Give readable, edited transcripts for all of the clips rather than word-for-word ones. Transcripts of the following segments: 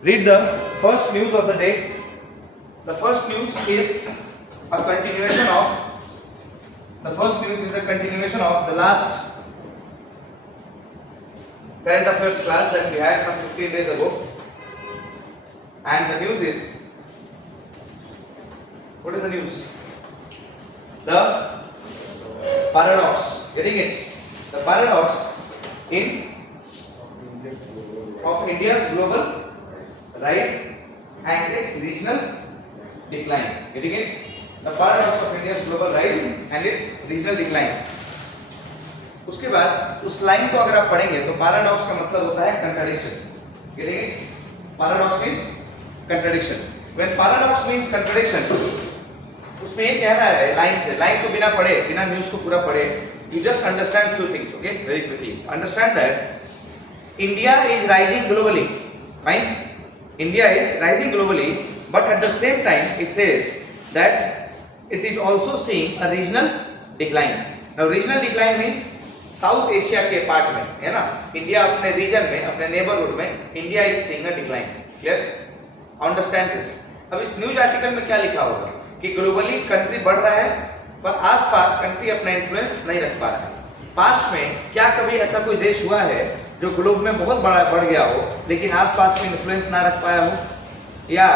Read the first news of the day. The first news is a continuation of the last current affairs class that we had some 15 days ago. And the news is, what is the news? The paradox. Getting it? The paradox of India's global rise and its regional decline. Getting it? The paradox of India's global rise and its regional decline. उसके बाद उस लाइन को अगर आप पढ़ेंगे तो पैराडॉक्स का मतलब होता है contradiction. Getting it? Paradox means contradiction. When paradox means contradiction, उसमें ये कह रहा है लाइन से, लाइन को बिना पढ़े, बिना न्यूज़ को पूरा पढ़े, you just understand few things, okay? Very quickly. Understand that India is rising globally, fine? India is rising globally, but at the same time it says that it is also seeing a regional decline. Now regional decline means south Asia के पार्ट में, है ना, इंडिया अपने रीजन में, अपने नेबरहुड में, India is seeing a decline. Clear? Understand this. अब इस न्यूज आर्टिकल में क्या लिखा होगा कि ग्लोबली कंट्री बढ़ रहा है पर आसपास कंट्री अपना इन्फ्लुएंस नहीं रख पा रहा है. पास्ट में क्या कभी ऐसा कोई देश हुआ है जो ग्लोब में बहुत बड़ा बढ़ गया हो लेकिन आसपास में इन्फ्लुएंस ना रख पाया हो? या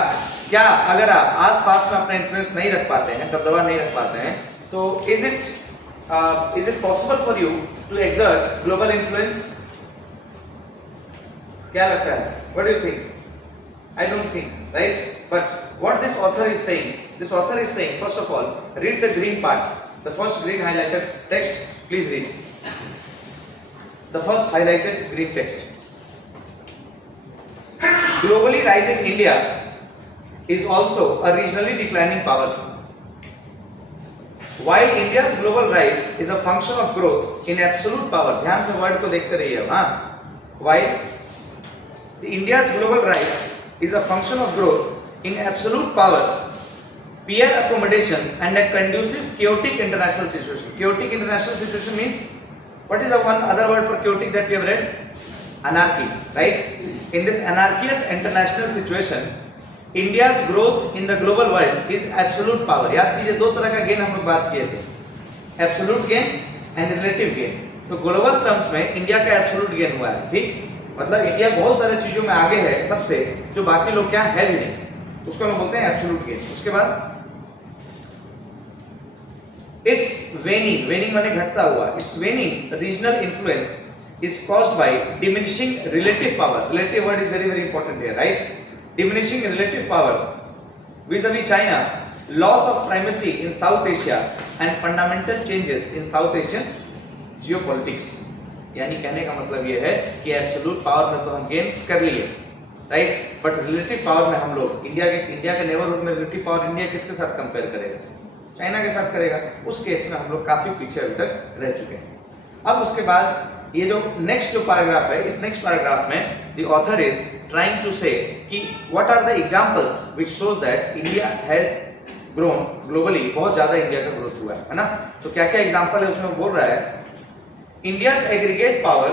क्या अगर आप आसपास में अपना इन्फ्लुएंस नहीं रख पाते हैं, दबदबा नहीं रख पाते हैं, तो is it possible for you to exert global influence? क्या लगता है? What do you think? I don't think, right? But what this author is saying, first of all, read the green part, the first green highlighted text. Please read the first highlighted green text. Globally rising India is also a regionally declining power. While India's global rise is a function of growth in absolute power, ध्यान से वर्ड को देखते रहिए. हाँ, while India's global rise is a function of growth in absolute power, peer accommodation and a conducive chaotic international situation. Chaotic international situation means, what is the one other word for chaotic that we have read? Anarchy, right? In this anarchous international situation, India's growth in the global world is absolute power. याद कीजिए दो तरह का गेन हम लोग बात किए थे, absolute gain and relative gain. तो ग्लोबल टर्म्स में इंडिया का एब्सोल्यूट गेन हुआ है, ठीक? मतलब इंडिया बहुत सारे चीजों में आगे है सबसे, जो बाकी लोग क्या है भी नहीं, उसको हम बोलते हैं एब्सोल्यूट गेन. उसके बाद इट्स वेनिंग माने घटता हुआ, इट्स वेनिंग regional influence is caused by diminishing relative power. Relative word is very very important here, right? Diminishing relative power vis-a-vis China, loss of primacy in South Asia and fundamental changes in South Asian geopolitics. यानी कहने का मतलब ये है कि absolute power में तो हम गेन कर लिए, राइट, बट रिलेटिव पावर में हम लोग इंडिया के नेबरहुड में रिलेटिव पावर इंडिया किसके साथ कंपेयर करेगा? चाइना के साथ करेगा. उस केस में हम लोग काफी पीछे अभी तक रह चुके हैं. अब उसके बाद ये जो नेक्स्ट जो पैराग्राफ है, इस नेक्स्ट पैराग्राफ में the author is trying to say कि what are the examples which shows that India has grown globally. बहुत ज्यादा इंडिया का ग्रोथ हुआ है ना. तो क्या क्या एग्जांपल है उसमें बोल रहा है, India's aggregate power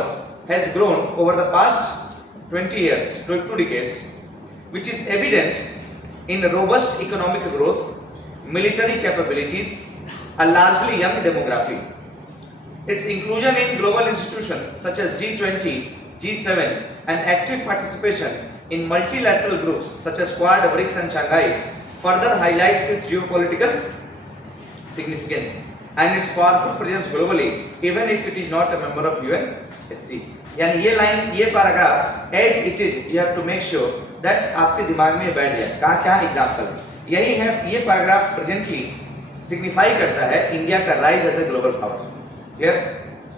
has grown over the past 20 years, 2 decades, which is evident in robust economic growth, military capabilities, a largely young demography. Its inclusion in global institutions such as G20, G7 and active participation in multilateral groups such as Quad, BRICS and Shanghai further highlights its geopolitical significance and its powerful presence globally even if it is not a member of UNSC. यानी ये लाइन, ये paragraph as it is, you have to make sure that आपके दिमाग में बैठ जाए कहाँ क्या एग्जाम्पल यही है. ये पैराग्राफ प्रेजेंटली सिग्निफाई करता है इंडिया का rise as a global power. Clear?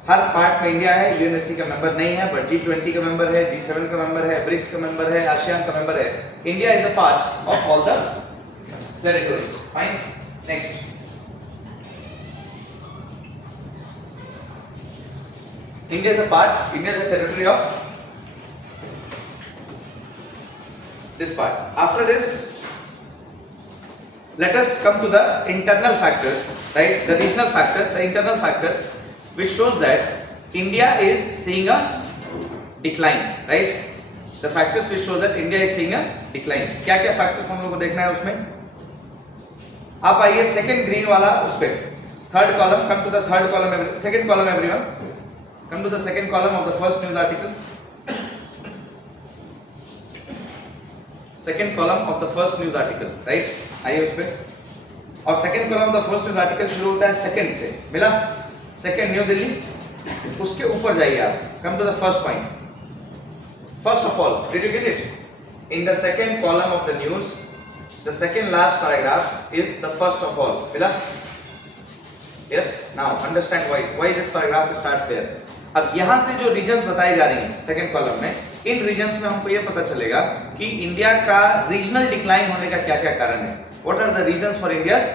हर पार्ट में इंडिया है, यूएनएससी का मेंबर नहीं है, बट G20 का मेंबर है, G7 का मेंबर है, ब्रिक्स का मेंबर है, आसियान का मेंबर है. India is a part of all the territories. Fine. Next, India is a part, India is a territory of this part. After this, let us come to the internal factors, right? The regional factor, the internal factor, which shows that India is seeing a decline, right? The factors which show that India is seeing a decline. क्या क्या फैक्टर्स हम लोग को देखना है उसमें? आप आइए सेकंड ग्रीन वाला उस पे, third column, come to the third column, second column everyone, come to the second column of the first news article, second column of the first news article, right? आइए उस पे, और second column of the first news article शुरू होता है सेकंड से, मिला? Second new Delhi, उसके ऊपर जाइए आप, come to the first point. First of all, did you get it? In the second column of the news, the second last paragraph is the first of all. Mila? Yes. Now understand why this paragraph starts there. अब यहाँ से जो रीजन्स बताई जा रही हैं second column में, इन रीजन्स में हमको ये पता चलेगा कि इंडिया का रीजनल डिक्लाइन होने का क्या क्या कारण है. What are the reasons for India's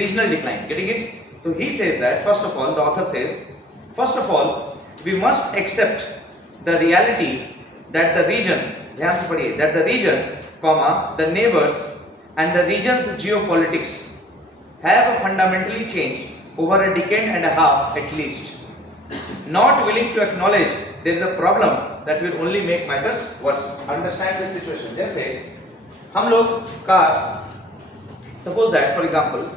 regional decline? Getting it? So he says that first of all, the author says, first of all, we must accept the reality that the region, ध्यान से पढ़िए, that the region, comma, the neighbors and the region's geopolitics have fundamentally changed over a decade and a half at least. Not willing to acknowledge there is a problem that will only make matters worse. Understand this situation. जैसे हम लोग का suppose that for example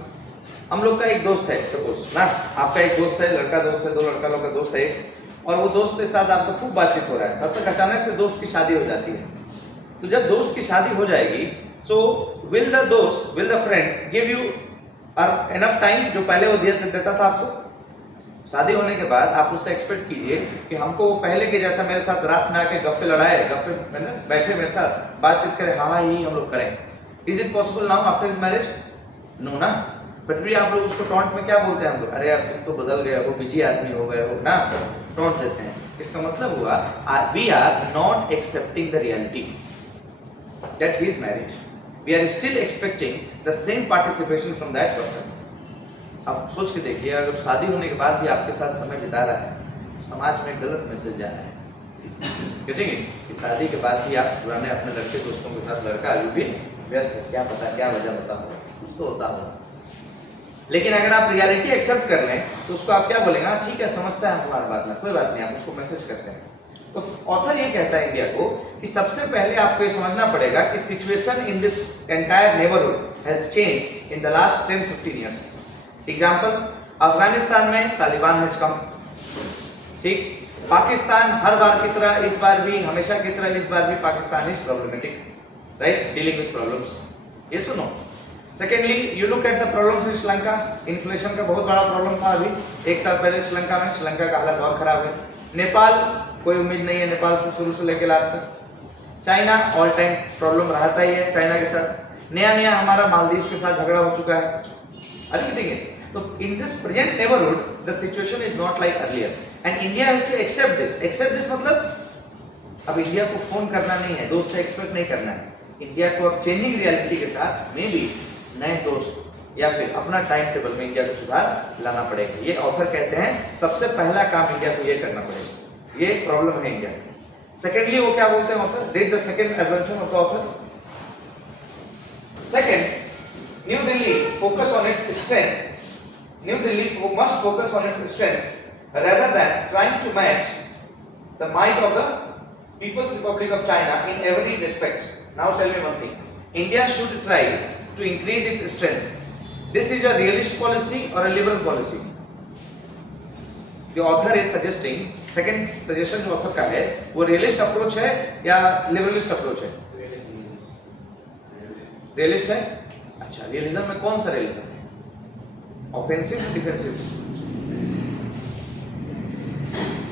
हम लोग का एक दोस्त है, suppose ना, आपका एक दोस्त है, लड़का दोस्त है, दो लड़का लोग का दोस्त है, और वो दोस्त के साथ आपका खूब बातचीत हो रहा है, तब तक अचानक से दोस्त की शादी हो जाती है. तो जब दोस्त की शादी हो जाएगी, so will the friend give you enough time जो पहले वो देता था आपको? शादी होने के बाद आप उससे एक्सपेक्ट कीजिए कि हमको वो पहले के जैसा मेरे साथ रात में आके गप्पे लड़ाए, गप्पे मतलब बैठे मेरे साथ बातचीत करे, हाँ यही हम लोग करें. Is it possible now after his marriage? No ना. बट भी आप लोग उसको टॉन्ट में क्या बोलते हैं हम लोग? अरे यार तुम तो बदल गए हो, बिजी आदमी हो गए हो ना, टॉन्ट देते हैं. इसका मतलब हुआ we are not accepting the reality that he is married. We are still expecting the same participation from that person. अब सोच के देखिए, अगर शादी होने के बाद भी आपके साथ समय बिता रहा है, तो समाज में गलत मैसेज जा रहा है. ठीक है कि शादी के बाद भी आप पुराने अपने लड़के दोस्तों के साथ, लड़का अभी भी व्यस्त है, क्या पता क्या वजह होता हो, कुछ तो होता हो. लेकिन अगर आप रियलिटी एक्सेप्ट कर लें तो उसको आप क्या बोलेंगे? हाँ ठीक है, समझता है तुम्हारी बात में, कोई बात नहीं, आप उसको मैसेज करते हैं. तो ऑथर ये कहता है इंडिया को कि सबसे पहले आपको ये समझना पड़ेगा कि situation in this entire neighbourhood has changed in the last 10-15 years. Example, Afghanistan में तालिबान हैज कम. ठीक. पाकिस्तान हर बार की तरह इस बार भी, हमेशा की तरह इस बार भी Pakistan is problematic, right, dealing with problems. ये सुनो. Secondly, you look at the problems in Sri Lanka. इन्फ्लेशन का बहुत बड़ा प्रॉब्लम था अभी 1 साल पहले श्रीलंका में. श्रीलंका का हालत और खराब है. नेपाल, कोई उम्मीद नहीं है नेपाल से शुरू से लेकर लास्ट तक. चाइना ऑल टाइम प्रॉब्लम रहता ही है चाइना के साथ. नया हमारा मालदीव के साथ झगड़ा हो चुका है. ठीक है. तो in this present neighbourhood the situation is not like earlier and India has to accept this. Accept this मतलब अब इंडिया को फोन करना नहीं है, दोस्त से एक्सपेक्ट नहीं करना है. इंडिया को अब चेंजिंग रियलिटी के साथ मे बी नए दोस्त या फिर अपना टाइम टेबल में इंडिया को सुधार लाना पड़ेगा. ये ऑथर कहते हैं सबसे पहला काम इंडिया को ये करना पड़ेगा. ये प्रॉब्लम है इंडिया. सेकेंडली वो क्या बोलते हैं author? Read the second assumption of the author. Second, new Delhi focus on its strength. New Delhi must focus on its strength rather than trying to match the might of the People's Republic of China in every respect. Now tell me one thing. India should try to increase its strength. This is a realist policy or a liberal policy? The author is suggesting, second suggestion जो author का है, वो realist approach है या liberalist approach है? Realist है. अच्छा, realism में कौन सा realism है? Offensive, defensive?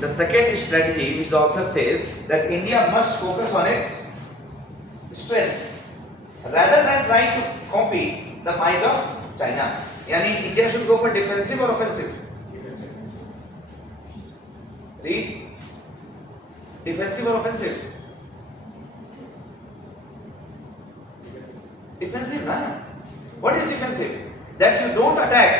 The second strategy which the author says that India must focus on its strength rather than trying to copy the might of China. यानी India should go for defensive or offensive? Read. Defensive or offensive? Defensive ना. What is defensive? That you don't attack.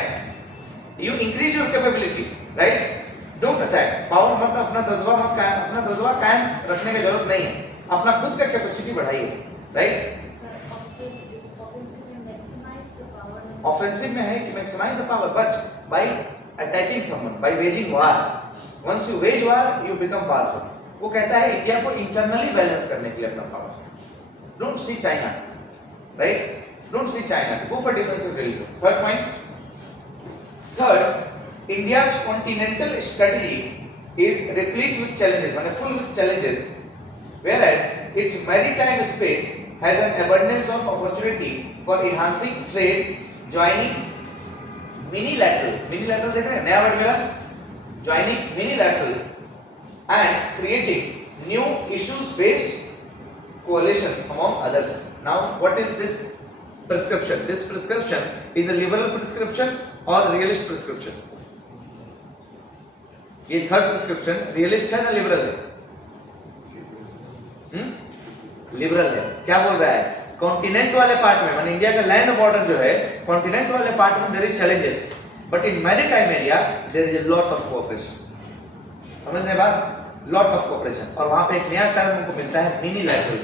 You increase your capability, right? Don't attack. Power मत, अपना दबदबा कायम रखने की जरूरत नहीं है. अपना खुद का कैपेसिटी बढ़ाइए, राइट? Offensive में है कि maximize the power, but by attacking someone, by waging war. Once you wage war, you become powerful. वो कहता है इंडिया को इंटरनली बैलेंस करने के लिए अपना power. Don't see China, right? Don't see China, go for defensive realism. Third point. Third, India's continental strategy is replete with challenges, माने full with challenges, whereas its maritime space has an abundance of opportunity for enhancing trade, joining minilateral देख रहे हैं नया वर्ड मिला, joining minilateral and creating new issues based coalition among others. Now what is this prescription? This prescription is a liberal prescription or realist prescription? ये third prescription realist है ना लिबरल है? लिबरल है. क्या बोल रहा है? कॉन्टिनेंट वाले पार्ट में, माने इंडिया का लैंड बॉर्डर जो है, कॉन्टिनेंट वाले पार्ट में there is challenges, but in maritime area there is a lot of cooperation. समझने बात? Lot of cooperation. और वहां पे एक नया टर्म हमको मिलता है minilateral.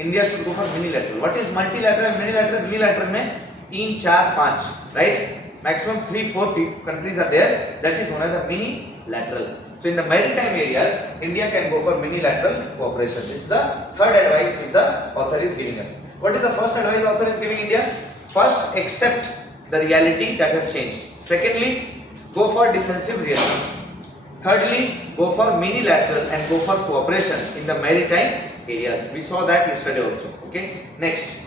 India should go for minilateral. What is multilateral, minilateral? Minilateral में 3 4 5, right? Maximum 3 4 countries are there. That is known as a mini-lateral. So in the maritime areas, India can go for mini-lateral cooperation. This is the third advice which the author is giving us. What is the first advice the author is giving India? First, accept the reality that has changed. Secondly, go for defensive realism. Thirdly, go for mini-lateral and go for cooperation in the maritime areas. We saw that yesterday also. Okay. Next.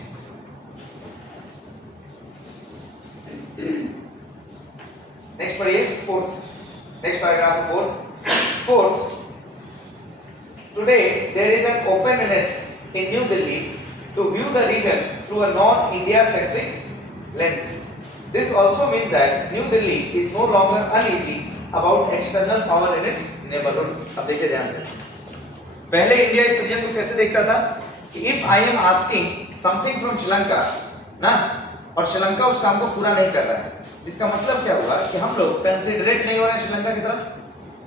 Next पढ़िए fourth. Next paragraph fourth. Fourth, today there is an openness in New Delhi to view the region through a non-India centric lens. This also means that New Delhi is no longer uneasy about external power in its neighborhood. अब देखिए ध्यान से. पहले इंडिया इस रीजन को कैसे देखता था कि if I am asking something from Sri Lanka ना, और श्रीलंका उस काम को पूरा नहीं कर रहा है, इसका मतलब क्या हुआ कि हम लोग कंसिडरेट नहीं हो रहे हैं श्रीलंका की तरफ.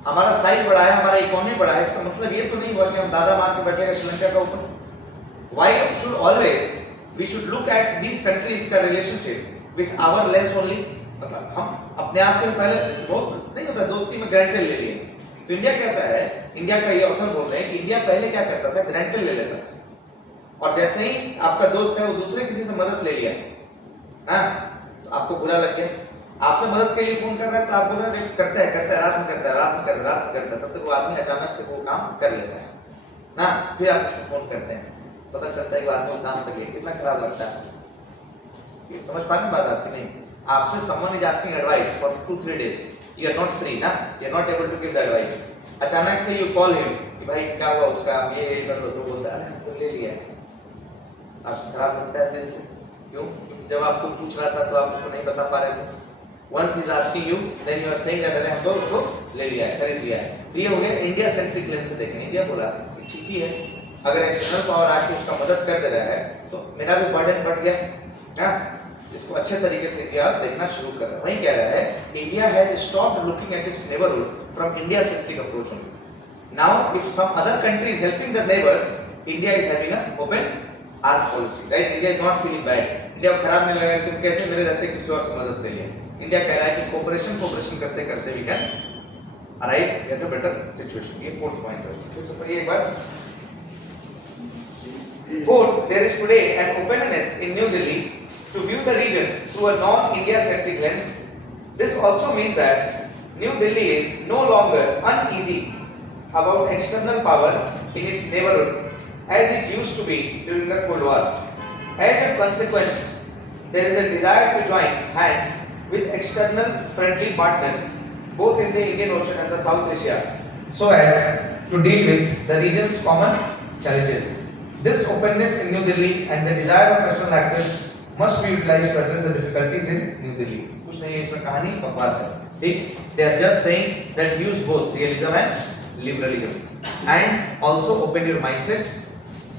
हमारा साइज बढ़ा है, हमारा इकोनॉमी बढ़ा है, इसका मतलब ये तो नहीं हुआ कि हम दादा मार के बैठेंगे श्रीलंका का ऊपर. Why should always we should look at these countries का relationship with our lens only? मतलब हम अपने आप को पहले बहुत नहीं होता दोस्ती में ग्रांटेड ले लिए. तो इंडिया कहता है, इंडिया का ये ऑथर बोल रहे हैं कि इंडिया पहले क्या करता था, ग्रांटेड ले लेता था, और जैसे ही आपका दोस्त है वो दूसरे किसी से मदद ले लिया ना, तो आपको बुरा लग गया. आपसे मदद के लिए फोन कर रहा है तो आप बोल रहे हैं करता है रात में करता है, तब तक वो आदमी अचानक से वो काम कर लेता है ना. फिर आप उसको फोन करते हैं, पता चलता है कि आदमी वो काम कर लिया, कितना खराब लगता है. समझ पा रहे हैं बात आपकी? नहीं. आपसे someone is asking advice for 2-3 days, you are not free ना, you are not able to give the advice. अचानक से you call him कि भाई क्या हुआ उसका, ये कर लो, तो बोलता है हमको ले लिया है. आप खराब लगता है दिल से. क्यों? क्योंकि जब आपको पूछ रहा था तो आप उसको नहीं बता पा रहे थे. Once he is asking you, then you are saying that हम तो उसको ले लिया है, खरीद लिया है. ये हो गया इंडिया सेंट्रिक लेंस से देखेंगे. इंडिया बोला ठीक ही है, अगर एक्सटर्नल पावर आके उसका मदद कर दे रहा है तो मेरा भी बर्डन बढ़ गया ना. इसको अच्छे तरीके से इंडिया देखना शुरू कर रहा है. वही कह रहा है India has stopped looking at its neighbourhood from India centric approach only. Now if some other country is helping the neighbours, India is having a open arm policy, right? India is not feeling bad. India को खराब नहीं लगा कि तुम कैसे मेरे रहते किसी और से मदद ले लिया. इंडिया कह रहा है कि कोऑपरेशन करते करते we can arrive at a better situation. ये फोर्थ पॉइंट है. फिर से पढ़िए एक बार. Fourth, there is today an openness in New Delhi to view the region through a non-India centric lens. This also means that New Delhi is no longer uneasy about external power in its neighborhood as it used to be during the Cold War. As a consequence, there is a desire to join hands with external friendly partners both in the Indian Ocean and the South Asia so as to deal with the region's common challenges. This openness in New Delhi and the desire of external actors must be utilized to address the difficulties in New Delhi. कुछ नहीं है इसमें, कहानी बकवास है. ठीक? They are just saying that use both realism and liberalism and also open your mindset.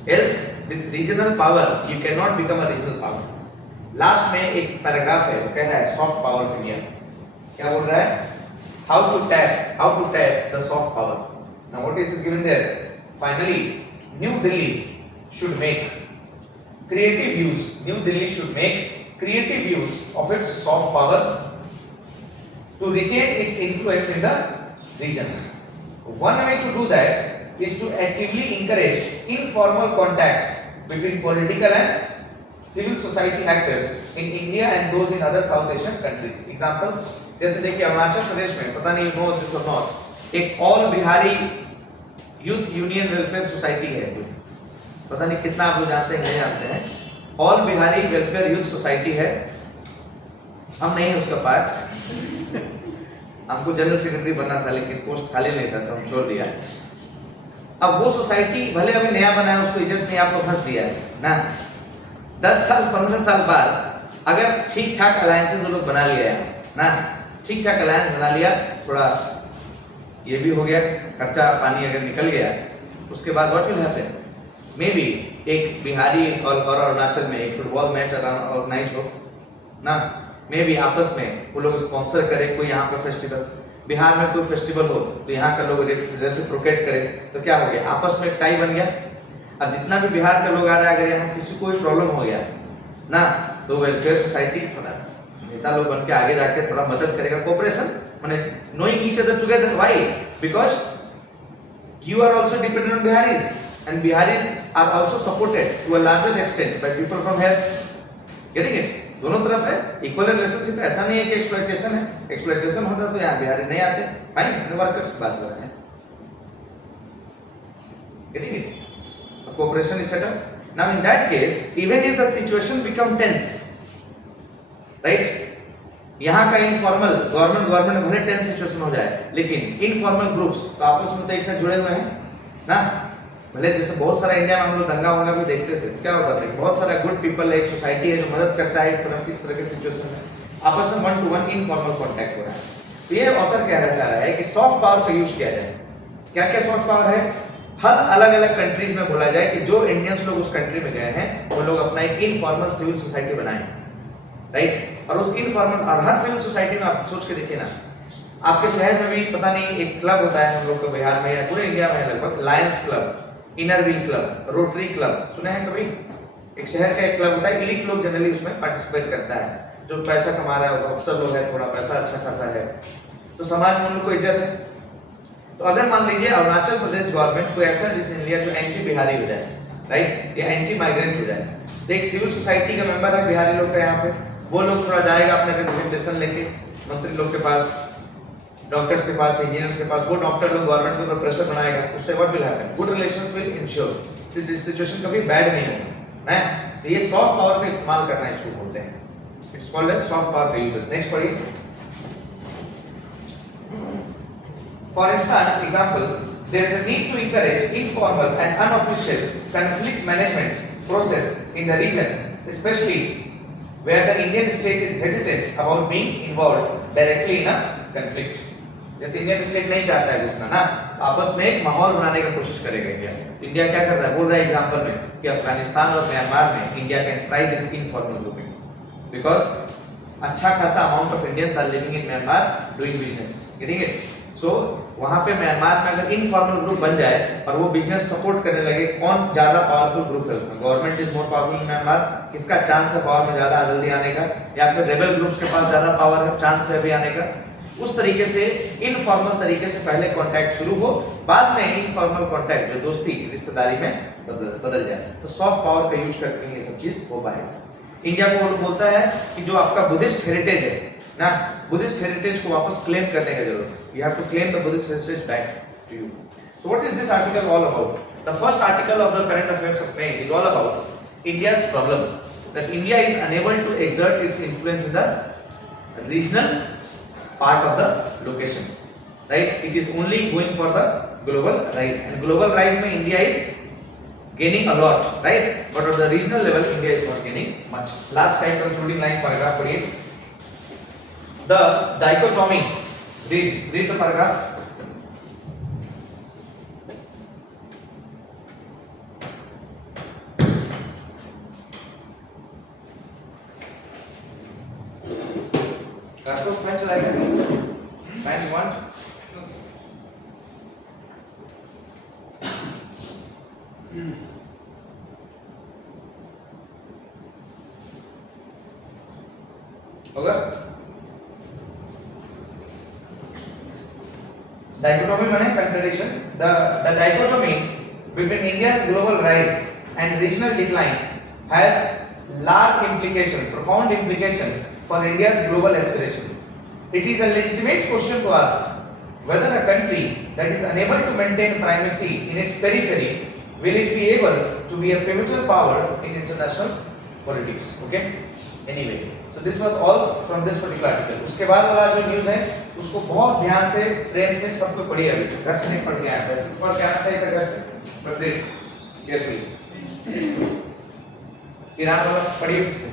Else this regional power, you cannot become a regional power. Last में एक पैराग्राफ है, वो कह रहा है सॉफ्ट पावर ऑफ इंडिया. क्या बोल रहा है? How to tap the soft power. Now what is given there? Finally, New Delhi should make creative use. New Delhi should make creative use of its soft power to retain its influence in the region. One way to do that is to actively encourage informal contact between political and civil society actors in India and those in other South Asian countries. Example, जैसे देखिए अरुणाचल प्रदेश में, पता नहीं no this और नॉट, एक ऑल Bihari youth union welfare society है, पता नहीं कितना आप लोग जानते हैं नहीं जानते हैं, ऑल बिहारी वेलफेयर यूथ सोसाइटी है, हम नहीं है उसका पार्ट, हमको जनरल सेक्रेटरी बनना था लेकिन पोस्ट खाली नहीं था तो हम छोड़ दिया। अब वो सोसाइटी भले अभी नया बना है, उसको इज्जत नहीं आपको फंस दिया है ना, 10 साल 15 साल बाद अगर ठीक ठाक अलायंसेस लोग बना लिया है ना, ठीक ठाक अलायंस बना लिया, थोड़ा ये भी हो गया, खर्चा पानी अगर निकल गया, उसके बाद what will happen, may be एक बिहारी और अरुणाचल में एक फुटबॉल मैच ऑर्गेनाइज हो ना, मे बी आपस में वो लोग स्पॉन्सर करे कोई यहाँ पे फेस्टिवल, बिहार में कोई फेस्टिवल हो तो यहाँ का लोग रेसिप्रोकेट करे, तो क्या हो गया, आपस में टाई बन गया। अब जितना भी बिहार के लोग आ रहे हैं, अगर यहाँ किसी को कोई प्रॉब्लम हो गया ना, तो वेलफेयर सोसाइटी नेता लोग बन के आगे जाके थोड़ा मदद करेगा, कोऑपरेशन माने knowing each other together, why, because you are also dependent on Biharis and Biharis are also supported to a larger extent by people from here, getting it, दोनों तरफ है, इक्वल रिलेशनशिप, ऐसा नहीं है कि एक्सप्लॉइटेशन है, एक्सप्लॉइटेशन होता तो यहाँ बिहारी नहीं आते, फाइन, वर्कर्स की बात कर रहे हैं, getting it, a cooperation is set up. Now in that case, even if the situation become tense, right, यहाँ का इनफॉर्मल गवर्नमेंट भले टेंस सिचुएशन हो जाए, लेकिन इनफॉर्मल ग्रुप्स तो आपस में तो एक साथ जुड़े हुए हैं ना, भले जैसे बहुत सारा इंडिया में हम लोग दंगा वंगा भी देखते थे, क्या होता था, बहुत सारा गुड पीपल है, एक सोसाइटी है जो मदद करता है इस तरह के सिचुएशन में, आपस में 1 to 1 इनफॉर्मल कांटेक्ट हो रहा है। तो ये ऑथर कहना चाह रहा है कि सॉफ्ट पावर का यूज किया जाए। क्या क्या सॉफ्ट पावर है, हर अलग अलग कंट्रीज में बोला जाए कि जो इंडियंस लोग उस कंट्री में गए हैं वो लोग अपना एक इनफॉर्मल सिविल सोसाइटी बनाए, राइट, और उस इनफॉर्मल और हर सिविल सोसाइटी में आप सोच के देखिए ना, आपके शहर में भी पता नहीं एक क्लब होता है हम लोग को बिहार में या पूरे इंडिया में लगभग, Lions club, inner wheel club, rotary club, सुने हैं कभी, एक शहर का एक क्लब होता है, इलीट लोग जनरली उसमें पार्टिसिपेट करता है, जो पैसा कमा रहा है, अफसर लोग है, थोड़ा पैसा अच्छा खासा है, तो समाज में उन लोग को इज्जत है। तो अगर मान लीजिए अरुणाचल प्रदेश गवर्नमेंट कोई ऐसा डिसीजन लिया जो एंटी बिहारी हो जाए, राइट, या एंटी माइग्रेंट हो जाए, तो एक सिविल सोसाइटी का मेंबर है बिहारी लोग का यहाँ पे, वो लोग थोड़ा जाएगा अपने रिप्रेजेंटेशन लेके मंत्री लोग के पास, डॉक्टर्स के पास, इंजीनियर्स के पास, वो डॉक्टर लोग गवर्नमेंट के ऊपर प्रेशर बनाएगा, उससे what will happen, good relations will ensure, situation कभी बैड नहीं होगा, है, तो ये सॉफ्ट पावर का इस्तेमाल करना इसको बोलते हैं, it's called as soft power का यूजेस। नेक्स्ट पढ़िए, for instance example, there is a need to encourage informal and unofficial conflict management process in the region, especially where the Indian state is hesitant about being involved directly in a conflict. जैसे Indian state नहीं चाहता है घुसना ना, आपस में एक माहौल बनाने की कोशिश करेगा इंडिया। इंडिया क्या कर रहा है, बोल रहा है एग्जांपल में कि अफगानिस्तान और म्यांमार में India can try this informal grouping, because अच्छा खासा amount of Indians are living in Myanmar doing business, getting it, so वहां पे म्यांमार में अगर इनफॉर्मल ग्रुप बन जाए और वो बिजनेस सपोर्ट करने लगे, कौन ज्यादा पावरफुल ग्रुप है उसमें, government is more powerful in Myanmar, किसका चांस है पावर में ज्यादा जल्दी आने का, या फिर रेबल ग्रुप्स के पास ज्यादा पावर है, चांस है अभी आने का, उस तरीके से इनफॉर्मल तरीके से पहले कांटेक्ट शुरू हो, बाद में इनफॉर्मल कांटेक्ट जो दोस्ती रिश्तेदारी में बदल जाए, तो सॉफ्ट पावर का यूज करके ये सब चीज हो पाएगा। इंडिया को बोलता है कि जो आपका बुद्धिस्ट हेरिटेज है ना, बुद्धिस्ट हेरिटेज को वापस क्लेम करने की जरूरत है, you have to claim the Buddhist heritage back to you. So what is this article all about? The first article of the current affairs of May is all about India's problem that India is unable to exert its influence in the regional part of the location, right? It is only going for the global rise, and global rise mein India is gaining a lot, right? But at the regional level India is not gaining much. Last time concluding line paragraph पढ़िए, the dichotomy, read the paragraph. Laptop fan चलाएगा? Fan you want? होगा? Dichotomy माने contradiction. the dichotomy between India's global rise and regional decline has large implication, profound implication for India's global aspiration. It is a legitimate question to ask whether a country that is unable to maintain primacy in its periphery will it be able to be a pivotal power in international politics. Okay? Anyway, so this was all from this particular article. उसके बाद वाला जो न्यूज़ है उसको बहुत ध्यान से प्रेम से सबको पढ़िए अभी घर से नहीं पढ़ के आया था पढ़ के आना चाहिए था घर से but read carefully ईरान वाला पढ़िए फिर से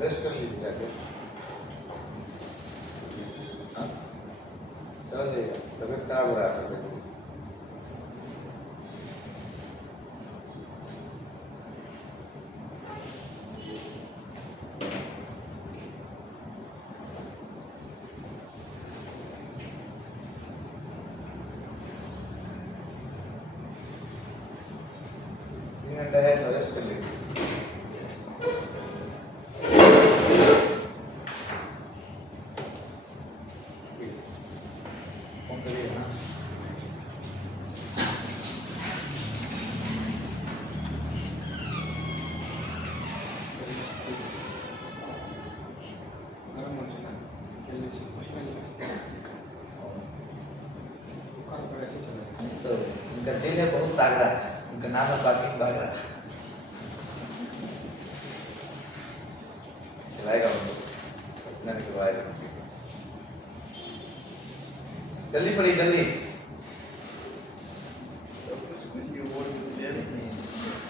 रेस्ट कर लीजिए जाके चल जाइएगा तबीयत खराब हो रहा है घंटा है तो रेस्ट कर लीजिए तो उनका दिल है बहुत तागड़ा, उनका नाम है पाकिन बागड़ा। खिलाएगा उनको, हंसने के बाद। जल्दी पढ़िए जल्दी।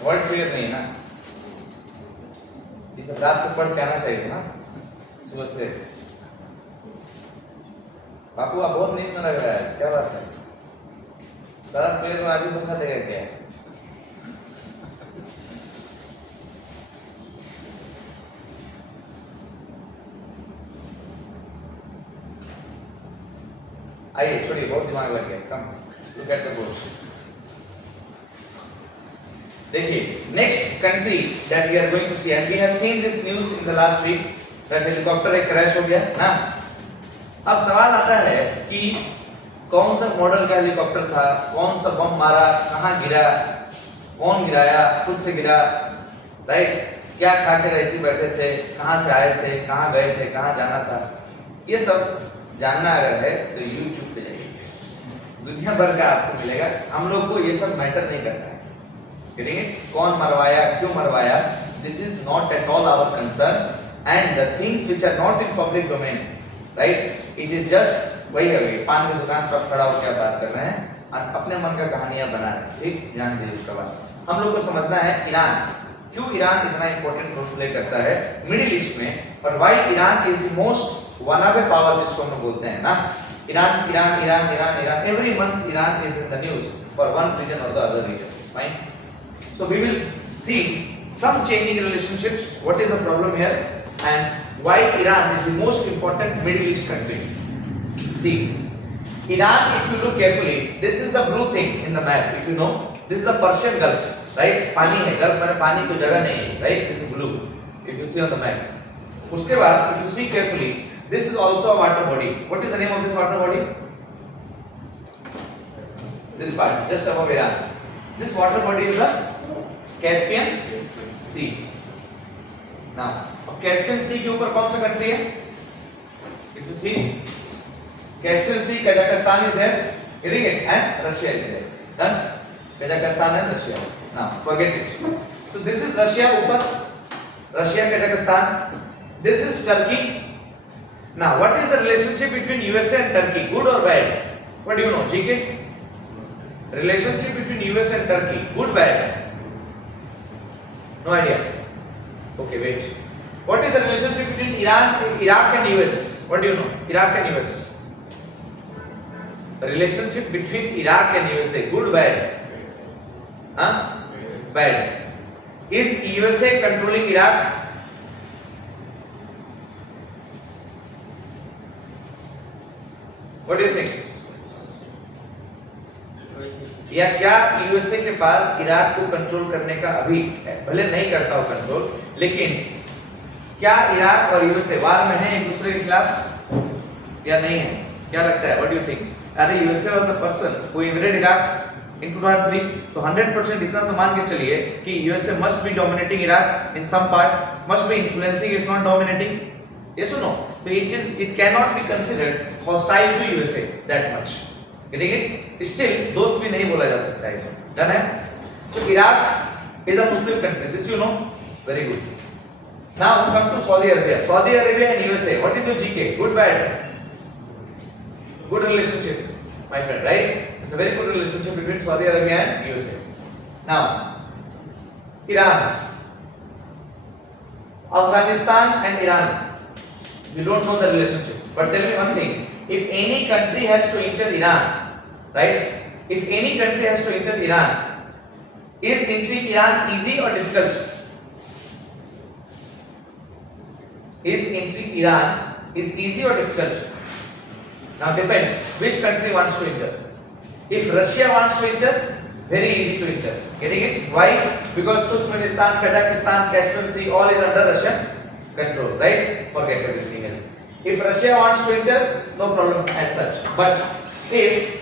वर्ड क्लियर नहीं है ना, इस रात से पढ़ के आना चाहिए ना सुबह से। बापू आप बहुत नींद में लग रहा है, क्या बात है? दर्द मेरे को आगे धोखा देगा क्या? आइए छोड़िए, बहुत दिमाग लग गया। Come look at the board. देखिए, next country that we are going to see, and we have seen this news in the last week that helicopter एक क्रैश हो गया ना। अब सवाल आता है कि कौन सा मॉडल का हेलीकॉप्टर था, कौन सा बम मारा, कहाँ गिरा, कौन गिराया, खुद से गिरा, राइट? क्या खा के ऐसे बैठे थे, कहाँ से आए थे, कहाँ गए थे, कहाँ जाना था, ये सब जानना अगर है तो YouTube पे जाइए, दुनिया भर का आपको मिलेगा। हम लोग को ये सब मैटर नहीं करता है, करेंगे कौन मरवाया, क्यों मरवाया, this is not at all our concern. And the things which are not in public domain, right, it is just वही है, पान की दुकान पर खड़ा होकर क्या बात कर रहे हैं, अपने मन का कहानियां बना रहे हैं। ठीक, ध्यान दीजिए उसका बात। हम लोग को समझना है ईरान, क्यों ईरान इतना इंपॉर्टेंट रोल प्ले करता है मिडिल ईस्ट में, और why Iran is the most vulnerable power जिसको हम बोलते हैं ना। Iran Iran Iran Iran Iran, every month Iran is in the news for one reason और the other reason, fine. So we will see some changing relationships, what is the problem here, and why Iran is the most important Middle East country. See, Iran, if you look carefully, this is the blue thing in the map, if you know, this is the Persian Gulf, right? पानी है, गल्फ में पानी कोई जगह नहीं है, right? This is blue, if you see on the map. उसके बाद, if you see carefully, this is also a water body. What is the name of this water body? This part, just above Iran. This water body is the Caspian Sea. Now अब Caspian Sea के ऊपर कौन सा country है? If you see, Caspian Sea, Kazakhstan is there, getting it, and Russia is there. Done? Kazakhstan and Russia. Now forget it. So this is Russia ऊपर, Russia, Kazakhstan. This is Turkey. Now what is the relationship between USA and Turkey? Good or bad? What do you know? GK? Relationship between US and Turkey, good, bad? No idea. Okay, wait. What is the relationship between Iraq and US? What do you know? Iraq and US. The relationship between Iraq and USA, good, bad? Huh? Bad. Is USA controlling Iraq? What do you think? या क्या यूएसए के पास इराक को कंट्रोल करने का अभी है, भले नहीं करता हो कंट्रोल, लेकिन क्या इराक और यूएसए वार में है एक दूसरे के खिलाफ या नहीं है? क्या लगता है? What do you think? अरे USA was the person who invaded Iraq in 2003, तो 100% इतना तो मान के चलिए कि USA must be dominating Iraq in some part, must be influencing if not dominating, yes और नो? तो it can not be considered hostile to USA that much, getting it? Still दोस्त भी नहीं बोला जा सकता है इसे, डन है? So Iraq is a Muslim country, this you know, very good. Now come to Saudi Arabia. Saudi Arabia and USA, what is your GK? Good, bad? Good relationship, my friend, right? It's a very good relationship between Saudi Arabia and USA. Now Iran, Afghanistan and Iran, you don't know the relationship, but tell me one thing, if any country has to enter Iran, right? If any country has to enter Iran, is entering Iran easy or difficult? Is entering Iran is easy or difficult? Now depends which country wants to enter. If Russia wants to enter, very easy to enter. Getting it? Why? Because Turkmenistan, Kazakhstan, Caspian Sea, all is under Russian control, right? Forget everything else. If Russia wants to enter, no problem as such. But if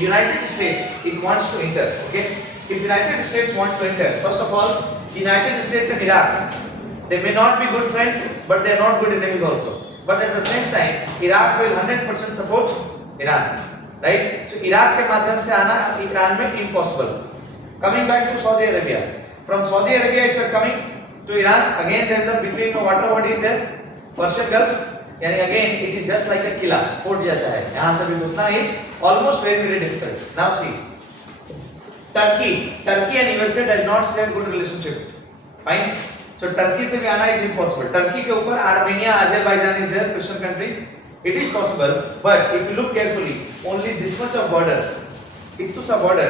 United States it wants to enter, okay? If United States wants to enter, first of all, United States and Iraq, they may not be good friends, but they are not good enemies also. But at the same time, Iraq will 100% support Iran, right? So Iraq के माध्यम से आना ईरान में impossible. Coming back to Saudi Arabia, from Saudi Arabia if you are coming to Iran, again there is a between the water bodies there. Persian Gulf यानी again it is just like a किला, fort जैसा है, यहां से भी घुसना is almost very very difficult. Now see Turkey and USA does not share good relationship, fine. So Turkey से भी आना इज इम्पॉसिबल। टर्की के ऊपर Armenia, Azerbaijan is there, Christian countries, it is possible, but if you look carefully, only this much of border, Ittusa border,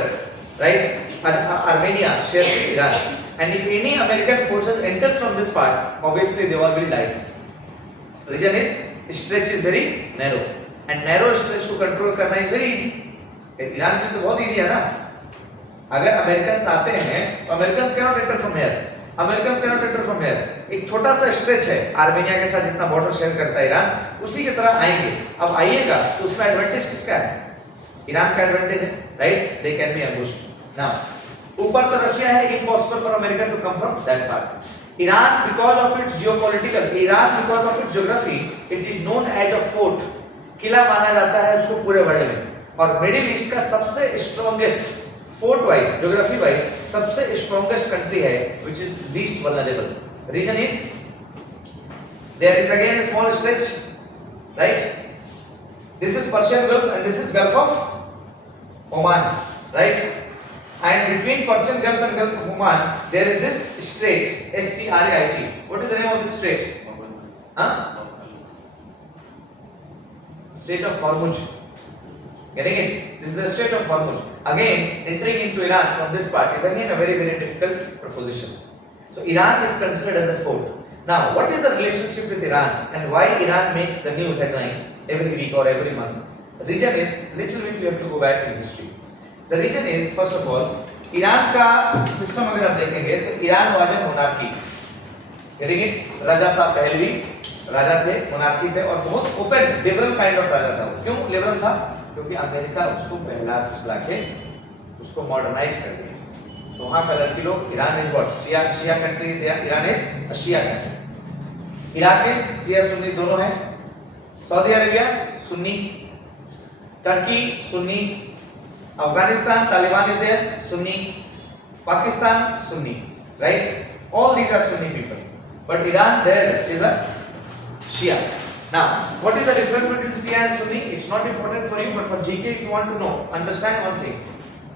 right? Armenia shares with Iran, and if any American forces enters from this part, obviously they all will die. Region is stretch is very narrow, and narrow stretch to control करना is very easy. Iran के लिए तो बहुत easy है ना। अगर अमेरिकन आते हैं तो American cannot enter from here. American cannot enter from here. एक छोटा सा स्ट्रेच है आर्मेनिया के साथ, जितना बॉर्डर शेयर करता है ईरान, उसी की तरह आएंगे। अब आइएगा तो उसमें एडवांटेज किसका है? ईरान का एडवांटेज है, right? They can be ambushed. Now ऊपर तो रशिया है, impossible for America to come from that part. Iran because of its geopolitical, Iran because of its geography, it is known as a fort, किला माना जाता है उसको पूरे वर्ल्ड में, और मिडिल ईस्ट का सबसे strongest force wise, geography wise सबसे स्ट्रॉन्गेस्ट कंट्री है, which is least vulnerable. Reason is there is again a small stretch, right? This is Persian Gulf and this is Gulf of Oman, right? And between Persian Gulf and Gulf of Oman there is this strait, Strait. What is the name of this strait? Strait of Hormuz. Getting it? This is the Strait of Hormuz. Again, entering into Iran from this part is again a very very difficult proposition. So Iran is considered as a fort. Now, what is the relationship with Iran and why Iran makes the news headlines every week or every month? The reason is, little bit we have to go back in history. The reason is, first of all, Iran का सिस्टम अगर आप देखेंगे तो Iran was a monarchy. Getting it? राजा साहब पहलवी राजा थे, मोनार्की थे, और बहुत ओपन लिबरल काइंड ऑफ राजा था। क्यों लिबरल था? क्योंकि अमेरिका उसको पहला फुसला के उसको मॉडर्नाइज कर दिया। तो वहां का लड़की लोग, Iran is what, Shia country, Iran is a Shia country. Iraq is Shia Sunni दोनों है। Saudi Arabia Sunni, Turkey Sunni, Afghanistan Taliban is there Sunni, Pakistan Sunni, right? All these are Sunni people, but Iran there is a Shia. Now, what is the difference between Shia and Sunni? It's not important for you, but for GK, if you want to know, understand one thing.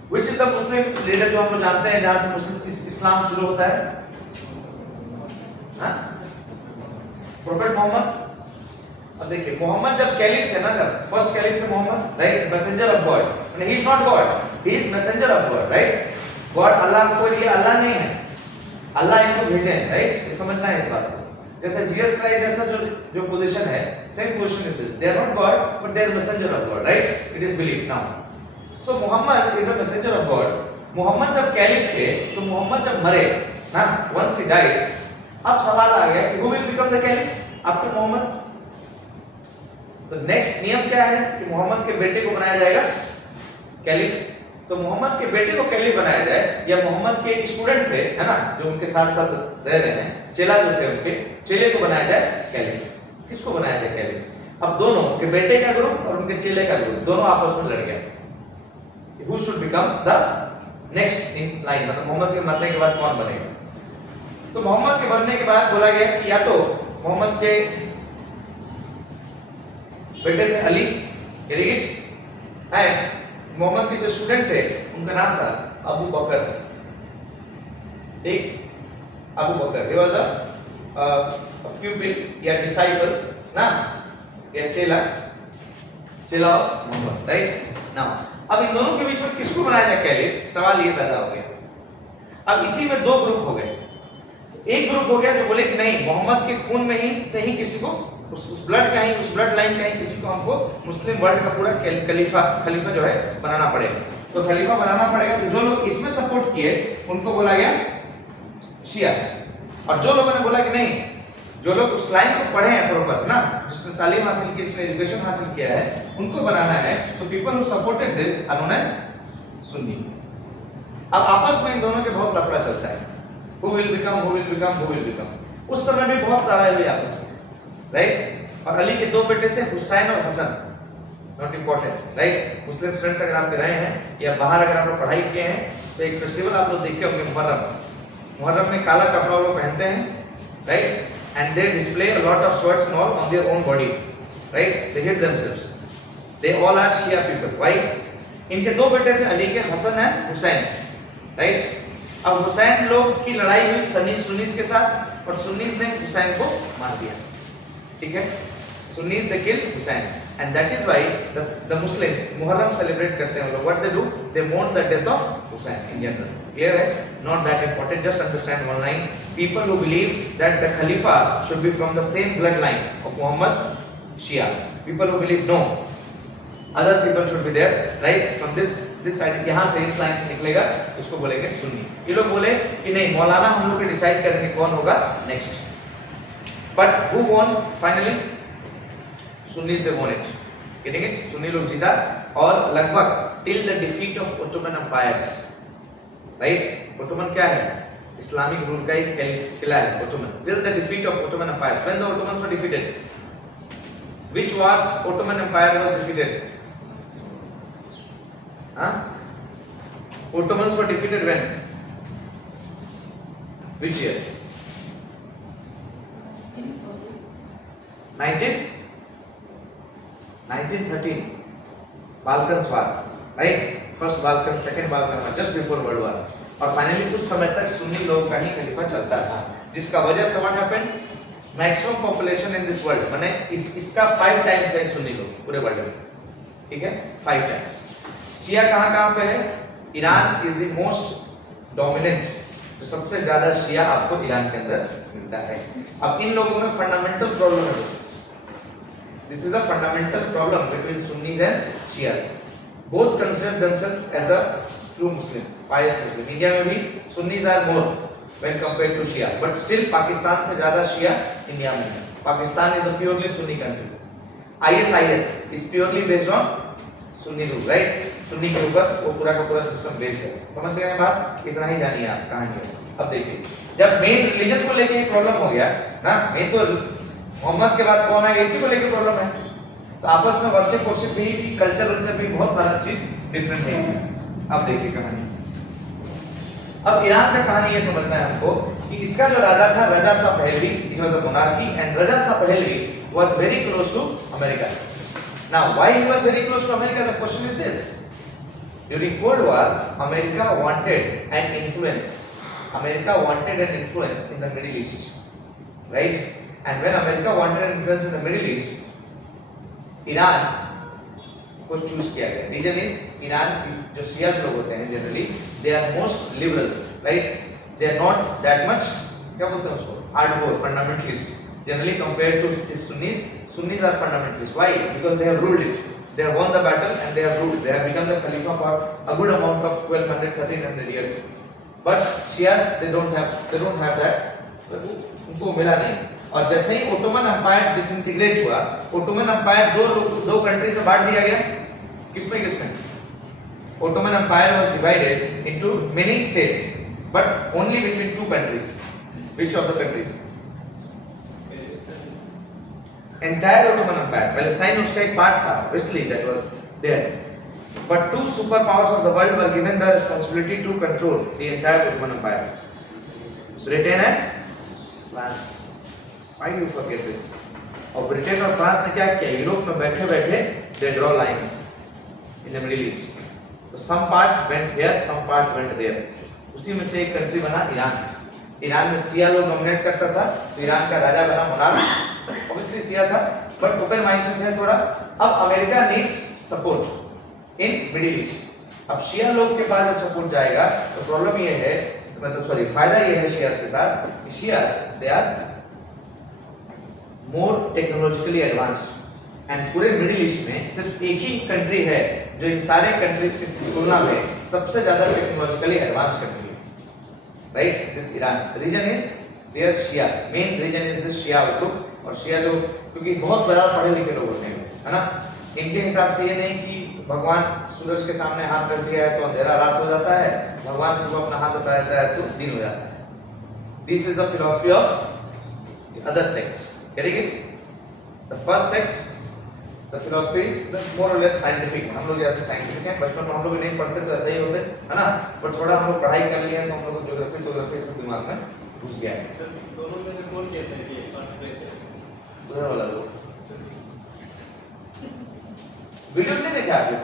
Which is the Muslim leader जो हम लोग जानते हैं जहाँ से मुस्लिम इस्लाम शुरू होता है? हाँ? Prophet Muhammad. अब देखिए, मोहम्मद जब कैलिफ थे ना, जब फर्स्ट कैलिफ थे Muhammad, right? Messenger of God, and he is not God, he is messenger of God, right? God अल्लाह को ये अल्लाह नहीं है, अल्लाह इनको भेजे हैं, राइट? ये समझना है इस बात को। जैसे जीसस क्राइस्ट जैसा जो पोजीशन है, same position is this, they are not God but they are messenger of God, right? It is believe now. So Muhammad is a messenger of God. Muhammad जब कैलिफ थे तो मोहम्मद जब मरे ना, once he died, अब सवाल आ गया कि who will become the caliph after Muhammad? तो नेक्स्ट नियम क्या है कि मोहम्मद के बेटे को बनाया जाएगा कैलिफ। तो मोहम्मद के बेटे को कैलिफ बनाया जाए, या मोहम्मद के स्टूडेंट थे, है ना, जो उनके साथ साथ रह रहे हैं, चेला जो थे उनके चेले को बनाया जाए कैलिफ। किसको बनाया जाए कैलिफ? अब दोनों के बेटे का ग्रुप और उनके चेले का ग्रुप दोनों आपस में लड़ गए, who should become the next in line, मतलब मोहम्मद के मरने के बाद कौन बनेगा? तो मोहम्मद के मरने के बाद बोला गया कि या तो मोहम्मद के बेटे थे अली, एंड मोहम्मद के जो स्टूडेंट थे उनका नाम था अबू बकर, ठीक? अबू बकर, he was a pupil या disciple ना, या चेला ऑफ मोहम्मद, राइट? नाउ अब इन दोनों के बीच में किसको बनाया जाए कैलिफ? सवाल ये पैदा हो गया। अब इसी में दो ग्रुप हो गए। एक ग्रुप हो गया जो बोले कि नहीं, मोहम्मद के खून में ही से ही किसी को, उस ब्लड का ही, उस ब्लड लाइन का ही किसी को हमको मुस्लिम वर्ल्ड का पूरा खलीफा जो है बनाना पड़ेगा। तो खलीफा बनाना पड़ेगा। तो जो लोग इसमें सपोर्ट किए उनको बोला गया शिया, और जो लोगों ने बोला कि नहीं, जो लोग उस लाइन को पढ़े हैं प्रॉपर ना, जिसने तालीम हासिल की, जिसने एजुकेशन हासिल किया है, उनको बनाना है। So people who supported this are known as Sunni. अब आपस में इन दोनों के बहुत लफड़ा चलता है, हु विल बिकम। उस समय भी बहुत लड़ाई हुई आपस में, राइट? और अली के दो बेटे थे, हुसैन और Hasan, not important, right? Muslim friends अगर आप रहे हैं या बाहर अगर आप लोग पढ़ाई किए हैं तो एक फेस्टिवल आप लोग देखे होंगे, मुहर्रम। मुहर्रम में काला कपड़ा वो लोग पहनते हैं, right? and they display a lot of swords and all on their own body, right? They hit themselves. They all are Shia people. Why? इनके दो बेटे थे, अली के हसन एंड हुसैन, राइट? अब हुसैन लोग की लड़ाई हुई सुन्नीस के साथ और सुन्नीस ने हुसैन को मार दिया, ठीक है? सुन्नीस दे किल Hussain and that is why the Muslims Muharram celebrate करते हैं लोग. What they do? They mourn the death of Hussein in general. Clear है? Not that important. Just understand one line. People who believe that the Khalifa should be from the same bloodline of Muhammad, Shia. People who believe no, other people should be there, right? From this side, यहाँ से इस लाइन से निकलेगा, उसको बोलेंगे सुन्नी. ये लोग बोले कि नहीं, मौलाना हम लोग के डिसाइड करेंगे कौन होगा next. But who won finally? Sunnis they won it. Getting it? Sunni लोग जीता और लगभग till the defeat of Ottoman empires, right? Ottoman क्या है? Islamic rule का एक किला है Ottoman. Till the defeat of Ottoman empires. When the Ottomans were defeated, which wars Ottoman empire was defeated? Huh? Ottomans were defeated when? Which year? 1913 Balkans war, right? First Balkan, second Balkan war, just before World War. और फाइनली कुछ समय तक सुन्नी लोग का ही खलीफा चलता था, जिसका वजह से what happened? Maximum population in this world, माने इसका 5 times है सुन्नी लोग पूरे वर्ल्ड में, ठीक है? 5 times. शिया कहाँ पे है? Iran is the most dominant, जो सबसे ज्यादा शिया आपको ईरान के अंदर मिलता है. अब इन लोगों में फंडामेंटल प्रॉब्लम है. This is a fundamental problem between Sunnis and Shias. Both consider themselves as a true Muslim, pious Muslim. India में भी Sunnis are more when compared to Shia, but still Pakistan से ज्यादा Shia इंडिया में है. Pakistan is a purely Sunni country. ISIS is purely based on Sunni rule, right? Sunni के ऊपर वो पूरा का पूरा सिस्टम बेस्ड है. समझ गए बात? इतना ही जानिए आप कहानी है. अब देखिए, जब मेन रिलीजन को लेके प्रॉब्लम हो गया ना, मेन तो मोहम्मद के बाद कौन है इसी को लेके प्रॉब्लम है, तो आपस में वर्शिप वर्शिप भी कल्चर भी बहुत सारा चीज डिफरेंट है. अब देखिए कहानी. अब ईरान का कहानी ये समझना है हमको कि इसका जो राजा था Reza Shah Pahlavi, it was a monarchy and Reza Shah Pahlavi was very close to America. Now why he was very close to America? The question is this. During Cold War, America wanted an influence. America wanted an influence in the Middle East, right? And when America wanted an influence in the Middle East, Iran को choose किया गया. Reason is Iran जो शियाज लोग होते हैं generally, they are most liberal, right? They are not that much क्या बोलते हैं उसको hardcore fundamentalist. Generally compared to Sunnis, Sunnis are fundamentalist. Why? Because they have ruled it. They have won the battle and they have ruled. They have become the Khalifa for a good amount of 1200, 1300 years. But Shias, they don't have that. उनको मिला नहीं. और जैसे ही Ottoman Empire disintegrate हुआ, Ottoman Empire दो country से बांट दिया गया. किसमें? Ottoman Empire was divided into many states, but only between 2 countries. Which of the countries? Entire Ottoman Empire. Palestine उसका एक पार्ट था, obviously that was there. But 2 superpowers of the world were given the responsibility to control the entire Ottoman Empire. Britain and France. Why do you forget this? और ब्रिटेन और फ्रांस ने क्या किया? यूरोप में बैठे they draw lines in the Middle East. So some part went here, some part went there. उसी में से एक कंट्री बना ईरान. ईरान में शिया लोग डोमिनेट करता था, तो ईरान का राजा बना मोनार्क. Obviously शिया था, but ओपन माइंडसेट है थोड़ा. अब America needs support in middle east. अब शिया लोग के पास जब सपोर्ट जाएगा तो प्रॉब्लम ये है, मतलब फायदा ये है शियास के साथ कि Shias they are more technologically advanced and पूरे मिडिल ईस्ट में सिर्फ एक ही कंट्री है जो इन सारे कंट्रीज की तुलना में सबसे ज्यादा टेक्नोलॉजिकली एडवांस्ड कंट्री है, right? This Iran. Reason is there Shia. Main reason is this Shia group. और शिया लोग क्योंकि बहुत बड़ा पढ़े लिखे लोग होते हैं, है ना, इनके हिसाब से ये नहीं कि भगवान सूरज के सामने हाथ रख दिया है तो अंधेरा रात हो जाता है, भगवान सुबह अपना हाथ उठा देता है तो दिन हो जाता है. This is the philosophy of other sects. Getting it? The first sect, the philosophy is more और लेस साइंटिफिक. हम लोग जैसे साइंटिफिक हैं, बचपन में हम लोग नहीं पढ़ते तो ऐसा ही होते, है ना, बट थोड़ा हम लोग पढ़ाई कर लिए तो हम लोग को ज्योग्राफी सब दिमाग में घुस गया है। सर दोनों में से कौन कहते हैं कि फर्स्ट प्लेस है? उधर वाला लोग वीडियो नहीं देखे आप लोग?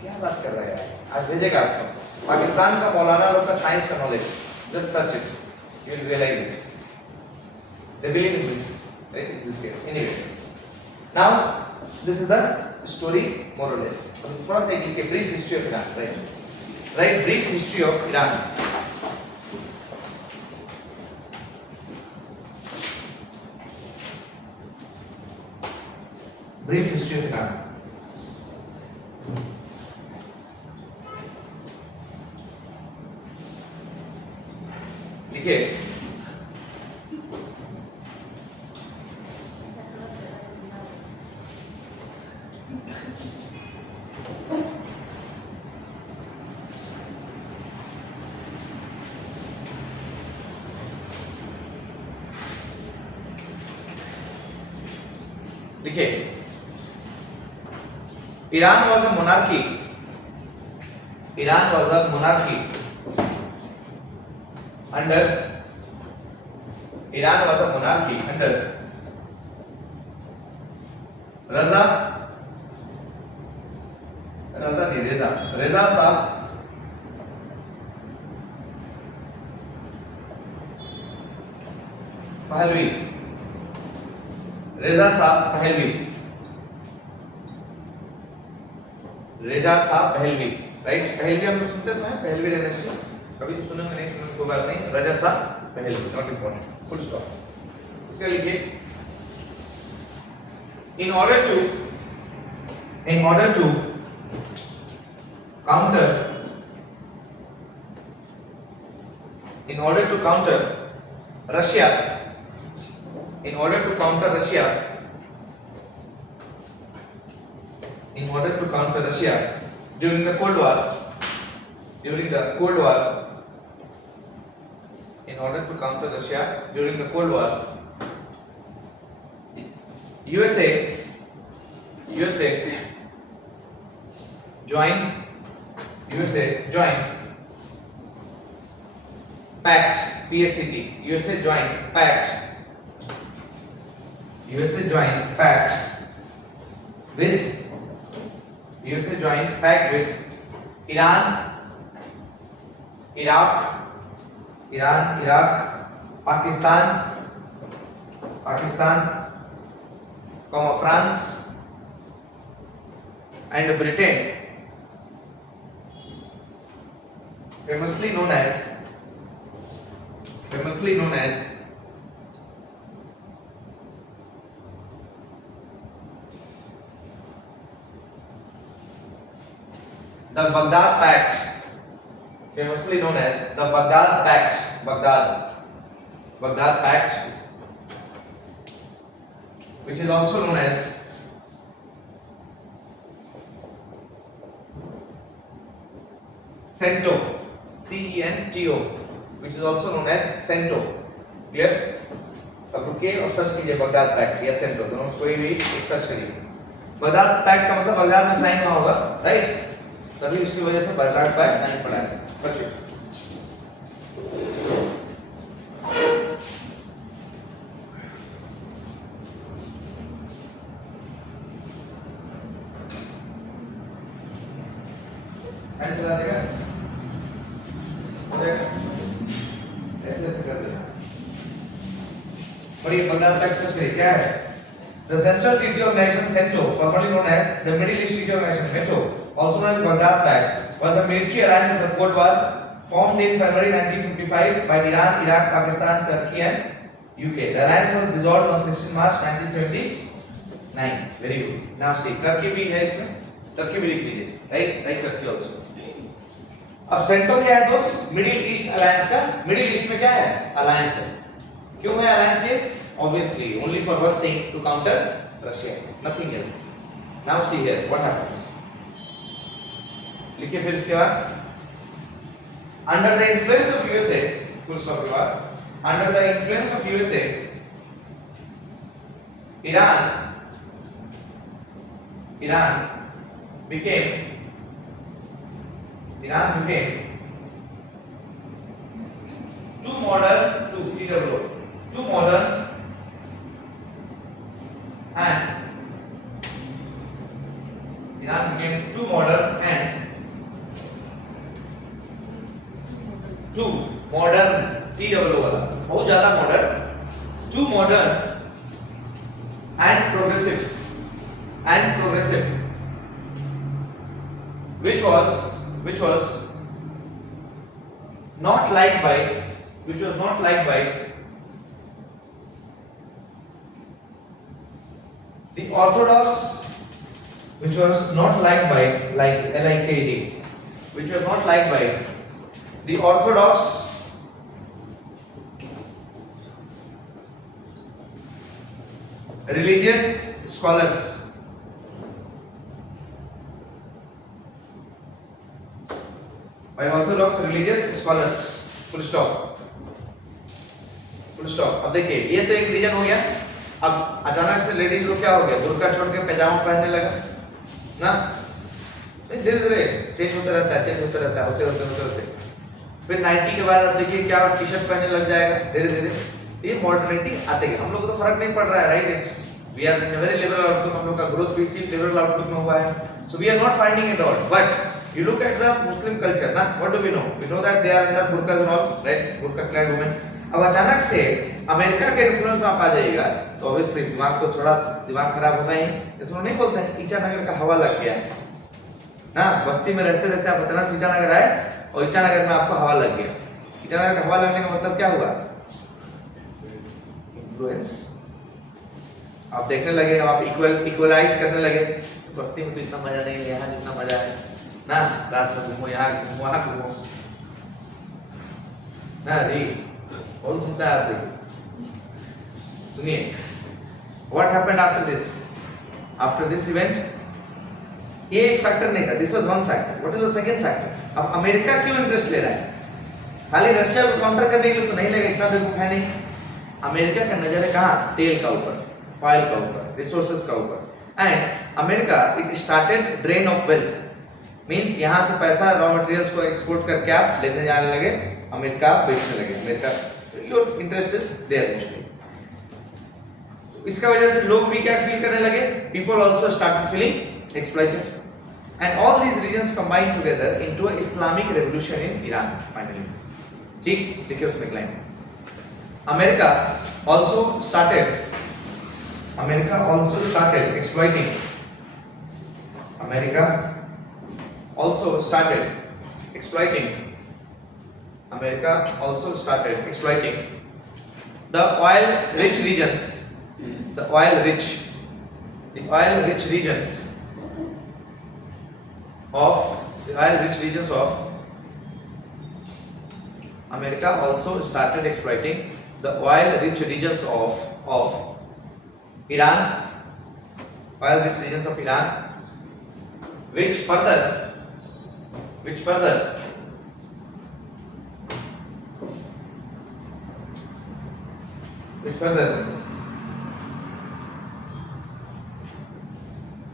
क्या बात कर रहे हैं? आज भेजेगा आपको पाकिस्तान का मौलाना लोग का साइंस का knowledge, just search it, you will realise it, they believe in this, right, in this case. Anyway, now this is the story more और लेस। थोड़ा सा एक brief history of Iran, right, brief history of Iran. Brief history of Iran. देखिए, Iran was a monarchy. Iran was a monarchy under Iran was a monarchy under Reza Shah Pahlavi. Reza Shah Pahlavi. रेजा Shah Pahlavi, right. Pahlavi हम लोग सुनते हैं, Pahlavi dynasty, कभी तो सुनेंगे नहीं सुनेंगे कोई बात नहीं। रेजा Shah Pahlavi, not important, full stop. उसके लिखिए, in order to counter Russia, in order to counter Russia during the Cold War, in order to counter Russia during the Cold War, USA joined pact, PSCT. USA joined pact with Iran, Iraq, Pakistan, France and Britain, famously known as the Baghdad Pact, which is also known as CENTO, CENTO, which is also known as CENTO. Clear? अब रुकिए और सर्च कीजिए Baghdad pact या सेंटो, दोनों कोई भी एक सर्च करिए। बगदाद पैक्ट का मतलब बगदाद में साइन हुआ होगा, राइट, तभी उसकी वजह से बगदाद पैक्ट नहीं पड़ा है। बच्चों चला देगा, ऐसे कर देना। और ये बगदाद पैक्ट से क्या है? The Central Treaty Organization (CENTO), formerly known as the Middle East Treaty Organization (METO), also known as Baghdad Pact, was a military alliance of the Cold War formed in February 1955 by Iran, Iraq, Pakistan, Turkey, and UK. The alliance was dissolved on 16 March 1979. Very good. Now see, Turkey भी है इसमें, Turkey भी लिख लीजिए, right, Turkey also. अब सेंटो क्या है दोस्त? मिडिल ईस्ट अलायंस का। मिडिल ईस्ट में क्या है? अलायंस है। क्यों है अलायंस ये? Obviously only for one thing, to counter Russia, nothing else. Now see here what happens. लिखिए फिर इसके बाद, under the influence of USA, full stop के बाद, under the influence of USA, Iran became Two modern, two TWO, two modern and Iran became two modern and two modern TWO वाला बहुत ज्यादा modern, two modern and progressive which was not liked by the orthodox, which was not liked by LIKD, which was not liked by the orthodox religious scholars, by orthodox religious scholars, full stop. अब देखिए ये तो एक रीजन हो गया। अब अचानक से लेडीज लोग क्या हो गया, बुर्का छोड़ के पैजामा पहनने लगा ना, धीरे धीरे चेंज होता रहता है होते फिर नाइटी के बाद अब देखिए क्या टी शर्ट पहनने लग जाएगा धीरे धीरे। ये मॉडर्निटी आते गए, हम लोग को तो फर्क नहीं पड़ रहा है, right? It's we are in very liberal outlook, हम लोग का ग्रोथ भी इसी लिबरल आउटलुक में हुआ है, so we are not finding it out. But you look at the Muslim culture ना, what do we know that they are under burqa and all, right? Burqa clad women. अब अचानक से अमेरिका के इन्फ्लुएंस में आप आ जाइएगा तो ऑब्वियसली दिमाग तो थोड़ा दिमाग खराब होता ही, इसमें नहीं बोलते हैं ईटानगर का हवा लग गया ना, बस्ती में रहते रहते आप अचानक से ईटानगर आए और ईटानगर में आपको हवा लग गया। ईटानगर का हवा लगने का मतलब क्या हुआ? इन्फ्लुएंस। आप देखने लगे, आप इक्वलाइज करने लगे, बस्ती में तो इतना मजा नहीं है, यहाँ जितना मजा है ना, रात में घूमो, यहाँ घूमो, वहाँ घूमो ना जी, और घूमता है आप। सुनिए, what happened after this event? ये एक फैक्टर नहीं था, this was one factor. What is the second factor? अब अमेरिका क्यों इंटरेस्ट ले रहा है? खाली रशिया को काउंटर करने के लिए तो नहीं लगा, इतना बेवकूफ है नहीं। अमेरिका का नजर है कहाँ? तेल का ऊपर, ऑयल का ऊपर, रिसोर्सेज का ऊपर। And America it started drain of wealth, means यहाँ से पैसा रॉ मटेरियल्स को एक्सपोर्ट करके आप लेने जाने लगे, अमेरिका बेचने लगे। America your interest is there mostly. इसका वजह से लोग भी क्या फील करने लगे? People also started feeling exploited and all these reasons combine together into a Islamic revolution in Iran finally. ठीक, देखिए उसमें claim America also started exploiting America also started exploiting the oil rich regions, the oil rich regions of America also started exploiting the oil rich regions of Iran, which further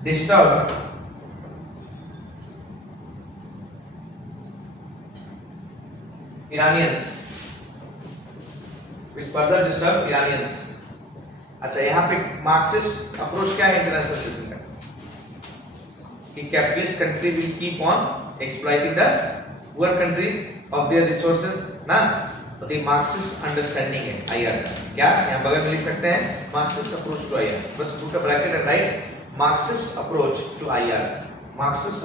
disturbed Iranians, अच्छा, यहाँ पे Marxist approach क्या है इंटरनेशनलिज्म का? कि capitalist country will keep on exploiting the poor countries of their resources ना, तो ये मार्क्सिस्ट अंडरस्टैंडिंग है आईआर का। क्या यहाँ बगल में लिख सकते हैं? मार्क्सिस्ट अप्रोच टू आईआर, बस put a bracket and write Marxist approach to IR, Marxist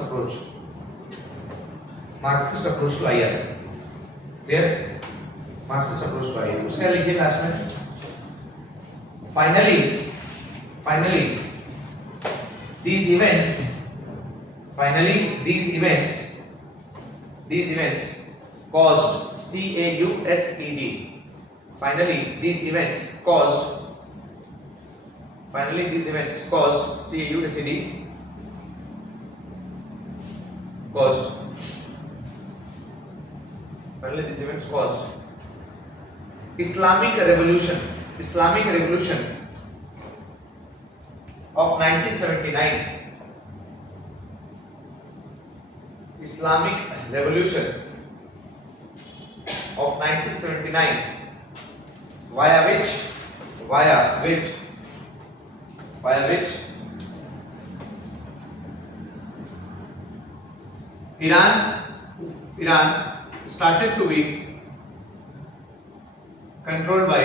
approach to IR, clear? Marxist approach to IR, उसका लिखिए लास्ट में। Finally, these events caused CAUSED. Finally, these events caused CAUSED Islamic Revolution of 1979. Islamic Revolution of 1979, via which Iran started to be controlled by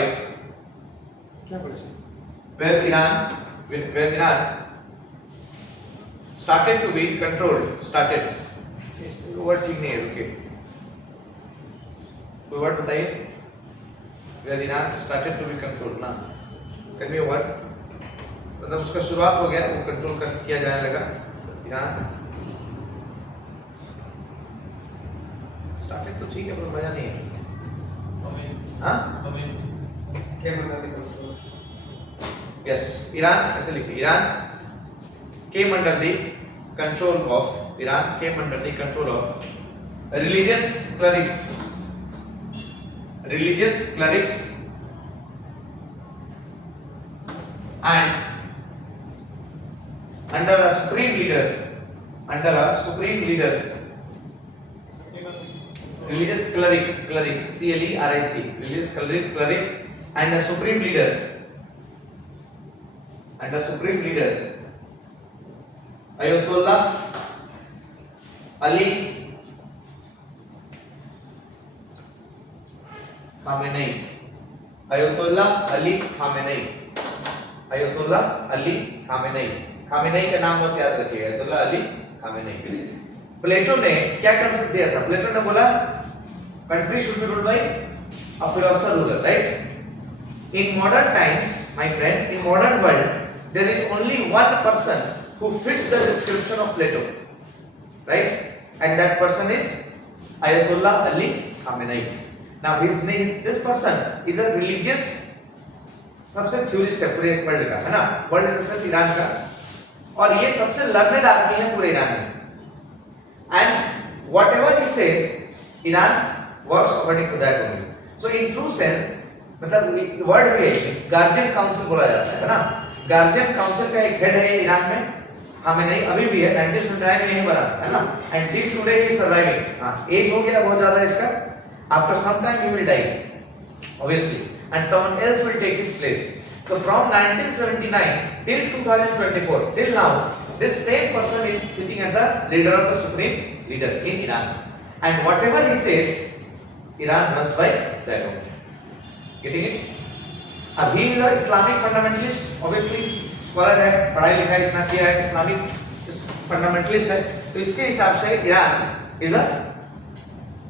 where Iran started to be controlled word ठीक नहीं है, रुकिए, कोई वर्ड बताइए, where Iran started to be controlled ना, can be a word, मतलब उसका शुरुआत हो गया, वो कंट्रोल किया जाने लगा, ईरान स्टार्टेड तो ठीक है पर मजा नहीं है, हाँ क्या मतलब यस, ईरान ऐसे लिखिए, Iran came under the control of religious clerics and under a supreme leader religious cleric CLERIC religious cleric and a supreme leader Ayatollah Ali Khamenei Khamenei का नाम बस याद रखिएगा, अयतुल्लाह अली खामेनेई। प्लेटो ने क्या कंसेप्ट दिया था? प्लेटो ने बोला country should be ruled by a philosopher ruler, right? In modern times my friend, in modern world there is only one person who fits the description of Plato, right? And that person is Ayatollah Ali Khamenei. Now this person is a religious सबसे थ्योरिस्ट है पूरे वर्ल्ड का, है ना? World in the sense Iran का, और ये सबसे लर्नेड आदमी है पूरे ईरान में। And whatever he says, Iran works according to that only. So in true sense, मतलब वर्ड भी है, गार्जियन काउंसिल बोला जाता है ना? गार्जियन काउंसिल का एक हेड है ईरान में, हमें नहीं अभी भी है, 1979 में यही बना था, है ना? And till today he surviving. हां, एज हो गया बहुत ज्यादा इसका, after some time he will die obviously and someone else will take his place. So from 1979 till 2024 till now this same person is sitting at the leader of the supreme leader in Iran, and whatever he says Iran runs by that only. Getting it? He is a Islamic fundamentalist, obviously scholar है, पढ़ाई लिखाई इतना किया है, Islamic fundamentalist है, तो इसके हिसाब से ईरान इज अ,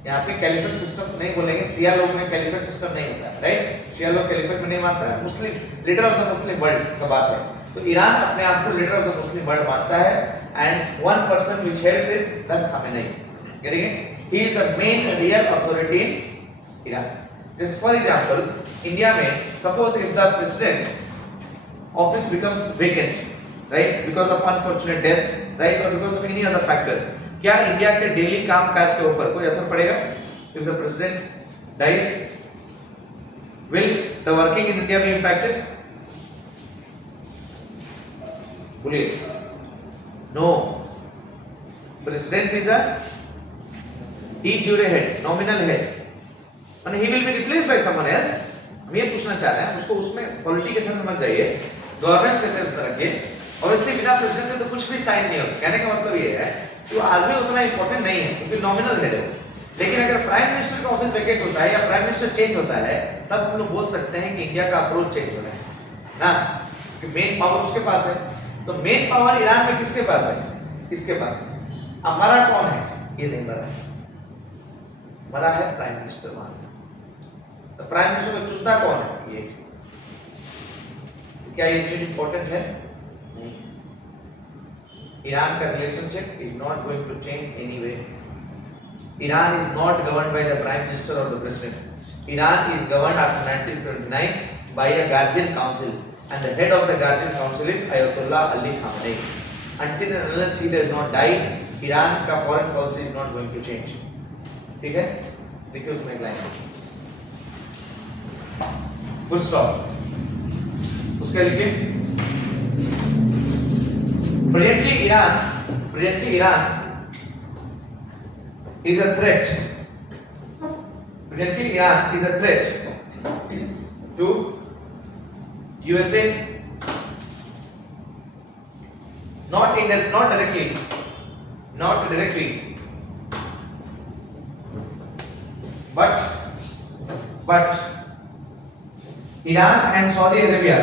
यहाँ पे कैलिफेट सिस्टम नहीं बोलेंगे, शिया लोग में कैलिफेट सिस्टम नहीं होता है, राइट? शिया लोग कैलिफेट में नहीं मानता है, Muslim leader of the Muslim world का बात है, तो ईरान अपने आप को leader of the Muslim world मानता है, and one person which heads is the Khamenei. Getting it? He is the main real authority in Iran. Just for example, India में suppose if the president office becomes vacant, right, because of unfortunate death, right, or because of any other factor, क्या इंडिया के डेली कामकाज के ऊपर कोई असर पड़ेगा? If the president dies, will the working in India be impacted? बोलिए। No. President is a de jure head, nominal head, and he will be replaced by someone else. हम ये पूछना चाह रहे हैं, उसको उसमें पॉलिटी के सेंस मत जाइए, गवर्नेंस के सेंस में रखिए। ऑब्वियसली बिना प्रेसिडेंट के तो कुछ भी साइन नहीं होता। कहने का मतलब ये है कि वो आदमी उतना इंपॉर्टेंट नहीं है, क्योंकि नॉमिनल हेड है। लेकिन अगर प्राइम मिनिस्टर का ऑफिस वेकेट होता है या प्राइम मिनिस्टर चेंज होता है, तब हम लोग बोल सकते हैं कि इंडिया का अप्रोच चेंज हो रहा है ना, कि मेन पावर उसके पास है। तो मेन पावर ईरान में किसके पास है? किसके पास है? हमारा कौन है? ये नहीं मरा है, मरा है प्राइम मिनिस्टर वहां। तो प्राइम मिनिस्टर को चुनता कौन है? ये। क्या ये न्यूज इंपॉर्टेंट है? नहीं। ईरान का relationship is not going to change anyway. Iran is not governed by the prime minister और the president. Iran is governed after 1979 by a guardian council, and the head of the guardian council is Ayatollah Ali Khamenei. Until and unless he does not die, Iran का foreign policy is not going to change. ठीक है, देखिए उसमें एक line full stop, उसके लिखिए presently Iran is a threat Potentially Iran is a threat to USA, not directly, but Iran and Saudi Arabia,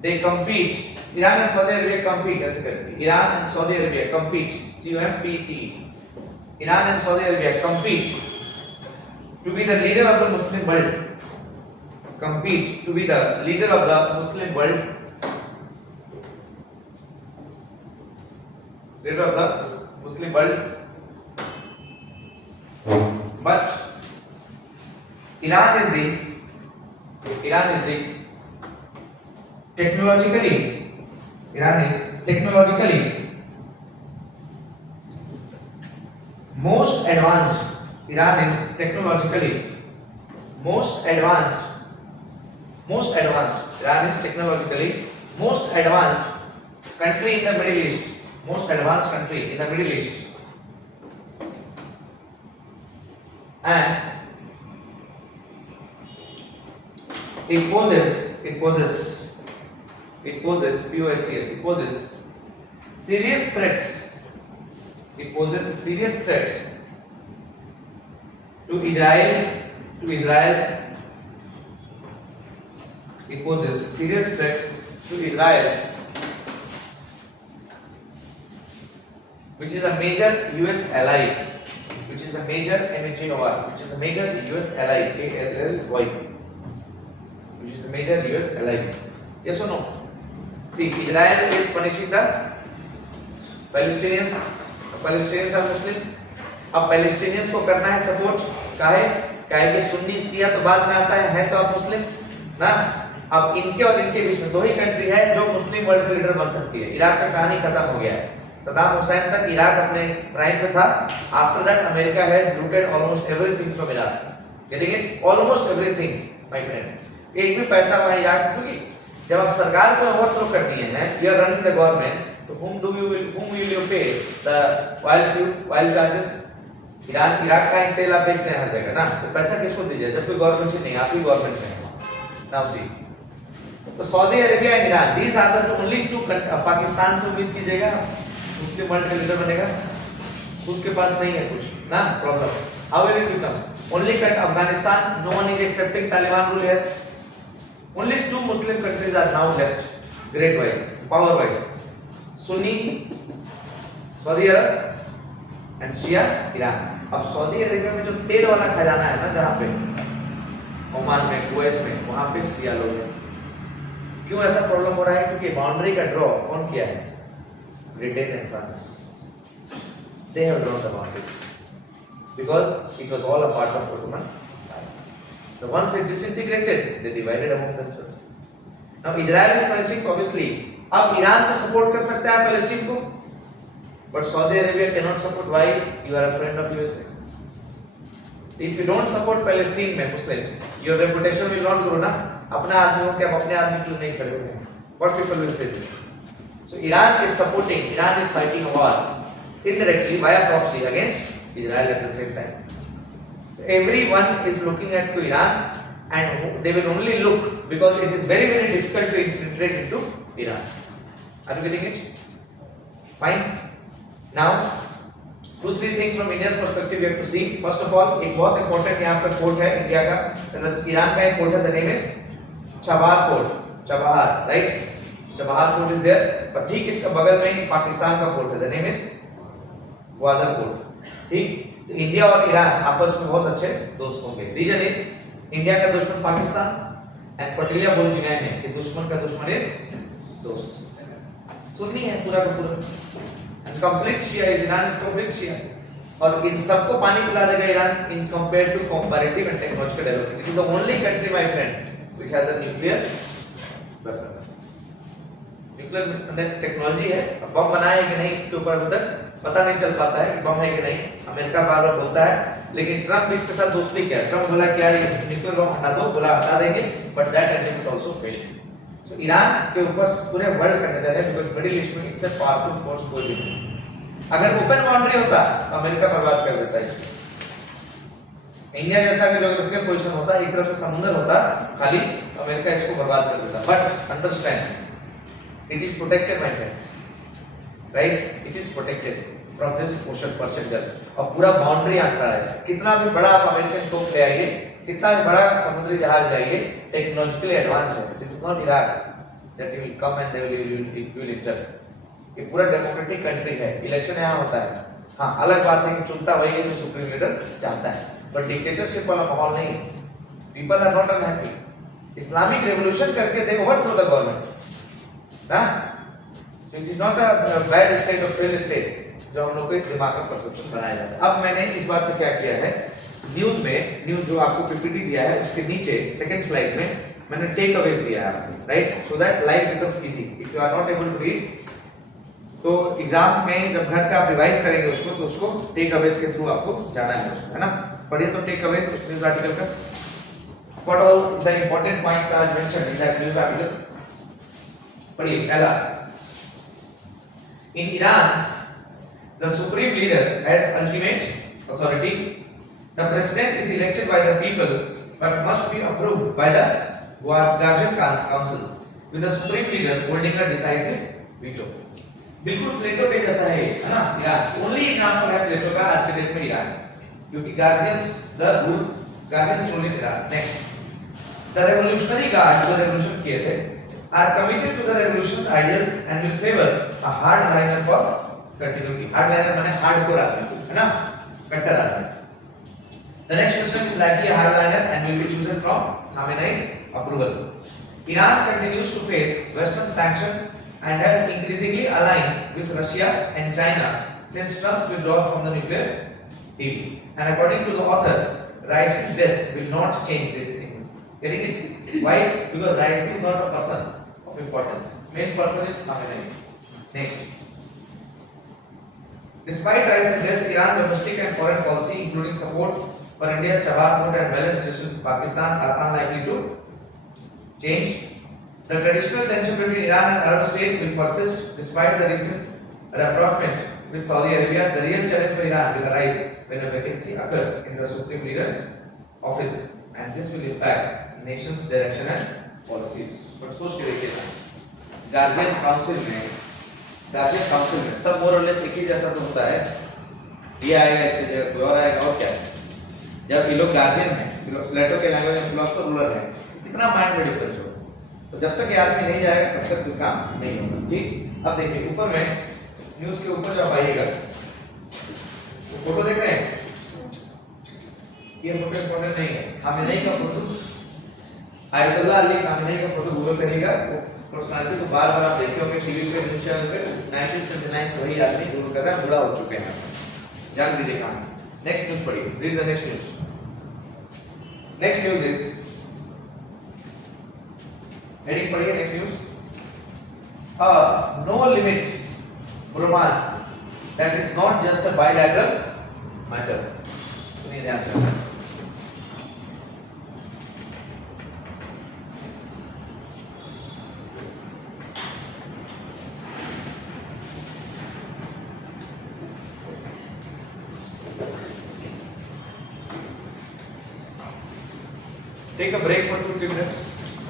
they compete. Iran and Saudi Arabia compete ऐसे करके. Iran and Saudi Arabia compete. COMPT. Iran and Saudi Arabia compete to be the leader of the Muslim world. Compete to be the leader of the Muslim world. Leader of the Muslim world. But Iran is technologically most advanced. Iran is technologically most advanced. Iran is technologically most advanced country in the Middle East. Most advanced country in the Middle East. And it poses serious threats. It poses serious threats to Israel. It poses serious threat to Israel, which is a major US ally, which is a major MHAOR, which is a major US ally, ALLY, which is a major US ally. Yes or no? See, Israel is punishing the Palestinians. Palestinians are Muslim. अब Palestinians को करना है सपोर्ट, काहे कि सुन्नी शिया तो बाद में आता है तो आप मुस्लिम ना. अब इनके और इनके बीच में दो ही कंट्री है जो मुस्लिम वर्ल्ड लीडर बन सकती है. इराक का कहानी खत्म हो गया है. सद्दाम हुसैन तक इराक अपने प्राइम पे था. After that America has looted almost everything from Iraq. Getting it? Almost everything my friend. एक भी पैसा वहां इराक, क्योंकि जब आप सरकार को ओवरथ्रो करनी है, you are running the government, तो whom will you pay the oil charges? Iraq का तेल आप बेच रहे हैं हर जगह ना, तो पैसा किसको दीजिए जब कोई गवर्नमेंट नहीं, आप ही गवर्नमेंट है. नाउ सी, तो Saudi Arabia and Iran, these are the only two. Pakistan से उम्मीद कीजिएगा मुस्लिम वर्ल्ड का लीडर बनेगा, उसके पास नहीं है कुछ ना problem. How will it become? Only Afghanistan, no one is accepting Taliban rule here. Only two Muslim countries are now left, great wise, power wise. Sunni Saudi Arab and Shia Iran. अब सऊदी अरेबिया में जो तेल वाला खजाना है ना, जहां पे ओमान में, कुवैत में, वहां पे शिया लोग हैं. क्यों ऐसा प्रॉब्लम हो रहा है? क्योंकि बाउंड्री का ड्रॉ कौन किया है? Britain and France. They have drawn the boundaries because it was all a part of Ottoman. So once it disintegrated, they divided among themselves. Now Israel is punishing, obviously. अब ईरान तो सपोर्ट कर सकता है पैलेस्टीन को, but Saudi Arabia cannot support. Why? You are a friend of USA. If you don't support Palestine में Muslims, your reputation will not grow ना. अपना आदमी हो क्या, अपने आदमी क्यों नहीं खड़े होंगे? What people will say this? So Iran is supporting, Iran is fighting a war indirectly via proxy against Israel at the same time. So everyone is looking at to Iran, and they will only look because it is very very difficult to infiltrate into Iran. Are you getting it? Fine. Now 2-3 things from India's perspective we have to see. First of all, एक बहुत important यहाँ पर पोर्ट है India का, ईरान का एक पोर्ट है. The name is Chabahar port. Chabahar, right? Chabahar port is there. पर ठीक इसका बगल में ही पाकिस्तान का पोर्ट है. The name is ग्वादर पोर्ट. ठीक, तो इंडिया और ईरान आपस में बहुत अच्छे दोस्त होंगे. रीजन इज इंडिया का दुश्मन पाकिस्तान, एंड पटेलिया बोल के गए हैं कि दुश्मन का दुश्मन इज दोस्त. सुन्नी है पूरा का पूरा, and complete Shia is Iran is complete Shia. और इन सबको पानी पिला देगा Iran in compare to comparative and technological development. It is the only country my friend which has a nuclear weapon. Nuclear technology है. बम बनाए कि नहीं इसके ऊपर अभी तक पता नहीं चल पाता है कि बम है कि नहीं. अमेरिका बार बार बोलता है, लेकिन ट्रम्प इसके साथ दोस्ती किया. ट्रम्प बोला कि यार न्यूक्लियर बम हटा दो, बोला हटा देंगे, but that agreement also failed. सो ईरान के ऊपर पूरे वर्ल्ड का नजर है, बिकॉज़ मिडिल ईस्ट में इससे पावरफुल फोर्स कोई भी नहीं. अगर ओपन बाउंड्री होता तो अमेरिका बर्बाद कर देता है। इंडिया जैसा अगर ज्योग्राफिकल पोजीशन होता, एक तरफ से समुद्र होता खाली, तो अमेरिका इसको बर्बाद कर देता। But understand, it is protected my friend, right? It is protected from this ocean person. और पूरा बाउंड्री आंकड़ा है। कितना भी बड़ा आप अमेरिकन तोप ले आइए, कितना भी बड़ा समुद्री जहाज लाइए, टेक्नोलॉजिकली एडवांस है। This is not Iraq that you will come and they will inter. ये पूरा डेमोक्रेटिक कंट्री है, इलेक्शन यहाँ होता है। हाँ, अलग बात है कि चुनता वही है जो सुप्रीम लीडर चाहता है, बट डिक्टेटरशिप वाला माहौल नहीं। People are not unhappy. Islamic revolution करके दे ओवरथ्रो द गवर्नमेंट ना, so it is not a bad state और फेल स्टेट जो हम लोग के दिमाग में परसेप्शन बनाया जाता है। अब मैंने इस बार से क्या किया है, न्यूज़ में, न्यूज़ जो आपको पीपीटी दिया है उसके नीचे सेकंड स्लाइड में मैंने टेक अवेज दिया है, right? So that life becomes easy. If you are not able to read, तो एग्जाम में जब घर पे आप रिवाइज करेंगे उसको, तो उसको टेक अवेज के थ्रू आपको जाना है उसमें, है ना? पढ़िए तो टेक अवेज उस न्यूज़ आर्टिकल का। What all the important points are mentioned in that news article. पढ़िए। पहला, in Iran the supreme leader has ultimate authority. The president is elected by the people but must be approved by the Guardian Council, with the supreme leader holding a decisive veto. बिल्कुल प्लेटो के जैसा है ना Iran. Only example है प्लेटो का आज के डेट में ईरान, क्योंकि guardians rule in Iran. Next, the revolutionary guard जो रेवोल्यूशन किए थे are committed to the revolution's ideals and will favour a hard liner for continuity. Hard liner माने हार्डकोर आदमी, है ना, कट्टर आदमी। The next question is likely a hardliner and will be chosen from Khamenei's approval. Iran continues to face Western sanction and has increasingly aligned with Russia and China since Trump's withdrawal from the nuclear deal. And according to the author, Raisi's death will not change this thing. Getting it? Why? Because Raisi is not a person of importance. Main person is Khamenei. Next. Despite Raisi's death, Iran's domestic and foreign policy, including support for India's Chabad Road and balanced relations with Pakistan, are unlikely to change. The traditional tension between Iran and Arab states will persist despite the recent rapprochement with Saudi Arabia. The real challenge for Iran will arise when a vacancy occurs in the supreme leader's office, and this will impact nation's direction and policies. But सोच के देखिए ना, guardian council में सब मोर और लेस एक ही जैसा तो होता है। ये आएगा इसकी जगह कोई और आएगा, और क्या है? जब ये लोग गार्जियन हैं, प्लेटो के लैंग्वेज में फिलोसोफर रूलर है, कितना माइंड में डिफरेंस हो। तो जब तक ये आदमी नहीं जाएगा तब तक कोई काम नहीं होगा। ठीक, अब देखिए ऊपर में न्यूज़ के ऊपर जब आइएगा तो फोटो देख रहे हैं, ये फोटो इंपॉर्टेंट नहीं है। खामेनेई का फोटो, आयतुल्लाह अली खामेनेई का फोटो गूगल करिएगा, पर्सनालिटी को बार-बार आप देखते होंगे टीवी पे, न्यूज़ चैनल पे। 1979 से वही आदमी रूल कर रहा है, बूढ़ा हो चुके हैं, जान दीजिए काम। नेक्स्ट न्यूज़ पढ़िए, read the next news. Next news is, heading पढ़िए next news. No limit bromance that is not just a bilateral matter. सुनिए ध्यान से। Take a break for 2-3 minutes.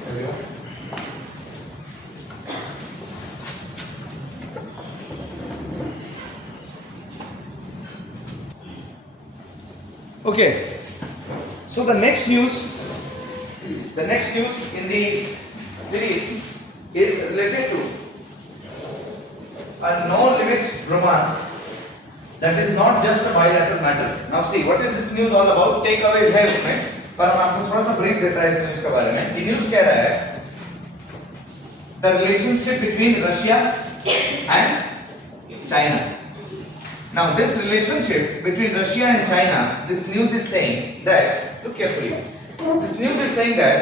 Everyone. Okay. So the next news in the series is related to a no limits romance that is not just a bilateral matter. Now see, what is this news all about? Takeaway है उसमें, पर हम आपको थोड़ा सा ब्रीफ देता है इस न्यूज़ के बारे में। ये न्यूज़ कह रहा है the relationship between Russia and China. Now this relationship between Russia and China, this news is saying that, look carefully, this news is saying that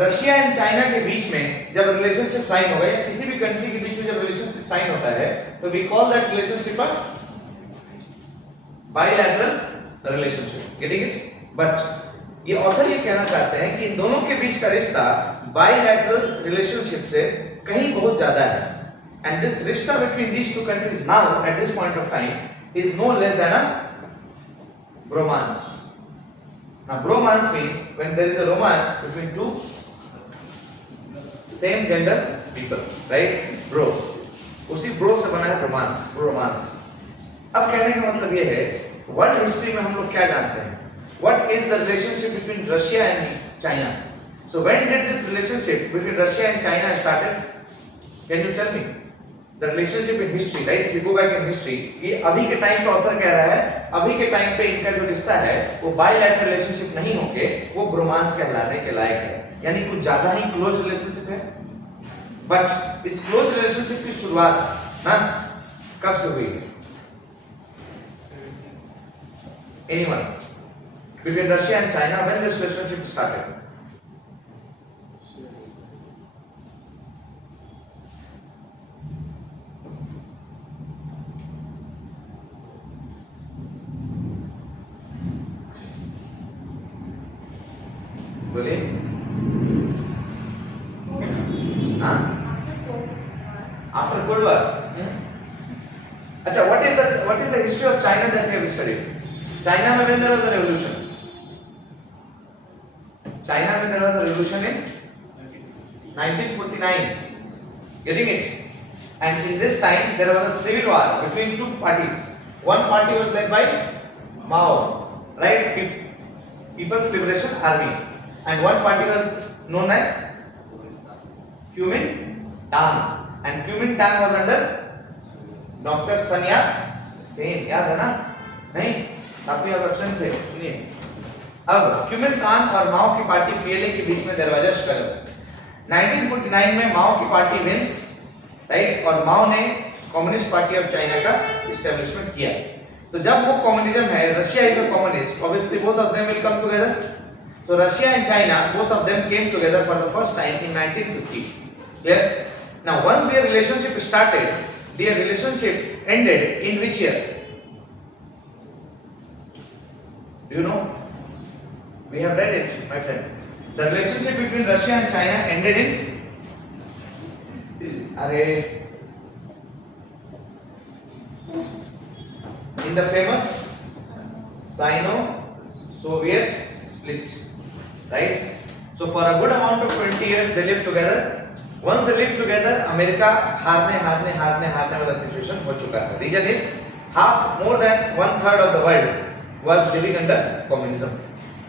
Russia and China के बीच में जब रिलेशनशिप साइन होगा या किसी भी कंट्री के बीच में जब रिलेशनशिप साइन होता है तो we call that relationship a bilateral relationship. Getting it? But ये ऑथर ये कहना चाहते हैं कि इन दोनों के बीच का रिश्ता बायलैटरल रिलेशनशिप से कहीं बहुत ज्यादा है। And this rishta between these two countries now at this point of time is no less than a bromance. Now bromance means when there is a romance between two same gender people, right? Bro, उसी bro से बना है bromance, bromance. अब कहने का मतलब ये है वर्ल्ड हिस्ट्री में हम लोग क्या जानते हैं? What is the relationship between Russia and China? So when did this relationship between Russia and China started? Can you tell me? The relationship in history, right? If you go back in history, ये अभी के टाइम पे ऑथर कह रहा है, अभी के टाइम पे इनका जो रिश्ता है वो बायलैटरल रिलेशनशिप नहीं होके वो ब्रोमांस कहलाने के लायक है, यानी कुछ ज्यादा ही क्लोज रिलेशनशिप है. बट इस क्लोज रिलेशनशिप की शुरुआत ना कब से हुई है? Anyone? Between Russia and China, when this relationship started? बोलिए. हाँ? After Cold War. अच्छा, what is the history of China that we have studied? China में when there was a revolution. China में there was a revolution in 1949. Getting it? And in this time there was a civil war between two parties. One party was led by Mao, right? People's Liberation Army. And one party was known as Kuomintang, and Kuomintang was under Dr. Sun Yat-sen. याद है ना? नहीं? आपके ऑप्शन थे, सुनिए. अब Kuomintang और माओ की पार्टी पीएलए के बीच में दरवाजा स्ट्रगल. 1949 में माओ की पार्टी विंस, राइट? और माओ ने कम्युनिस्ट पार्टी ऑफ चाइना का एस्टेब्लिशमेंट किया. तो जब वो कम्युनिज्म है, Russia is a communist, obviously both of them will come together. So Russia and China, both of them came together for the first time in 1950. Clear? Now once their relationship started, their relationship ended in which year? Do you know? We have read it, my friend. The relationship between Russia and China ended in the famous Sino-Soviet split. Right? So for a good amount of 20 years they lived together. Once they lived together, America हारने वाला situation हो चुका है. Reason is more than 1/3 of the world was living under communism.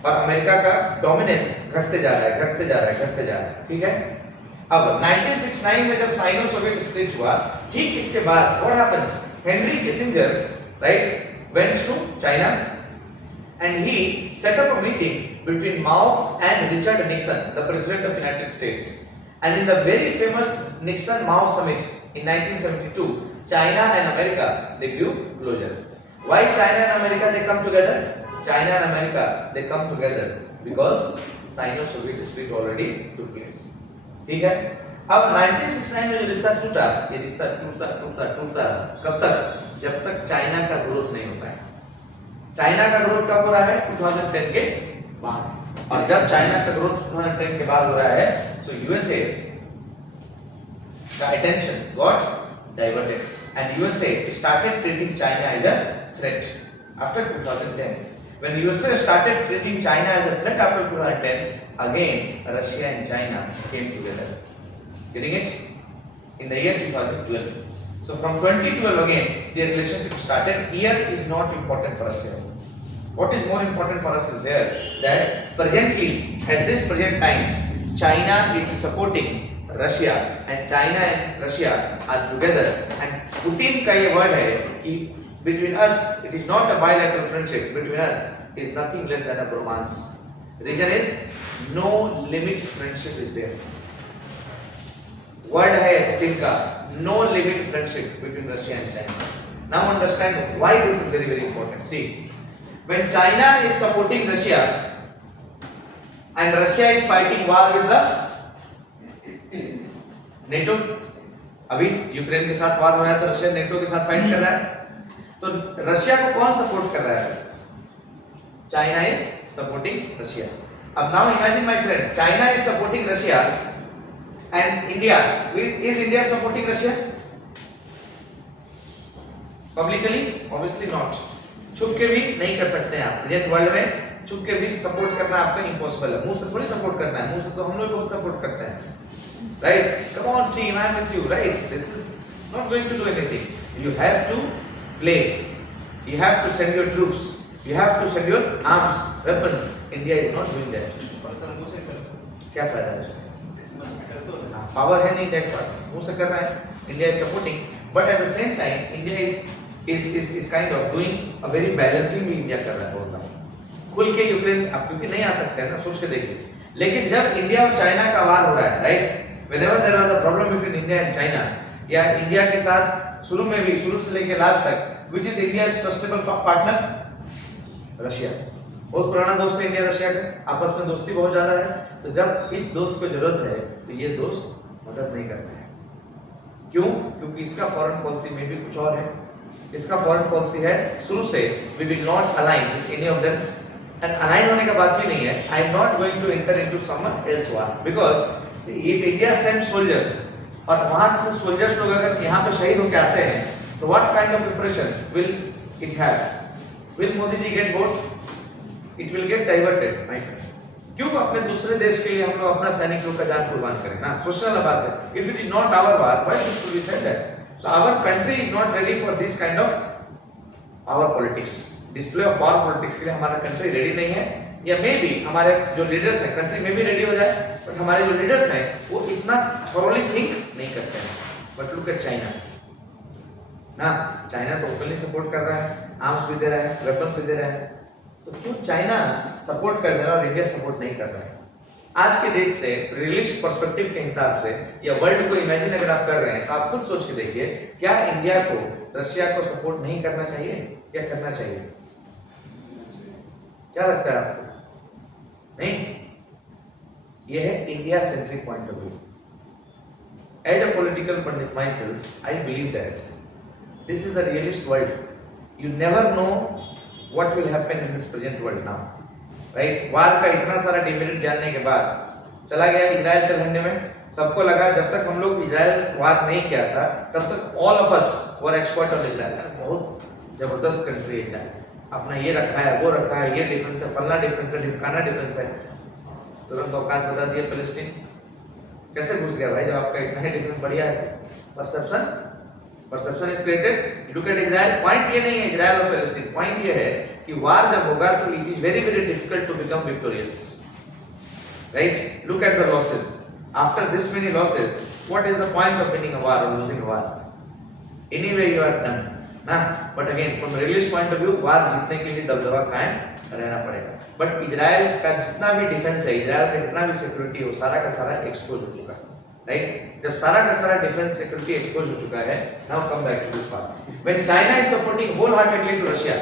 और अमेरिका का dominance घटते जा रहा है. ठीक है? अब 1969 में जब साइनो-सोवियत स्प्लिट हुआ, ठीक इसके बाद what happens? Henry Kissinger, right, went to China and he set up a meeting between Mao and Richard Nixon, the president of United States. And in the very famous Nixon-Mao summit in 1972, China and America, they grew closer. Why China and America they come together? China and America they come together because Sino-Soviet split already took place. ठीक है? अब 1969 में जो रिश्ता टूटा, ये रिश्ता टूटता कब तक? जब तक चाइना का ग्रोथ नहीं होता है. चाइना का ग्रोथ कब हो रहा है? 2010 के बाद. और जब चाइना का ग्रोथ 2010 के बाद हो रहा है, so USA का attention got diverted and USA started treating China as a threat after 2010. When USA started treating China as a threat after 2010, again Russia and China came together. Getting it? In the year 2012. So from 2012 again, their relationship started. Year is not important for us here. What is more important for us is here that presently, at this present time, China is supporting Russia and China and Russia are together. And Putin का ये word है कि between us, it is not a bilateral friendship. Between us is nothing less than a bromance. Reason is no limit friendship is there. Word है Putin का no limit friendship between Russia and China. Now understand why this is very very important. See, when China is supporting Russia and Russia is fighting war with the NATO, अभी यूक्रेन के साथ वार हो रहा है तो Russia NATO के साथ फाइट कर रहा है. तो रशिया को कौन सपोर्ट कर रहा है? China is supporting Russia. अब now imagine my friend, China is supporting Russia and India, is India supporting Russia? Publicly obviously not, छुप के भी नहीं कर सकते हैं आप। प्रेजेंट वर्ल्ड में छुप के भी सपोर्ट करना आपका इम्पॉसिबल है। मुंह से थोड़ी सपोर्ट करना है, मुंह से तो हम लोग बहुत सपोर्ट करते हैं, right? Come on team, I am with you, right? This is not going to do anything. You have to play, you have to send your troops, you have to send your arms, weapons. India is not doing that. Person मुंह से करता है, क्या फायदा है उससे? मन में करता है। पावर है नहीं इंडिया के पास, मुंह से कर रहा है। India is supporting, but at the same time India is kind of doing a very balancing भी इंडिया कर रहा है, बोलता हूं। खुल के यूक्रेन आप क्योंकि नहीं आ सकते हैं ना, सोच के देखिए। लेकिन जब इंडिया और चाइना का वार हो रहा है, right, whenever there was a problem between India and China, या इंडिया के साथ शुरू में भी, शुरू से लेकर लास्ट तक, which is India's trustable partner? Russia. बहुत पुराना दोस्त है इंडिया रशिया का, आपस में दोस्ती बहुत ज्यादा है। तो जब इस दोस्त को जरूरत है तो ये दोस्त मदद नहीं करते हैं। क्यों? क्योंकि इसका फॉरेन पॉलिसी में भी कुछ और है। इसका फॉरेन पॉलिसी है शुरू से, we will not align with any of them. And align होने का बात भी नहीं है, I am not going to enter into someone else war, because see if India send soldiers और वहां से सोल्जर्स लोग अगर यहाँ पे शहीद होकर आते हैं, तो what kind of impression will it have? Will Modi ji get vote? It will get diverted, my friend. क्यों अपने दूसरे देश के लिए हम लोग अपना सैनिक लोग का जान कुर्बान करें ना? सोचने वाला बात है। If it is not our war, why should we send that? So our country is not ready for this kind of power politics, display of power politics के लिए हमारा कंट्री रेडी नहीं है। या मे बी हमारे जो लीडर्स हैं कंट्री में भी रेडी हो जाए, बट हमारे जो लीडर्स हैं वो इतना थॉरोली थिंक नहीं करते हैं। बट लुक एट चाइना ना, चाइना तो ओपनली सपोर्ट कर रहा है, आर्म्स भी दे रहा है, वेपन्स भी दे रहा है। तो क्यों चाइना सपोर्ट कर रहा है और इंडिया सपोर्ट नहीं कर रहा है? आज के डेट से रियलिस्टिक पर्सपेक्टिव के हिसाब से या वर्ल्ड को इमेजिन अगर आप कर रहे हैं, तो आप खुद सोच के देखिए, क्या इंडिया को रशिया को सपोर्ट नहीं करना चाहिए या करना चाहिए? क्या लगता है आपको? नहीं, यह है India centric point of view. As a political pundit myself, I believe that this is the realist world. You never know what will happen in this present world now, right? वार का इतना सारा डिमेरिट जानने के बाद चला गया इजराइल के लड़ने में। सबको लगा जब तक हम लोग इजराइल वार नहीं किया था तब तक all of us were expert on Israel. बहुत जबरदस्त कंट्री है इजराइल, अपना ये रखा है, वो रखा है, ये डिफेंस है, फलना डिफेंस है, ढिमकाना डिफेंस है। तुरंत औकात बता दिया फिलिस्तीन। कैसे घुस गया भाई जब आपका इतना ही डिफेंस बढ़िया है? Perception is created. Look at Israel. Point ये नहीं है इजराइल और पैलेस्टीन, पॉइंट ये है कि वार जब होगा तो it is very very difficult to become victorious, right? Look at the losses. After this many losses, what is the point of winning a war और losing a war? Anyway you are done ना। But again from realist point of view, war जीतने के लिए दबदबा कायम रहना पड़ेगा। But Israel का जितना भी डिफेंस है, इजराइल का जितना भी सिक्योरिटी हो, सारा का सारा एक्सपोज हो चुका है, राइट? जब सारा का सारा डिफेंस सिक्योरिटी एक्सपोज हो चुका है, now come back to this part. When China is supporting wholeheartedly to Russia,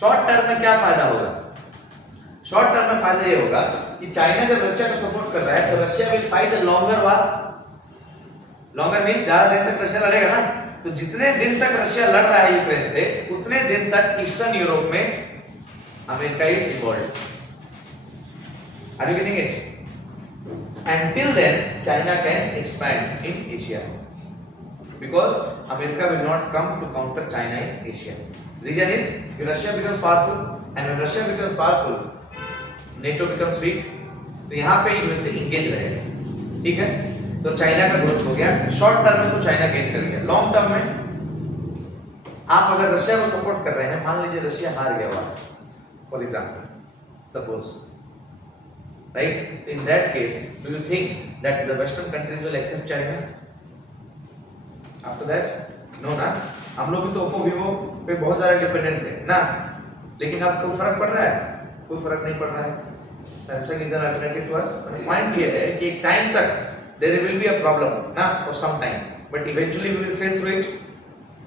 short term में क्या फायदा होगा? शॉर्ट टर्म में फायदा ये होगा कि चाइना जब रशिया को सपोर्ट कर रहा है तो Russia will fight a longer war. Longer means ज्यादा दिन तक रशिया लड़ेगा ना। तो जितने दिन तक रशिया लड़ रहा है यूक्रेन से, उतने दिन तक ईस्टर्न यूरोप में America is involved. Are you getting it? Until then, China can expand in Asia because America will not come to counter China in Asia. Reason is if Russia becomes powerful, and when Russia becomes powerful, NATO becomes weak. तो यहाँ पे USA engage रहेगा, ठीक है? तो चाइना का ग्रोथ हो गया। शॉर्ट टर्म में तो चाइना गेन कर गया। लॉन्ग टर्म में आप अगर रशिया को सपोर्ट कर रहे हैं, मान लीजिए रशिया हार गया war, for example, suppose, right? In that case, do you think that the Western countries will accept China? After that, no ना। हम लोग भी तो ओप्पो वीवो पे बहुत ज़्यादा डिपेंडेंट थे ना, लेकिन अब कोई फर्क पड़ रहा है? कोई फर्क नहीं पड़ रहा है। Samsung is an alternative to us। Point ये है कि एक टाइम तक there will be a problem ना, for some time, but eventually we will sail through it।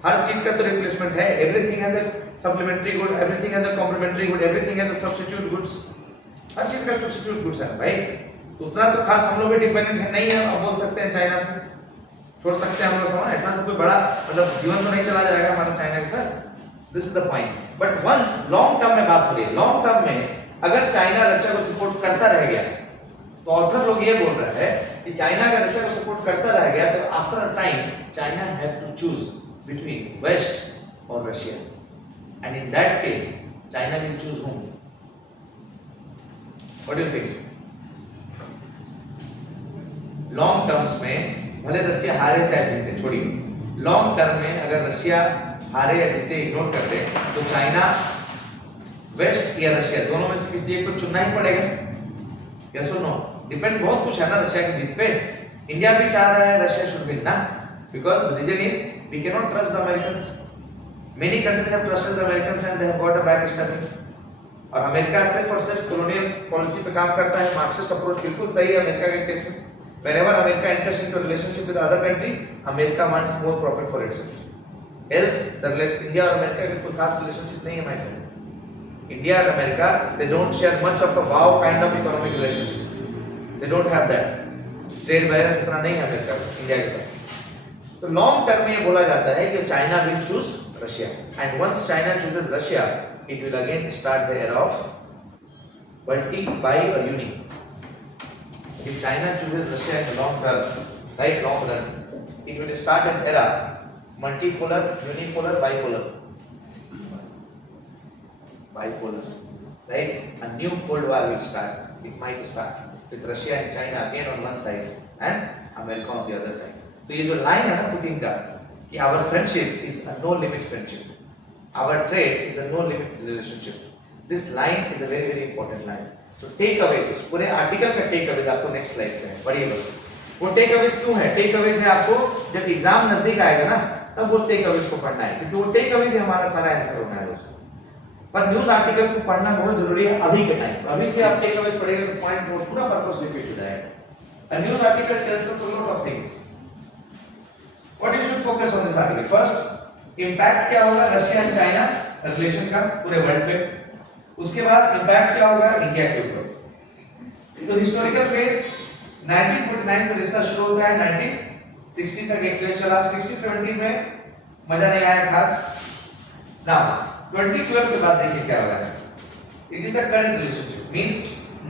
हर चीज का तो रिप्लेसमेंट है। Everything has a supplementary good, everything has a complementary good, everything has a substitute goods। हर चीज का सब्स्टिट्यूट गुड्स है भाई। तो उतना तो खास हम लोग भी डिपेंडेंट है नहीं है। अब बोल सकते हैं चाइना छोड़ सकते हैं हम लोग सामान, ऐसा तो कोई बड़ा मतलब जीवन तो नहीं चला जाएगा हमारा चाइना के साथ। This is the point. But once long term में बात हो रही है, लॉन्ग टर्म में अगर चाइना रशिया को सपोर्ट करता रह गया, तो ऑथर लोग ये बोल रहे हैं कि चाइना अगर रशिया को सपोर्ट करता रह गया तो after a time China have to choose between West or Russia? And in that case, China will choose whom? What do you think? Long terms में भले रशिया हारे चाहे जीते, छोड़िए, लॉन्ग टर्म में अगर रशिया हारे या जीते इग्नोर कर दे तो चाइना, वेस्ट या रशिया दोनों में से किसी एक को चुनना ही पड़ेगा। यस और नो? डिपेंड बहुत कुछ है ना रशिया की जीत पे। इंडिया भी चाह रहा है रशिया शुड विन ना, because reason is we can not trust the Americans. Many countries have trusted the Americans and they have got a back standing. और अमेरिका सिर्फ और सिर्फ कॉलोनियल पॉलिसी पे काम करता है। मार्क्सिस्ट अप्रोच बिल्कुल सही है अमेरिका के केस में। Whenever America enters into a relationship with other country, America wants more profit for itself. Else, the India और America का कोई खास relationship नहीं है my friend. India and America, they don't share much of a wow kind of economic relationship. They don't have that. Trade balance उतना नहीं है America India के साथ। तो लॉन्ग टर्म में ये बोला जाता है कि China will choose Russia. And once China chooses Russia, it will again start the era of multi, bi or uni. If China chooses Russia in the long term, right, long run, it will start an era, multipolar, unipolar, bipolar, right? A new Cold War will start. It might start with Russia and China again on one side and America on the other side. तो ये जो लाइन है ना पुतिन का कि our friendship is a no limit friendship, our trade is a no limit relationship. This line is a very very important line. तो टेक अवेज, पूरे आर्टिकल का टेक अवेज आपको नेक्स्ट स्लाइड पे है, पढ़िए बस। वो टेक अवेज क्यों है? टेक अवेज है आपको जब एग्जाम नजदीक आएगा ना तब वो टेक अवेज को पढ़ना है, क्योंकि वो टेक अवेज ही हमारा सारा आंसर होना है दोस्तों। पर न्यूज़ आर्टिकल को पढ़ना बहुत जरूरी है अभी के टाइम। अभी से आप टेक अवेज पढ़ेंगे तो पॉइंट वो पूरा पर्पस डिफीट हो जाएगा। A news article tells us a lot of things. What you should focus on this article? First, impact क्या होगा रशिया एंड चाइना रिलेशन का पूरे वर्ल्ड पे। उसके बाद इम्पैक्ट क्या होगा इंडिया के ऊपर। तो हिस्टोरिकल फेज 1949 से रिश्ता शुरू होता है, 1960 तक एक फेज चला। 60-70s में मजा नहीं आया खास। नाउ 2012 के बाद देखिए क्या हो रहा है। It is the current relationship, means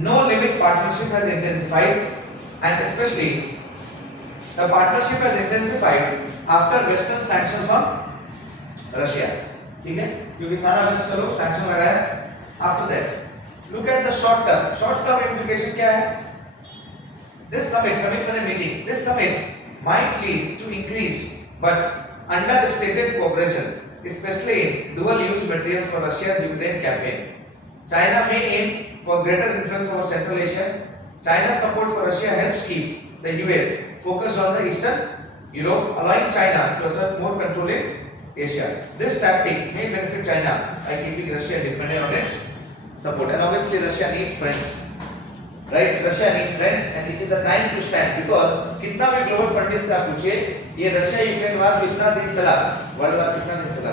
no limit partnership has intensified and specially the partnership has intensified after western sanctions on Russia. ठीक है, क्योंकि सारा वेस्ट का लोग सैंक्शन लगाया। After that, look at the short term. Short term implication क्या है? This summit might lead to increased but understated cooperation, especially in dual-use materials for Russia's Ukraine campaign. China may aim for greater influence over Central Asia. China's support for Russia helps keep the US focused on the Eastern Europe, allowing China to assert more control in Asia. This tactic may benefit China by keeping Russia dependent on its support. And obviously Russia needs friends, right? Russia needs friends and it is the time to stand, because कितना भी ग्लोबल पंडित से आप पूछिए, ये Russia Ukraine वार कितना दिन चला, world war कितना दिन चला,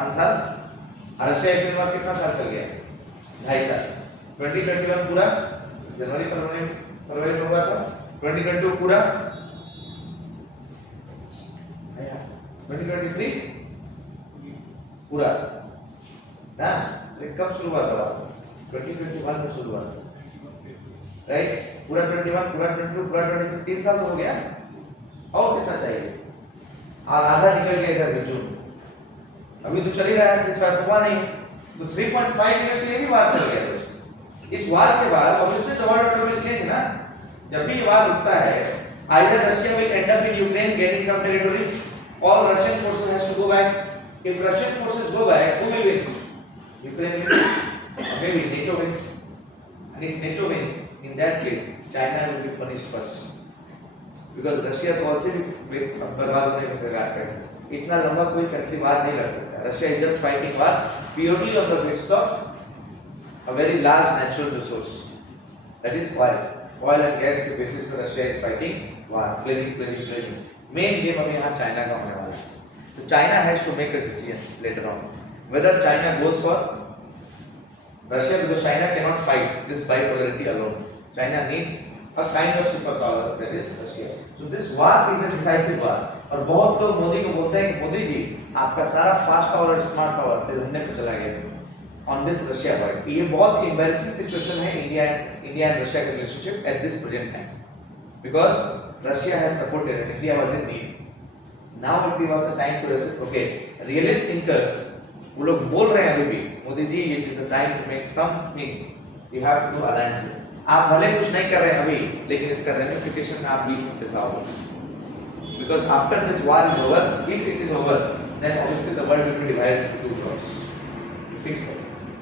5 साल। रशिया यूक्रेन वार कितना साल चल गया? 2.5 साल। 2021 पूरा जनवरी फरवरी में हुआ था। 2022 पूरा, 2023 पूरा ना, कब शुरू हुआ था? 2021 में शुरू हुआ था, राइट? पूरा 21, पूरा 22, पूरा 23, 3 साल तो हो गया। और कितना चाहिए? आधा निकल गया इधर में जून। अभी तो चल ही रहा है, 6.5 हुआ नहीं, तो 3.5 इयर्स के लिए भी वार चल गया दोस्तों। इस वार के बाद obviously the world order will change ना। जब भी ये वार रुकता है, either Russia will end up in Ukraine gaining some territory, all Russian forces has to go back. If Russian forces go back, who will win? Ukraine will win. Maybe NATO wins. And if NATO wins, in that case, China will be punished first. Because Russia तो वैसे भी बर्बाद होने में कगार पे है। इतना लंबा कोई कंट्री वार नहीं लड़ सकता। Russia is just fighting war purely on the basis of a very large natural resource, that is oil. Oil and gas के basis पर Russia is fighting war, pledging. Main game अभी यहाँ चाइना का होने वाला है। तो China has to make a decision later on whether China goes for Russia, because China cannot fight this bipolarity alone. China needs a kind of superpower, that is Russia. So this war is a decisive war. और बहुत लोग मोदी को बोलते हैं कि मोदी जी आपका सारा fast power और स्मार्ट पावर तिरंगे पे चला गया on this Russia war. ये बहुत embarrassing situation है इंडिया एंड रशिया के relationship at this present time, because Russia has supported and India was in need. Now will be about the time to reset. Okay, realist thinkers, वो लोग बोल रहे हैं अभी भी, मोदी ji it is the time to make something, you have to do alliances. आप भले कुछ नहीं कर रहे हैं अभी, लेकिन इसका ramification में आप बीच में पिसाओगे. Because after this war is over, if it is over, then obviously the world will be divided into two blocks. Fix it.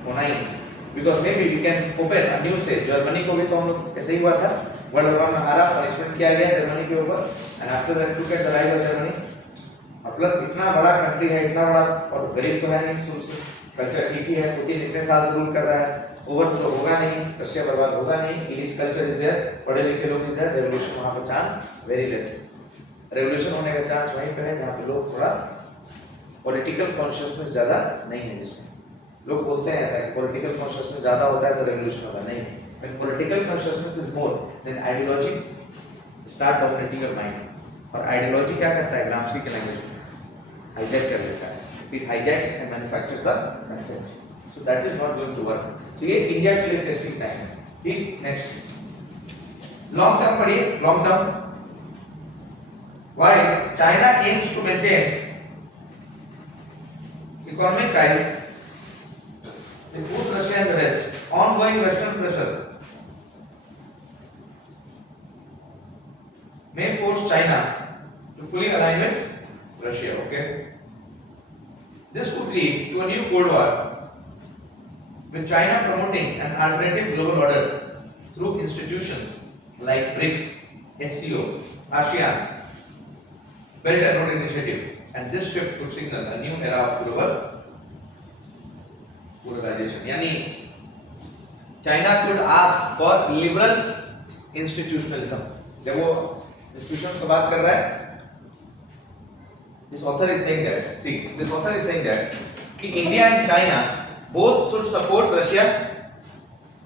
होना ही. Because maybe we can open a new stage. Germany को भी तो हम लोग ऐसे ही हुआ था. World war में हारा, पनिशमेंट किया गया जर्मनी के ऊपर. And after that took at the rise of Germany. और प्लस इतना बड़ा कंट्री है, इतना बड़ा, और गरीब तो है नहीं शुरू से. कल्चर ठीक ही है. पुतिन इतने साल से रूल कर रहा है. ओवर तो होगा नहीं. रशिया बर्बाद होगा नहीं. Elite culture is there. पढ़े लिखे लोग इज देयर. रेवोल्यूशन वहां पर चांस वेरी लेस. रेवोल्यूशन होने का चांस वहीं पे है जहां पे लोग थोड़ा पॉलिटिकल कॉन्शियसनेस ज्यादा नहीं है. जिसमें लोग बोलते हैं ऐसा कि पॉलिटिकल कॉन्शियसनेस ज्यादा होता है तो रेवोल्यूशन होगा. नहीं. When political consciousness is more than ideology start dominating your mind. और आइडियोलॉजी क्या करता है? ग्राम्स्की के लैंग्वेज में हाईजैक कर लेता है. It hijacks and manufactures the concept. So that is not going to work. तो ये इंडिया के लिए टेस्टिंग टाइम है. ठीक. नेक्स्ट लॉन्ग टर्म पढ़िए. Long term while China aims to maintain economic ties with both Russia and the West, ongoing Western pressure may force China to fully align with Russia. Okay, this could lead to a new Cold War, with China promoting an alternative global order through institutions like BRICS, SCO, ASEAN, Belt and Road Initiative, and this shift could signal a new era of global polarization. यानी China could ask for liberal institutionalism. जब वो institutions की बात कर रहा है, this author is saying that. See, this author is saying that कि India and China both should support Russia,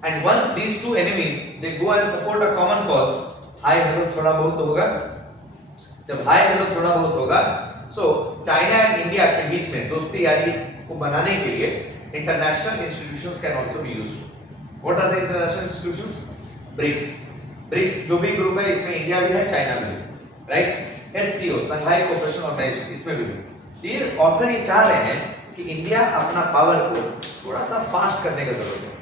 and once these two enemies they go and support a common cause, hi hello थोड़ा बहुत होगा. जब hi hello थोड़ा बहुत होगा, so China and India के बीच में दोस्ती यारी को बनाने के लिए international institutions can also be used. What are the international institutions? BRICS. BRICS जो भी ग्रुप है इसमें इंडिया भी है, चाइना भी है. राइट. एससीओ संघाई कोऑपरेशन ऑर्गेनाइजेशन इसमें भी है. ये ऑथर ये चाह रहे हैं कि इंडिया अपना पावर को थोड़ा सा फास्ट करने की जरूरत है.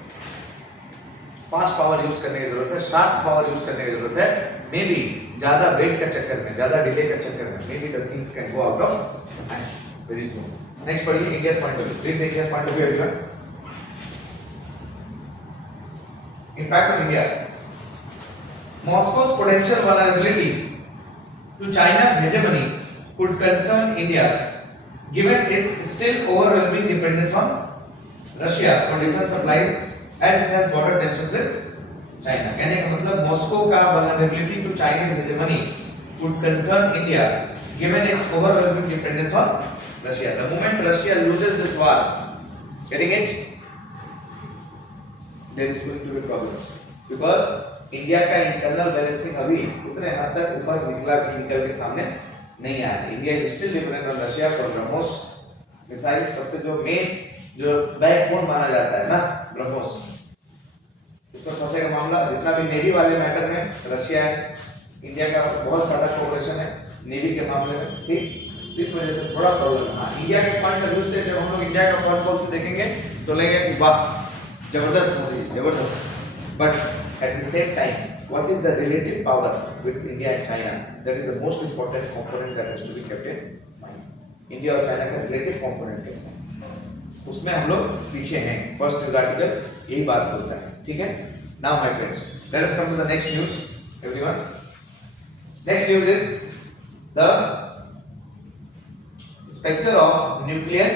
फास्ट पावर यूज करने की जरूरत है. शार्प पावर यूज करने की जरूरत है. मे बी ज्यादा वेट का चक्कर में, ज्यादा डिले का चक्कर में, maybe the things can go out of hand very soon. Next पढ़िए India's point of view. Please India's point of view everyone. Impact of India. Moscow's potential vulnerability to China's hegemony could concern India, given its still overwhelming dependence on Russia for defense supplies, as it has border tensions with China. कहने का मतलब मॉस्को का vulnerability to Chinese hegemony would concern India, given its overwhelming dependence on Russia. The moment Russia loses this war, getting it, there is going to be problems, because India का internal balancing अभी उतने हद तक ऊपर निकल के सामने नहीं आया. India is still dependent on Russia for BrahMos मिसाइल. सबसे जो मेन जो बैकबोन माना जाता है ना ब्रह्मोस, इसमें फंसेगा मामला. जितना भी नेवी वाले मैटर में रशिया है, इंडिया का बहुत सारा कोऑपरेशन है नेवी के मामले में. ठीक. इस वजह से थोड़ा प्रॉब्लम है. हाँ, इंडिया के पॉइंट ऑफ व्यू से जब हम लोग इंडिया का फॉरेन पॉलिसी देखेंगे तो लगेगा कि वाह जबरदस्त मोदी, जबरदस्त. But at the same time, what is the relative power with India and China? That is the most important component that has to be kept in mind. India और China का relative component कैसा है, उसमें हम लोग पीछे हैं. फर्स्ट न्यूज आर्टिकल यही बात बोलता है. ठीक है. Now my friends, let us come to the next news. Everyone, next news is the specter of nuclear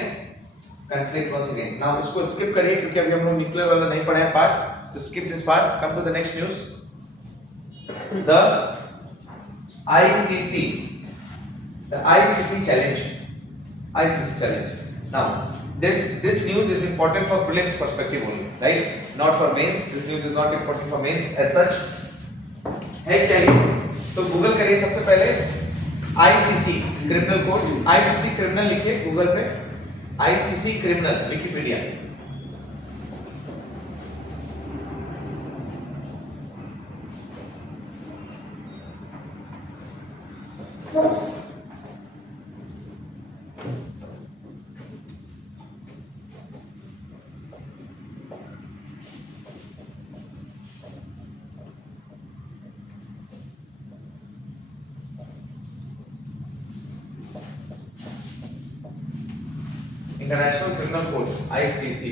conflict once again. Now इसको skip करिए क्योंकि अभी हम लोग न्यूक्लियर वाला नहीं पढ़ा है part. To skip this part, come to the next news. The ICC challenge. ICC challenge. Now, this news is important for prelims perspective only, right? Not for mains. This news is not important for mains as such. है क्या ये? तो गूगल करिए सबसे पहले ICC criminal code. ICC criminal लिखिए गूगल पे. ICC criminal Wikipedia. International criminal court ICC.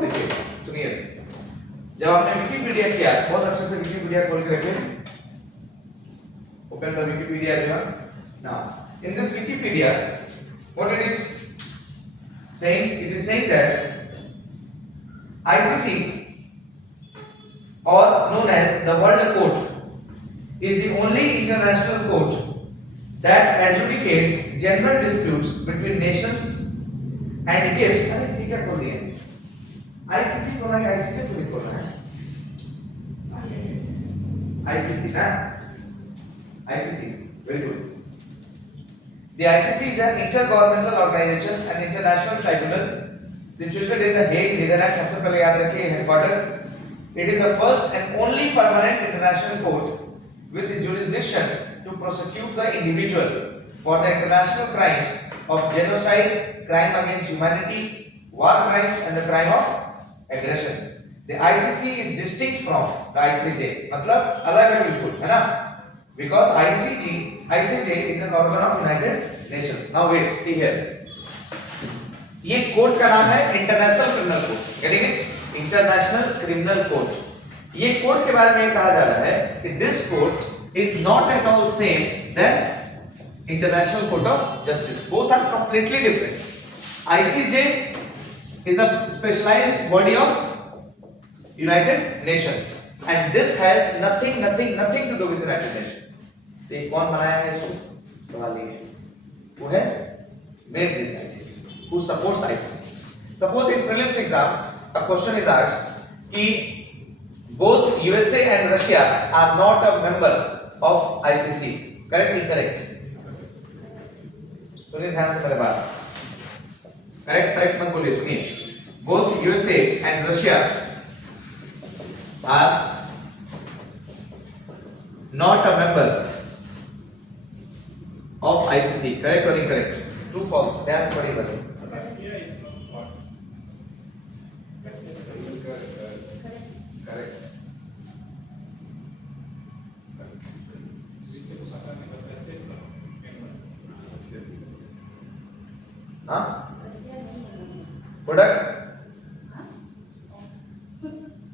देखिए सुनिए, जब आपने विकिपीडिया किया, बहुत अच्छे से विकिपीडिया खोल के रखिए। Open the Wikipedia everyone. Now in this Wikipedia, what it is saying, it is saying that ICC, or known as the World Court, is the only international court that adjudicates general disputes between nations and gives, अरे ठीक है खोल दिए, ICC खोलना है, ICC थोड़ी खोलना है, ICC ना, ICC, very good. The ICC is an intergovernmental organization and international tribunal situated in the Hague, Netherlands. सबसे पहले याद रखिए headquarter. It is the first and only permanent international court with jurisdiction to prosecute the individual for the international crimes of genocide, crime against humanity, war crimes, and the crime of aggression. The ICC is distinct from the ICJ. मतलब अलग है बिल्कुल, है ना? Because ICJ is an organ of United Nations. Now wait, see here. ये court का नाम है international criminal court, getting it? International criminal court. ये कोर्ट के बारे में कहा जा रहा है कि this court is not at all same then international court of justice, both are completely different. ICJ is a specialised body of United Nation and this has nothing to do with United Nation. तो ये कौन बनाया है इसको, सवाल ये है, who has made this ICC, who supports ICC? Suppose in prelims exam a question is asked कि both USA and Russia are not a member of ICC, correct? Incorrect? सुनिए ध्यान से मेरे बात, करेक्ट मत बोलिए, सुनिए। both USA and Russia are not a member of ICC, correct or incorrect? True, false? ध्यान से पढ़िए बच्चे। Russia is not what? Correct. हाँ? प्रोडक्ट?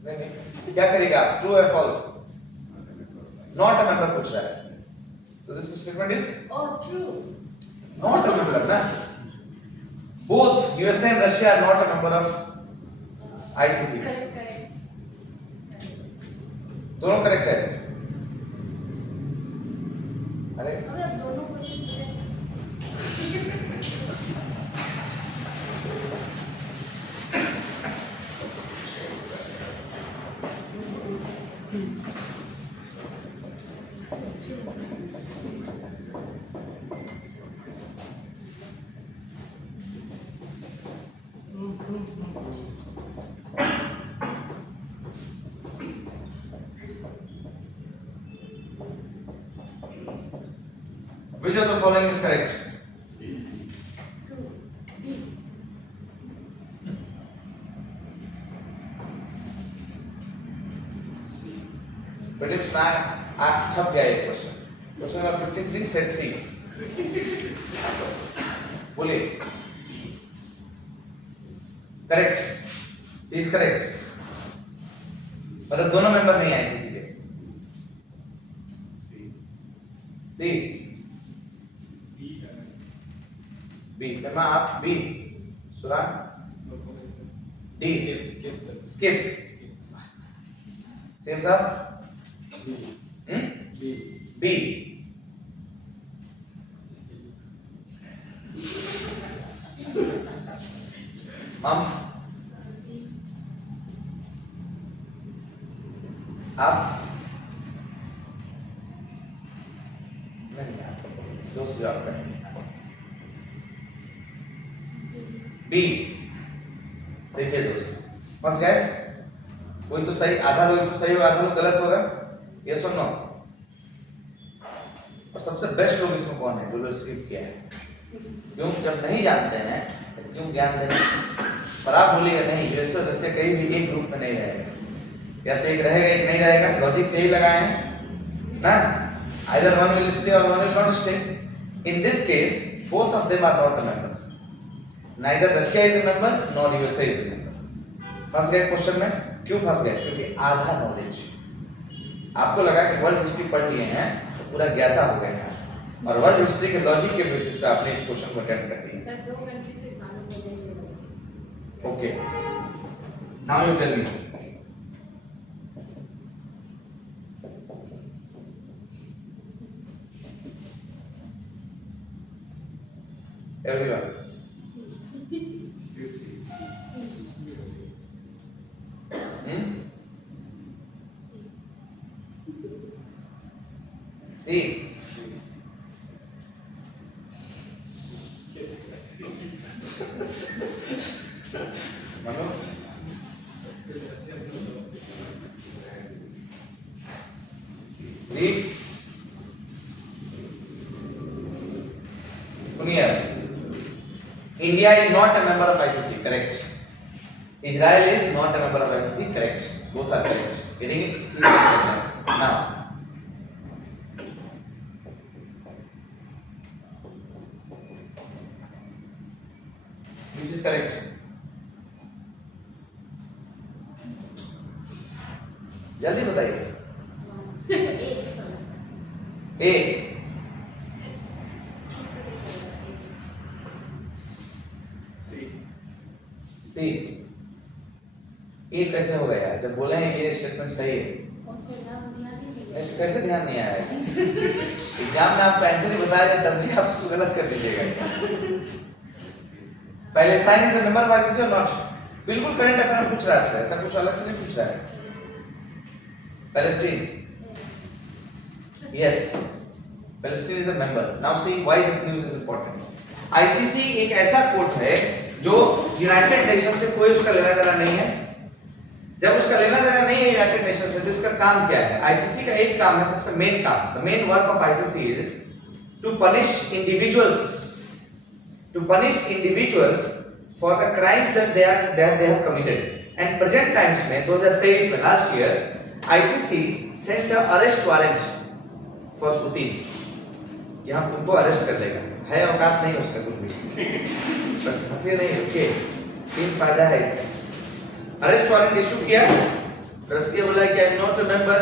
नहीं, क्या करेगा आप? True or false? Not a member पूछ रहा है, तो this statement is true. not a member ना? Both USA and Russia are not a member of ICC. Correct. दोनों करेक्ट है। अरे अब आप दोनों क्वेश्चन पूछे। Which of the following is correct? Prelims में आप छप गया एक क्वेश्चन, क्वेश्चन नंबर 53 सेट सी, बोलिए। करेक्ट, सी इज करेक्ट, मतलब दोनों मेंबर नहीं है आईसीसी के। सी बी, कर्मा आप बी, सुरान डी, स्किप सेम साहब बी, हम आप नहीं यार, दो सुझाव करें। बी, देखिए दोस्त, फंस गए? कोई तो सही, आधा लोग इसमें सही होगा, आधा लोग गलत होगा, ये सुनो। और सबसे बेस्ट लोग इसमें कौन है, जो लोग स्किप किया है? क्यों? जब नहीं जानते हैं तो क्यों ज्ञान देना? पर आप बोलिएगा नहीं, यूएसए रशिया कहीं भी एक ग्रुप में नहीं रहेगा, या तो एक रहेगा एक नहीं रहेगा, लॉजिक तो यही लगाए हैं ना, आइदर वन विल स्टे और one will not stay. In this case both of them are not a member, neither Russia is a member nor USA is a member. फंस गए क्वेश्चन में, क्यों फंस गए? क्योंकि आधा नॉलेज आपको लगा कि वर्ल्ड हिस्ट्री पढ़ लिए हैं तो पूरा ज्ञाता हो गया है, और वर्ल्ड हिस्ट्री के लॉजिक के बेसिस पे आपने इस क्वेश्चन को अटेम्प्ट कर लिया। सर 2 कंट्री से मालूम हो जाएगा। Okay, now you tell me, everyone, see मनो रीड सुनिए, India is not a member of ICC, correct? Israel is not a member of ICC, correct? Both are correct. Getting it? C is correct. Now, which is correct? जल्दी बताइए। एक sir. A, C, ये कैसे हो गया? जब बोले हैं ये स्टेटमेंट सही है, उसको नाम ध्यान ही नहीं ऐसे कैसे ध्यान नहीं आया? एग्जाम में आपका आंसर ही बताया जाए तब भी आप उसको गलत कर दीजिएगा। Palestine is a member of ICC और नॉट? बिल्कुल करंट अफेयर में पूछ रहा है आपसे, ऐसा कुछ अलग से नहीं पूछ रहा है। Palestine, yes, Palestine is a member. Now see why this news is important. ICC एक ऐसा कोर्ट है जो यूनाइटेड नेशन से कोई उसका लेना देना नहीं है। जब उसका लेना देना नहीं है यूनाइटेड नेशन से, तो उसका काम क्या है? आईसीसी का एक काम है, सबसे मेन काम, the main work of ICC is to punish individuals for the crimes that they have committed. And present times में 2023 में last year ICC sent a arrest warrant for Putin, यहां तुमको अरेस्ट कर लेगा, है औकात नहीं उसका कुछ भी, हंसी नहीं, ओके, तीन फायदा है इसका। अरेस्ट वारंट इशू किया, रसिया बोला कि आई एम नॉट अ मेंबर,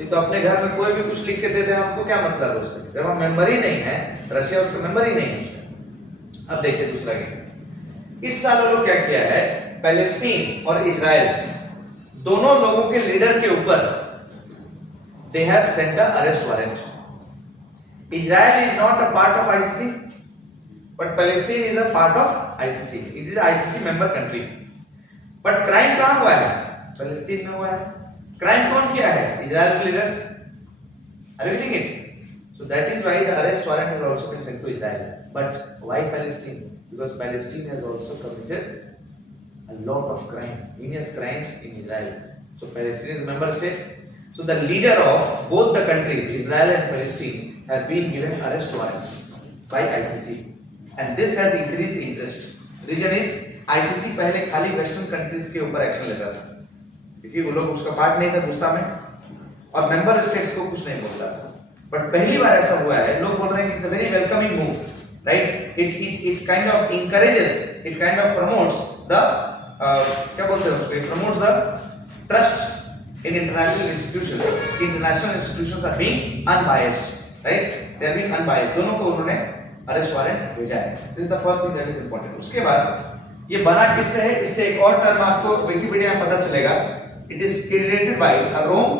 ये तो अपने घर में कोई भी कुछ लिख के दे दे, हमको क्या मतलब उससे, जब हम मेंबर ही नहीं है, रशिया उसका मेंबर ही नहीं है उसका। अब देखिए दूसरा गेम, इस साल वो लोग क्या किया है, पैलेस्टीन और इजराइल दोनों लोगों के लीडर के ऊपर they have sent a arrest warrant. Israel is not a part of ICC, but Palestine is a part of ICC. It is a ICC member country. But crime कहाँ हुआ है? Palestine में हुआ है। Crime कौन किया है? Israel के leaders. Are you getting it? So that is why the arrest warrant has also been sent to Israel. But why Palestine? Because Palestine has also committed a lot of crime, heinous crimes in Israel. So Palestine is a member state. So the leader of both the countries, Israel and Palestine, have been given arrest warrants by ICC, and this has increased interest. Reason is ICC पहले खाली western countries के ऊपर एक्शन लेता था, क्योंकि वो लोग उसका पार्ट नहीं था गुस्सा में, और मेंबर स्टेट्स को कुछ नहीं बोलता था। बट पहली बार ऐसा हुआ है, लोग बोल रहे हैं it's a very welcoming move, right? It kind of encourages, it kind of promotes the क्या बोलते हैं उसको, promotes the trust in international institutions. International institutions are being unbiased, right? They are being unbiased. दोनों को उन्होंने arrest warrant भेजा है। This is the first thing that is important. उसके बाद ये बना किससे है? इससे एक और टर्म आपको विकिपीडिया में पता चलेगा। It is created by a Rome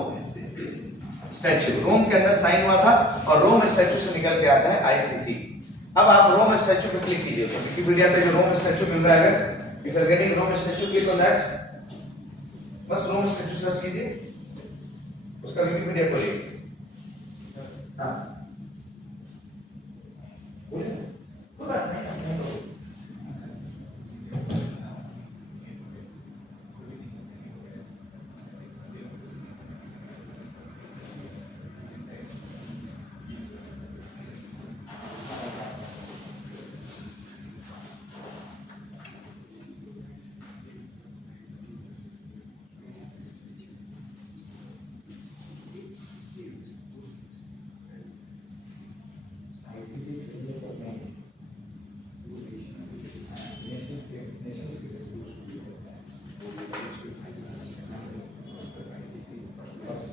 statue. रोम के अंदर साइन हुआ था, और रोम स्टैच्यू से निकल के आता है ICC। अब आप रोम स्टैच्यू पे क्लिक कीजिए, तो विकिपीडिया पे जो रोम स्टैच्यू मिल रहा है, if you are getting Rome statue, click on that, बस रोम स्टैच्यू सर्च कीजिए, उसका विकिपीडिया खोलिए। हाँ, बोलिए, कोई बात नहीं,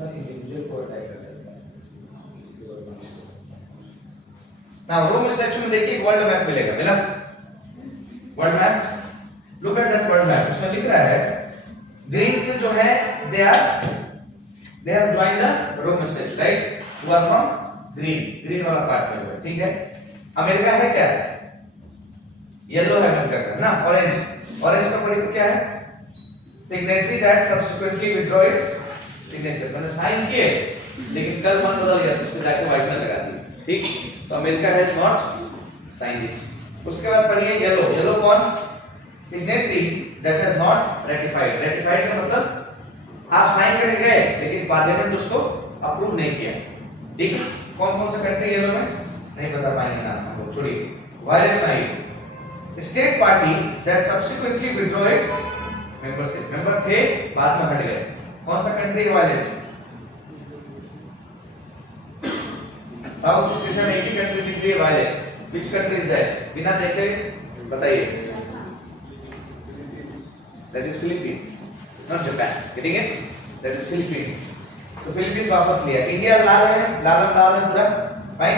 इंडिविजुअल को अटैक कर सकता है। नाउ रोम स्टैचू में देखिए वर्ल्ड मैप मिलेगा, मिला world map. Look at that world map, उसमें लिख रहा है ग्रीन से जो है they have joined the Rome statue, right, who are from green वाला पार्ट में हुआ, ठीक है। अमेरिका है क्या, येलो है अमेरिका का ना, ऑरेंज का प्रतीक क्या है, signatory that subsequently withdraw it's signature, मैंने साइन किए लेकिन कल मन बदल गया तो उसमें जाके व्हाइटनर लगा दी, ठीक। तो America has not sign it. उसके बाद पढ़िए येलो कौन, signatory that has not ratified. Ratified का मतलब आप साइन करके गए लेकिन पार्लियामेंट उसको अप्रूव नहीं किया, ठीक। कौन कौन सा कंट्री येलो में नहीं बता पाएंगे नाम हमको, छोड़िए। Violet night, state party that subsequently withdraw its membership, member थे बाद में हट गए, कौन सा country violet, South East Asia में एक ही कंट्री दिख रही है violet, which country is that, बिना देखे बताइए। That is Philippines, not Japan, getting it, that is Philippines. तो फिलीपींस वापस लिया। इंडिया लाल है पूरा, फाइन,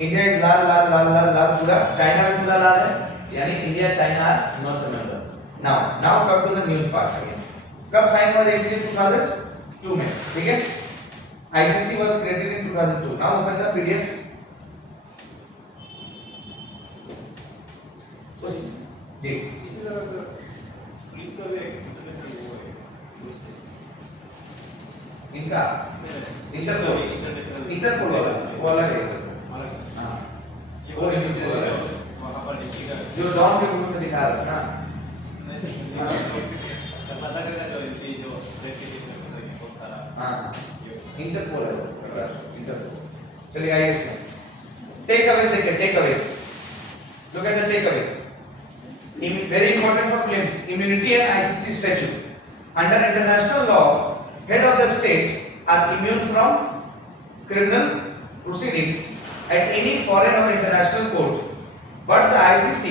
इंडिया इज लाल पूरा, चाइना भी पूरा लाल है, यानी India China are not a member. Now come to the news part again. कब साइन हुआ देखिए 2002 में, ठीक है। ICC was created in 2002। Now open the PDF. जी इसी तरह से पुलिस का भी एक इंटरनेशनल वो है, इनका इंटरपोल इंटरनेशनल वो अलग है। हां ये वो इंटरनेशनल है, वहां पर डिस्ट्रिक्ट जो डॉन के मुंह में दिखा रहा था ना, पता करना जो इनकी जो रेप्यूटेशन है बहुत सारा। हां इंटरपोल है, इंटरपोल। चलिए आइए इसमें टेक अवेज देखिए, takeaways, look at the takeaways. Very important for claims, immunity and ICC statute. Under international law, head of the state are immune from criminal proceedings at any foreign or international court. But the ICC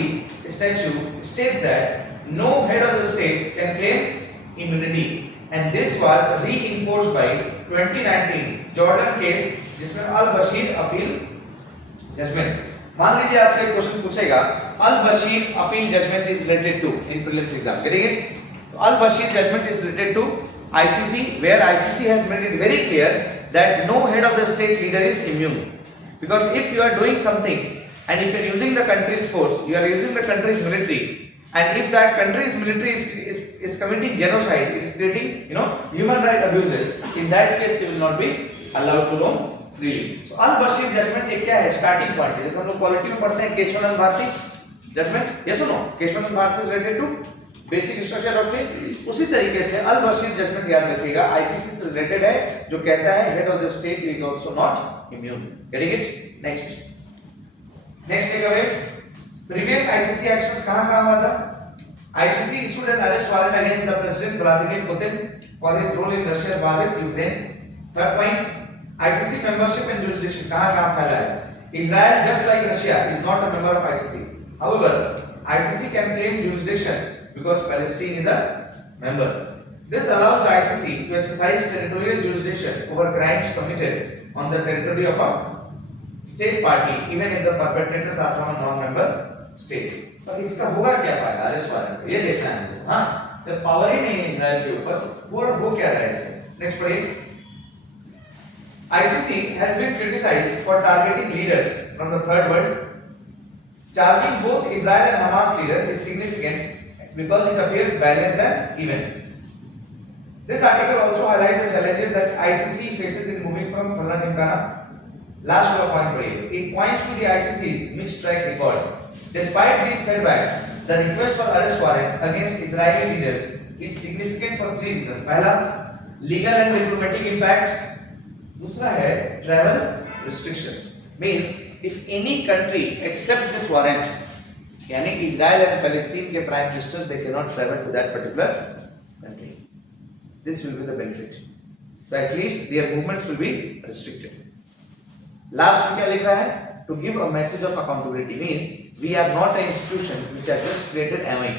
statute states that no head of the state can claim immunity, and this was reinforced by 2019 Jordan case, जिसमें अल Bashir appeal judgement. मान लीजिए आपसे एक question पूछेगा Al Bashir appeal judgement is related to in prelims exam, करेंगे। तो Al Bashir judgement is related to ICC, where ICC has made it very clear that no head of the state leader is immune, because if you are doing something and if you are using the country's force, you are using the country's military, and if that country's military is committing genocide, it is creating human right abuses, in that case you will not be allowed to roam freely. So Al Bashir judgment एक क्या है, starting point है, जैसे हम लोग पॉलिटी में पढ़ते हैं केशवानंद भारती जजमेंट, यस और no, Keshavananda Bharati is related to basic structure doctrine. उसी तरीके से अल बशीर जजमेंट याद रखिएगा आईसीसी से रिलेटेड है, जो कहता है head of the state is also not immune, getting it. Next takeaway, previous ICC actions कहां हुआ था। ICC issued an arrest warrant against the president Vladimir Putin for his role in Russia's war with Ukraine. Third point, ICC membership and jurisdiction कहां फैला है। Israel, just like Russia, is not a member of ICC. However, ICC can claim jurisdiction because Palestine is a member. This allows the ICC to exercise territorial jurisdiction over crimes committed on the territory of a state party, even if the perpetrators are from a non-member state. तो इसका होगा क्या फायदा arrest warrant, ये देखना है। हाँ, तो पावर ही नहीं है इजराइल के ऊपर, वो क्या रहा है इससे। नेक्स्ट पढ़िए। ICC has been criticized for targeting leaders from the third world. Charging both Israel and Hamas leaders is significant because it appears balanced and even. This article also highlights the challenges that ICC faces in moving from Falla Nimkana. Last point पढ़िए। It points to the ICC's mixed track record. Despite these setbacks, the request for arrest warrant against Israeli leaders is significant for three reasons. पहला, legal and diplomatic impact. दूसरा है travel restriction. Means if any country accepts this warrant, यानी Israel and Palestine के prime ministers they cannot travel to that particular country. This will be the benefit. So at least their movements will be restricted. Last में क्या लिख रहा है? To give a message of accountability means we are not an institution which has just created MI.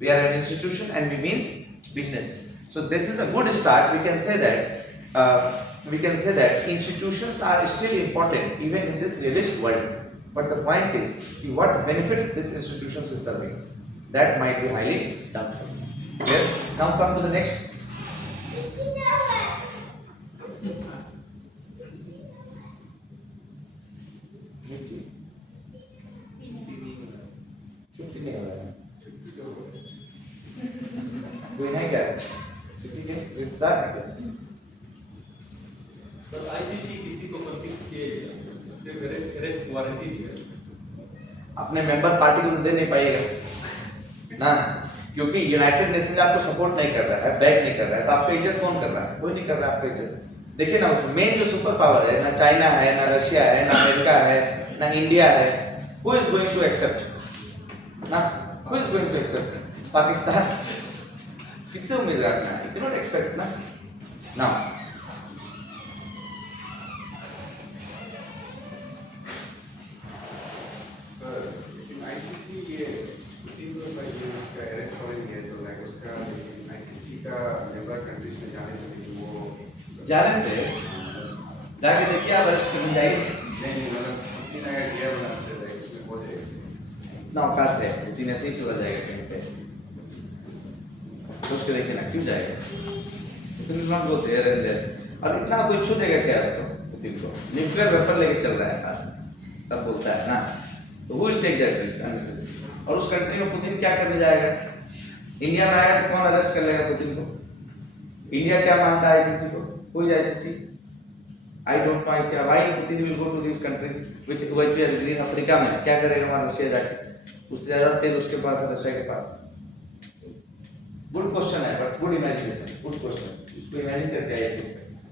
We are an institution and we means business. So this is a good start. We can say that we can say that institutions are still important even in this realist world. But the point is, what benefit this institutions is serving, that might be highly doubtful. Clear? Now come to the next. छुट्टी नहीं हो रहा है, कोई नहीं क्या किसी के रिश्तेदार है क्या? पर आईसीसी किसी को कॉन्फ्लिक्ट किए सिर्फ अरेस्ट वारंटी दिया अपने मेंबर पार्टी को तो दे नहीं पाएगा ना, क्योंकि यूनाइटेड नेशन आपको सपोर्ट नहीं कर रहा है, बैक नहीं कर रहा है, तो आपका इज्जत कौन कर रहा है? कोई नहीं कर रहा है आपका इज्जत। देखिए ना, उसमें मेन जो सुपर पावर है, ना चाइना है, ना रशिया है, ना अमेरिका है, ना इंडिया है, who is going to accept ना, who is going to accept? Pakistan किससे उम्मीद रखना है? यू नॉट एक्सपेक्ट ना। नाउ सर, लेकिन आईसीसी ये पुतिन को सर ये उसका अरेस्ट वारंट है, तो लाइक उसका आईसीसी का मेंबर कंट्रीज में जाने से भी वो जाने से जाके देखिए आप अरेस्ट कर जाएंगे नहीं मतलब पुतिन अगर गया बना से लाइक उसमें हो जाएगा ना, औकात है पुतिन ऐसे ही चला जाएगा कहीं पे। सोच के देखिए ना, क्यों जाएगा? Putin not go there and there. और इतना कोई छू देगा क्या उसको? पुतिन को न्यूक्लियर वेपन लेके चल रहा है साथ, सब बोलता है ना, तो वो will take that risk unnecessary. और उस कंट्री में पुतिन क्या करने जाएगा? इंडिया में आया तो कौन अरेस्ट कर लेगा पुतिन को? इंडिया क्या मानता है आईसीसी को? कोई ICC I don't know ICC why Putin will go to this countries which virtually in Africa में क्या करेगा वहां रशिया जाके? उससे ज्यादा तेल उसके पास है रशिया के पास। गुड क्वेश्चन है, but good imagination, good question. इसको इमेजिन करके आइए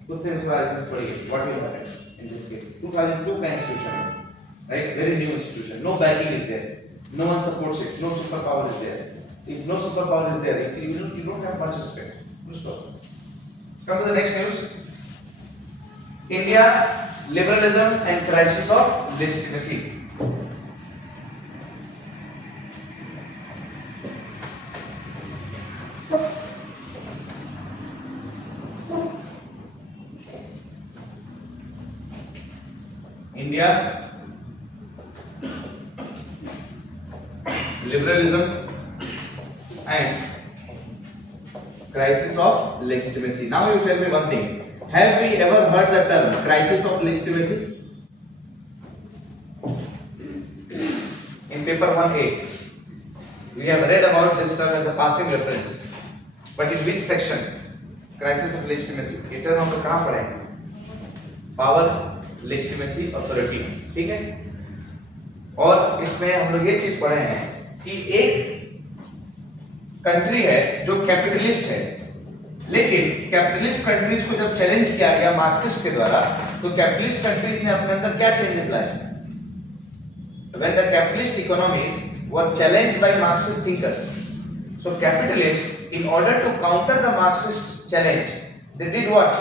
खुद से एनालिसिस पढ़िए what will happen in this case. 2002 का इंस्टीट्यूशन है, right, very new institution, no backing is there, no one supports it, no superpower is there. If no superpower is there, you don't have much respect. Full stop. Come to the next news. India, liberalism and crisis of legitimacy. India, liberalism and crisis of legitimacy. Now you tell me one thing, have we ever heard the term crisis of legitimacy? In paper 1A we have read about this term as a passing reference, but in which section? Crisis of legitimacy ये term हम लोग कहाँ पढ़े हैं? Power, legitimacy, authority, ठीक है? और इसमें हम लोग ये चीज पढ़े हैं कि एक कंट्री है जो कैपिटलिस्ट है, लेकिन कैपिटलिस्ट कंट्रीज को जब चैलेंज किया गया मार्क्सिस्ट के द्वारा, तो कैपिटलिस्ट कंट्रीज ने अपने अंदर क्या चेंजेस लाए? When the capitalist economies were challenged by Marxist thinkers, so capitalists, in order to counter the Marxist challenge, they did what?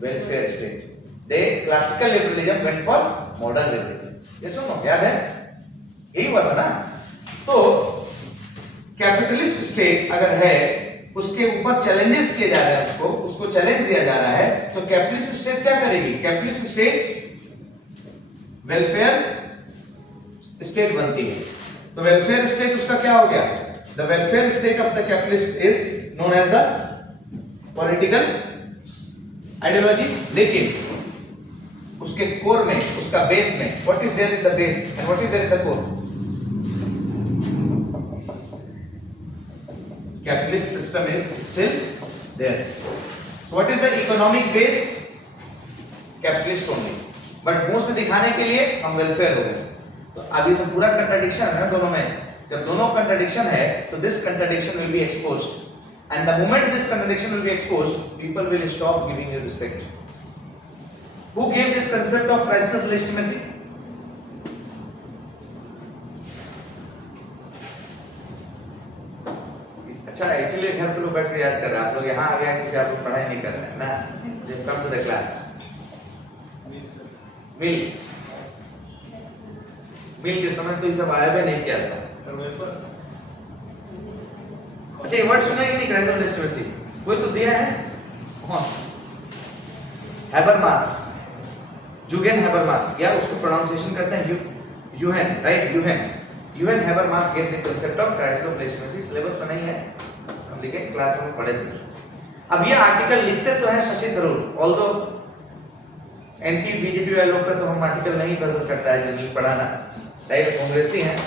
Welfare state. They classical liberalism went for modern liberalism. ये सुनो, याद है? यही हुआ था ना? तो कैपिटलिस्ट स्टेट अगर है, उसके ऊपर चैलेंजेस किए जा रहे हैं, उसको चैलेंज दिया जा रहा है, तो कैपिटलिस्ट स्टेट क्या करेगी? कैपिटलिस्ट स्टेट वेलफेयर स्टेट बनती है। तो वेलफेयर स्टेट उसका क्या हो गया? The welfare state of the capitalist is known as the political ideology, लेकिन उसके कोर में, उसका बेस में, what is there in the base and what is there in the core? Capitalist system is still there. So what is the economic base? Capitalist only. But मुंह से दिखाने के लिए हम वेलफेयर हो गए। तो अभी तो पूरा कंट्राडिक्शन है दोनों में। जब दोनों कंट्राडिक्शन है, तो this contradiction will be exposed. And the moment this contradiction will be exposed, people will stop giving you respect. Who gave this concept of crisis of legitimacy? अच्छा, इसीलिए घर पे लोग बैठ के याद कर रहे हैं। आप लोग यहाँ आ गए हैं क्योंकि आप लोग पढ़ाई नहीं कर रहे हैं ना। They've come to the class. मिल के समय तो ये सब आया भी नहीं किया था। अच्छा, ये वर्ड सुना कि नहीं? क्राइसिस ऑफ लेजिटिमेसी कोई तो दिया है? हाँ, हैबरमास, जुगेन हैबरमास, या उसको प्रोनाउंसिएशन करते हैं यूहेन, राइट, यूहेन Habermas gave the concept of crisis of legitimacy. Syllabus में नहीं है, हम लिखे क्लास में पढ़े थे। अब ये आर्टिकल लिखते तो हैं शशि थरूर, ऑल्दो एंटी बीजेपी वाले लोग पे तो हम आर्टिकल नहीं पसंद करता है, जो नहीं पढ़ाना, राइट, कांग्रेसी हैं,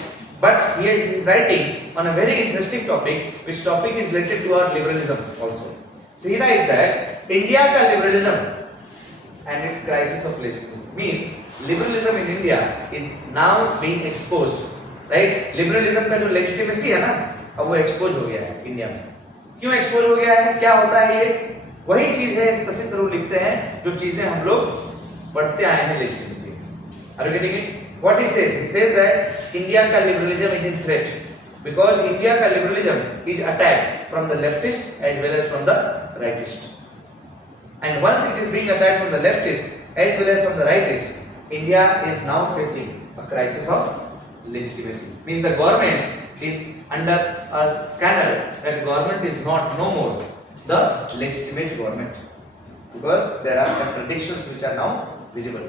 but he is writing on a very interesting topic, which topic is related to our liberalism also. So he writes that India का liberalism and its crisis of legitimacy means liberalism in India is now being exposed, right? Liberalism का जो legitimacy है ना, अब वो expose हो गया है इंडिया में। क्यों expose हो गया है, क्या होता है ये? वही चीज है शशि थरूर लिखते हैं जो चीजें हम लोग पढ़ते आए हैं legitimacy। Are you getting it? What he says? He says that India का liberalism is in threat because India का liberalism is attacked from the leftist as well as from the rightist. And once it is being attacked from the leftist as well as from the rightist, India is now facing a crisis of legitimacy. Means the government is under a scanner that government is not no more the legitimate government because there are contradictions which are now visible.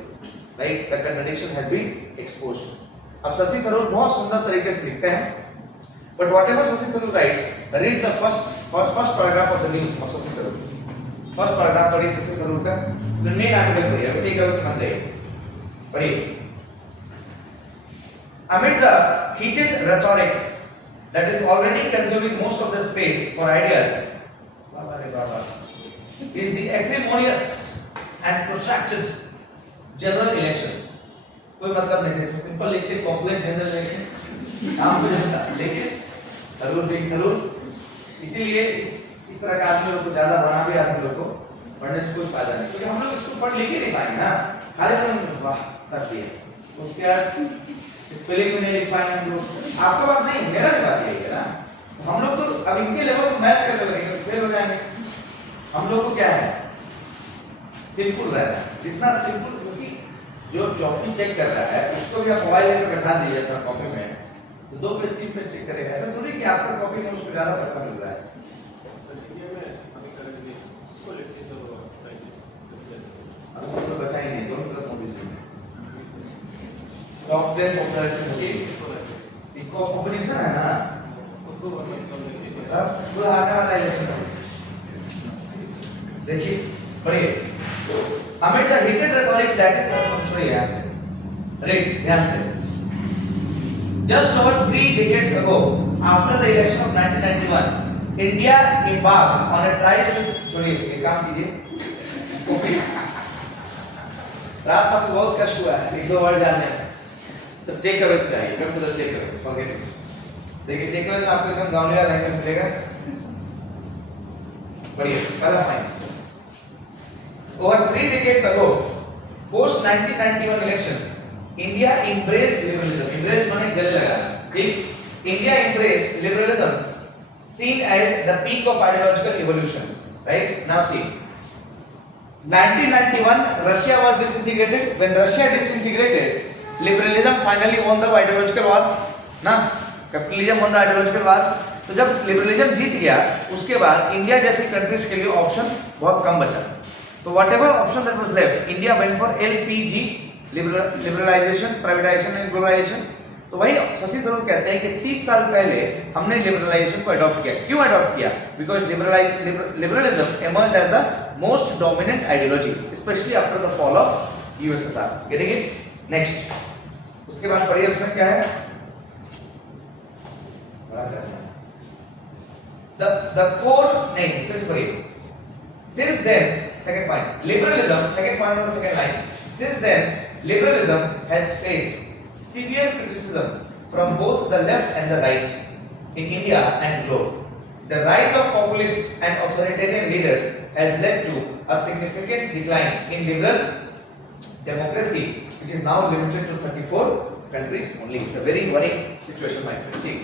Right? The contradiction has been exposed. अब शशि थरूर बहुत सुंदर तरीके से लिखते हैं, but whatever Shashi Tharoor writes, read the first paragraph of the news of Shashi Tharoor. First paragraph पढ़िए शशि थरूर का, the main article पढ़िए, अभी ठीक है उसमें मत जाइए, पढ़िए. Amid the heated rhetoric that is already consuming most of the space for ideas, बाबा रे बाबा, is the acrimonious and protracted general election. कोई मतलब नहीं है इसमें, सिंपल लिखते कॉम्प्लेक्स जनरल इलेक्शन नाम पे जैसा, लेकिन थरूर इसीलिए इस तरह का आदमी लोग को ज्यादा बना भी आदमी लोग को पढ़ने से कुछ फायदा नहीं, क्योंकि हम लोग इसको पढ़ लिख ही नहीं पाएंगे ना, खाली हम वाह सब दिए उसके बाद स्पेलिंग में नहीं लिख पाएंगे हम लोग। आपका बात नहीं, मेरा भी बात यही है ना, हम लोग तो अब इनके लेवल पे मैच करते लगेंगे तो फेल हो जाएंगे। हम लोग को क्या है, सिंपल रहना, जितना सिंपल, क्योंकि जो चौकी चेक कर रहा है उसको भी आप मोबाइल लेकर बैठा दीजिए अपना कॉपी में, तो 2 पेज 3 पेज चेक करेगा, ऐसा थोड़ी कि आपका कॉपी में उसको ज्यादा पैसा मिल रहा है। अब उसको बचा ही नहीं, दोनों तरफ मोबाइल टॉप 10 पॉपुलैरिटी इनको कॉम्पिटिशन है ना, अब वो आने वाला इलेक्शन देखिए, पढ़िए। Amid the heated rhetoric that is, छोड़िए यहाँ से, read ध्यान से। Just over 3 decades ago, after the election of 1991, India embarked on a tri-state, छोड़िए इसके काम कीजिए, कॉपी। रात में बहुत कष्ट हुआ है, 1-2 वर्ड जानने में, तो टेक अवेज पे आइए, come to the take aways, forget it। देखिए टेक अवेज में आपको एकदम गाँवलिया लैंग्वेज मिलेगा, पढ़िए, पहला point. Over 3 decades ago, post 1991 elections, India embraced liberalism. Embraced माने गले लगा, ठीक? India embraced liberalism, seen as the peak of ideological evolution. Right? Now see, 1991, Russia was disintegrated. When Russia disintegrated, liberalism finally won the ideological war. ना? Capitalism won the ideological war. तो जब लिबरलिज्म जीत गया, उसके बाद इंडिया जैसी कंट्रीज के लिए ऑप्शन बहुत कम बचा। तो whatever option that was left, India went for LPG, liberalization, privatization and globalization. तो वही शशि थरूर कहते हैं कि 30 साल पहले हमने लिबरलाइजेशन को अडॉप्ट किया। क्यों अडॉप्ट किया? Because liberalism emerged as the most dominant ideology, especially after the fall of USSR. Getting it? Next. उसके बाद पढ़िए उसमें क्या है? The core नहीं, फिर से पढ़िए। Since then, second point, liberalism, second point on the second line. Since then, liberalism has faced severe criticism from both the left and the right in India and globe. The rise of populist and authoritarian leaders has led to a significant decline in liberal democracy, which is now limited to 34 countries only. It's a very worrying situation, my friend. ठीक?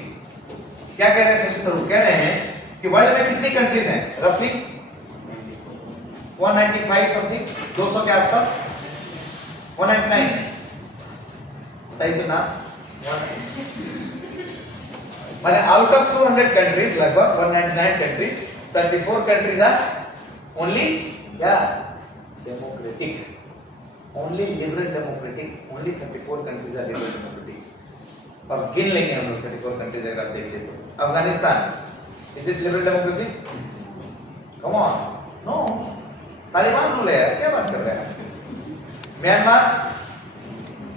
क्या कह रहे हैं शशि थरूर? कह रहे हैं कि वर्ल्ड में कितनी कंट्रीज हैं? रफली 195 समथिंग, 200 के आसपास, 199 बताइए तो ना, माने आउट ऑफ 200 कंट्रीज लगभग 199 कंट्रीज, 34 कंट्रीज आर ओनली, या democratic. Only liberal democratic. Only 34 countries are liberal democratic. अब गिन लेंगे हम लोग 34 कंट्रीज अगर आप देख ले तो Afghanistan is it liberal democracy? Come on, no, Taliban rule है यार, क्या बात कर रहे हैं? म्यांमार,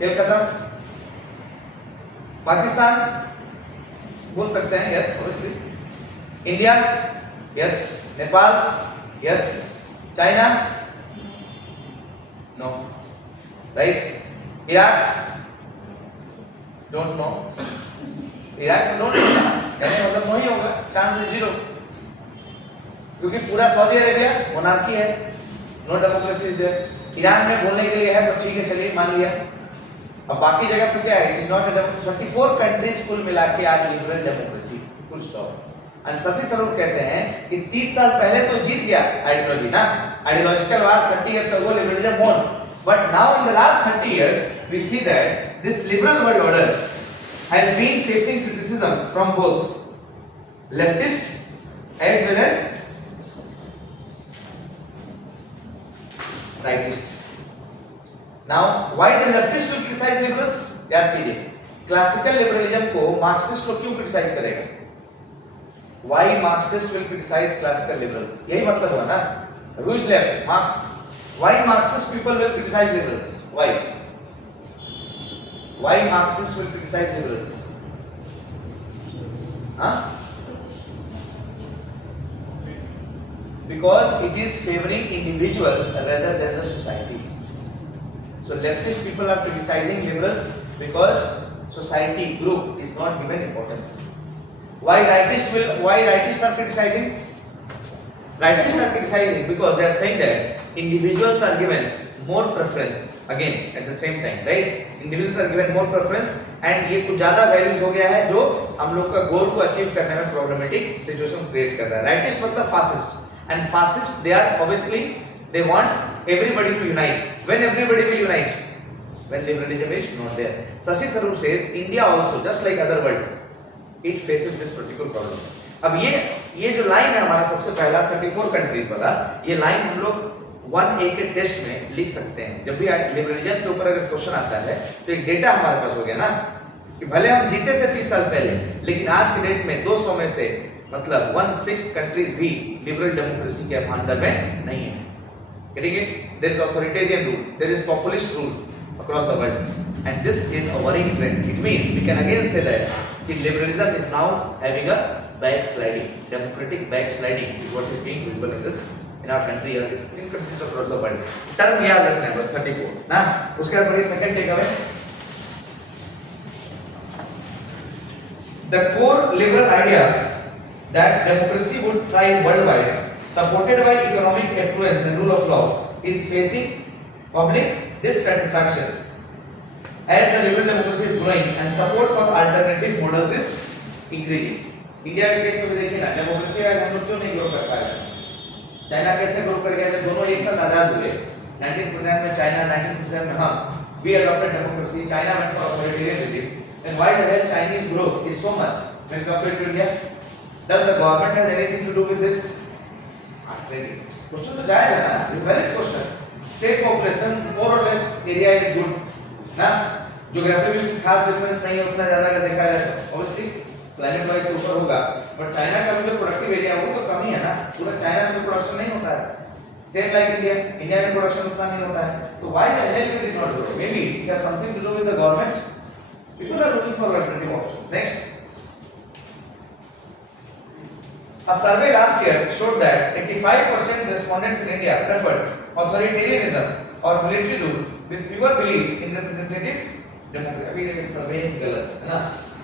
कलकत्ता, पाकिस्तान बोल सकते हैं yes obviously, India yes, Nepal yes, China no, right, Iraq don't know, Iraq में डोंट नो यानी मतलब नहीं होगा, चांस है जीरो, क्योंकि पूरा सऊदी अरेबिया मोनार्की है, no democracy is there. Iran में बोलने के लिए है पर ठीक है चलिए मान लिया। अब बाकी जगह पे क्या है, it is not a democracy. 34 कंट्रीज कुल मिला के आज liberal democracy, full stop. And Shashi थरूर कहते हैं कि 30 साल पहले तो जीत गया आइडियोलॉजी ना, आइडियोलॉजिकल वार 30 years ago liberalism won, but now in the last 30 years we see that this liberal world order has been facing criticism from both leftist as well as rightist. Now why the leftist will criticize liberals? याद कीजिए, classical liberalism को मार्क्सिस्ट को क्यों क्रिटिसाइज करेगा? Why Marxist will criticize classical liberals? यही मतलब हुआ ना, who is left? Marx. Why Marxist people will criticize liberals? Why? Why Marxist will criticize liberals? Huh? Because it is favoring individuals rather than the society. So leftist people are criticizing liberals because society group is not given importance. Why rightists are criticizing? Rightists are criticizing because they are saying that individuals are given more preference again at the same time, right? Individuals are given more preference and ये कुछ ज्यादा वैल्यूज हो गया है जो हम लोग का गोल को अचीव करने में प्रॉब्लमेटिक सिचुएशन क्रिएट कर रहा है। राइटिस्ट मतलब fascist, and fascist they are obviously they want everybody to unite. When everybody will unite? When liberalism is not there. Shashi Tharoor says India also just like other world it faces this particular problem. अब ये जो लाइन है हमारा सबसे पहला 34 कंट्रीज वाला, ये लाइन हम लोग 1A के टेस्ट में लिख सकते हैं। जब भी लिबरलिज्म के ऊपर अगर क्वेश्चन आता है तो एक डेटा हमारे पास हो गया ना कि भले हम जीते थे 30 साल पहले, लेकिन आज के डेट में 200 में से मतलब 1/6 कंट्रीज भी लिबरल डेमोक्रेसी के अंदर में नहीं है। Getting it? There is authoritarian rule, there is populist rule across the world, and this is a worrying trend. It means we can again say that liberalism is now having a backsliding, democratic backsliding is what is being visible in in our country or in countries across the world. Term याद रखना है बस 34 ना। उसके बाद बढ़िए second takeaway, the core liberal idea that democracy would thrive worldwide, supported by economic affluence and rule of law, is facing public dissatisfaction as the liberal democracy is growing and support for alternative models is increasing. India के केस में देखिए ना, डेमोक्रेसी आज हम लोग क्यों नहीं ग्रो कर पाए? चाइना कैसे ग्रो कर गया जब दोनों एक साथ आजाद हुए? 1949 में चाइना, 1957 में हम, we adopted democracy, China went for authoritarian regime. And why the hell Chinese growth is so much when compared to India? Does the government has anything to do with this? Question तो जायज है ना, it's valid question. Same population, more or less area is good, ना? Geography में खास डिफरेंस नहीं है उतना ज़्यादा अगर देखा जाए तो, obviously planet वाइज ऊपर होगा, but चाइना का भी जो प्रोडक्टिव एरिया वो तो कम ही है ना, पूरा चाइना में प्रोडक्शन नहीं होता है। Same like India, India में प्रोडक्शन उतना नहीं होता है, तो why the hell it is not growing? Maybe it has something to do with the government. People are looking for alternative options. Next. A survey last year showed that 85% respondents in India preferred authoritarianism or military rule with fewer beliefs in representative democracy. अभी देखिए सर्वे गलत है ना,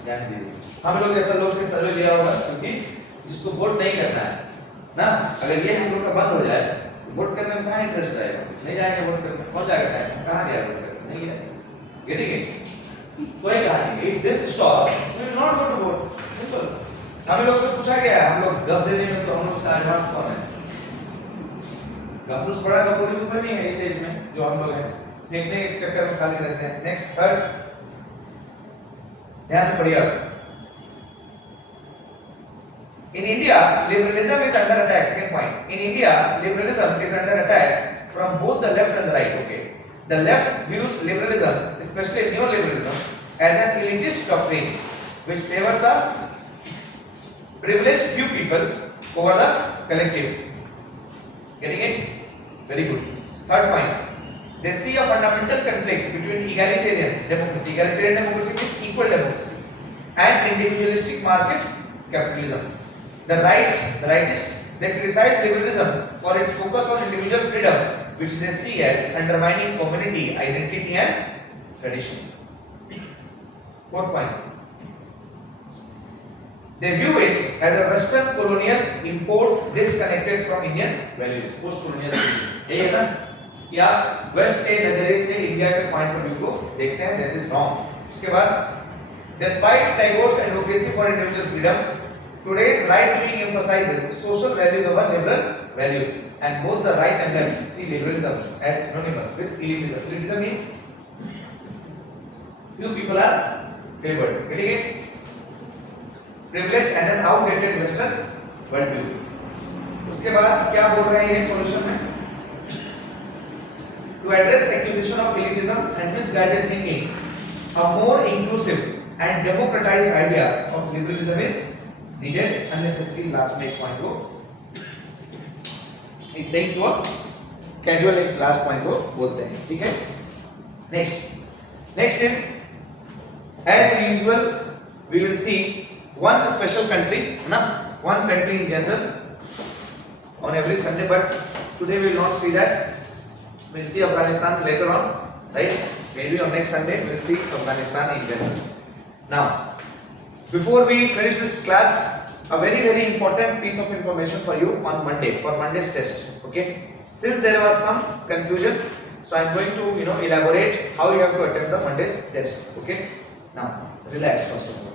ध्यान दीजिए। हम लोग जैसा लोग से सर्वे लिया होगा क्योंकि जिसको वोट नहीं करना है ना, अगर ये हम लोग का बंद हो जाए वोट करने में कहाँ इंटरेस्ट आएगा? नहीं जाएंगे वोट करने, कौन जाएगा टाइम? कहाँ गया वोट करने? नहीं है। Getting it? कोई कहा नहीं। If this stops, we will not go to vote. Simple. हमें लोग से पूछा गया है, हम लोग गप देने में तो हम लोग से एडवांस कौन है? गपरूस बड़ा गपरूस तो नहीं है इस एज में जो हम लोग हैं, फेंकने के चक्कर में खाली रहते हैं। नेक्स्ट थर्ड, ध्यान से पढ़िए। In India, liberalism is under attack. Second point. In India, liberalism is under attack from both the left and the right. Okay, the left views liberalism, especially neoliberalism, as an elitist doctrine which favors a privileged few people over the collective. Getting it? Very good. Third point. They see a fundamental conflict between egalitarian democracy. Egalitarian democracy means equal democracy, and individualistic market capitalism. The rightists, they criticize liberalism for its focus on individual freedom, which they see as undermining community identity and tradition. Fourth point. They view it as a Western colonial import disconnected from Indian values. Post-colonial ये है ना, या वेस्ट के नजरिए से इंडिया के point of view को देखते हैं, that is wrong. उसके बाद, despite Tagore's advocacy for individual freedom, today's right wing emphasizes social values over liberal values, and both the right and left see liberalism as synonymous with elitism. Elitism means few people are favored. Getting it? Privilege and an outdated Western worldview. उसके बाद क्या बोल रहे हैं ये सॉल्यूशन में? To address accusation of elitism and misguided thinking, a more inclusive and democratized idea of liberalism is needed. Unnecessary last में एक point को इस saying को casual एक last point को बोलते हैं, ठीक है? Next is, as usual we will see one special country, ना? One country in general on every Sunday, but today we will not see that. We'll see Afghanistan later on, right? Maybe on next Sunday we'll see Afghanistan in general. Now, before we finish this class, a very important piece of information for you on Monday, for Monday's test. Okay? Since there was some confusion, so I'm going to elaborate how you have to attempt the Monday's test. Okay? Now, relax first of all.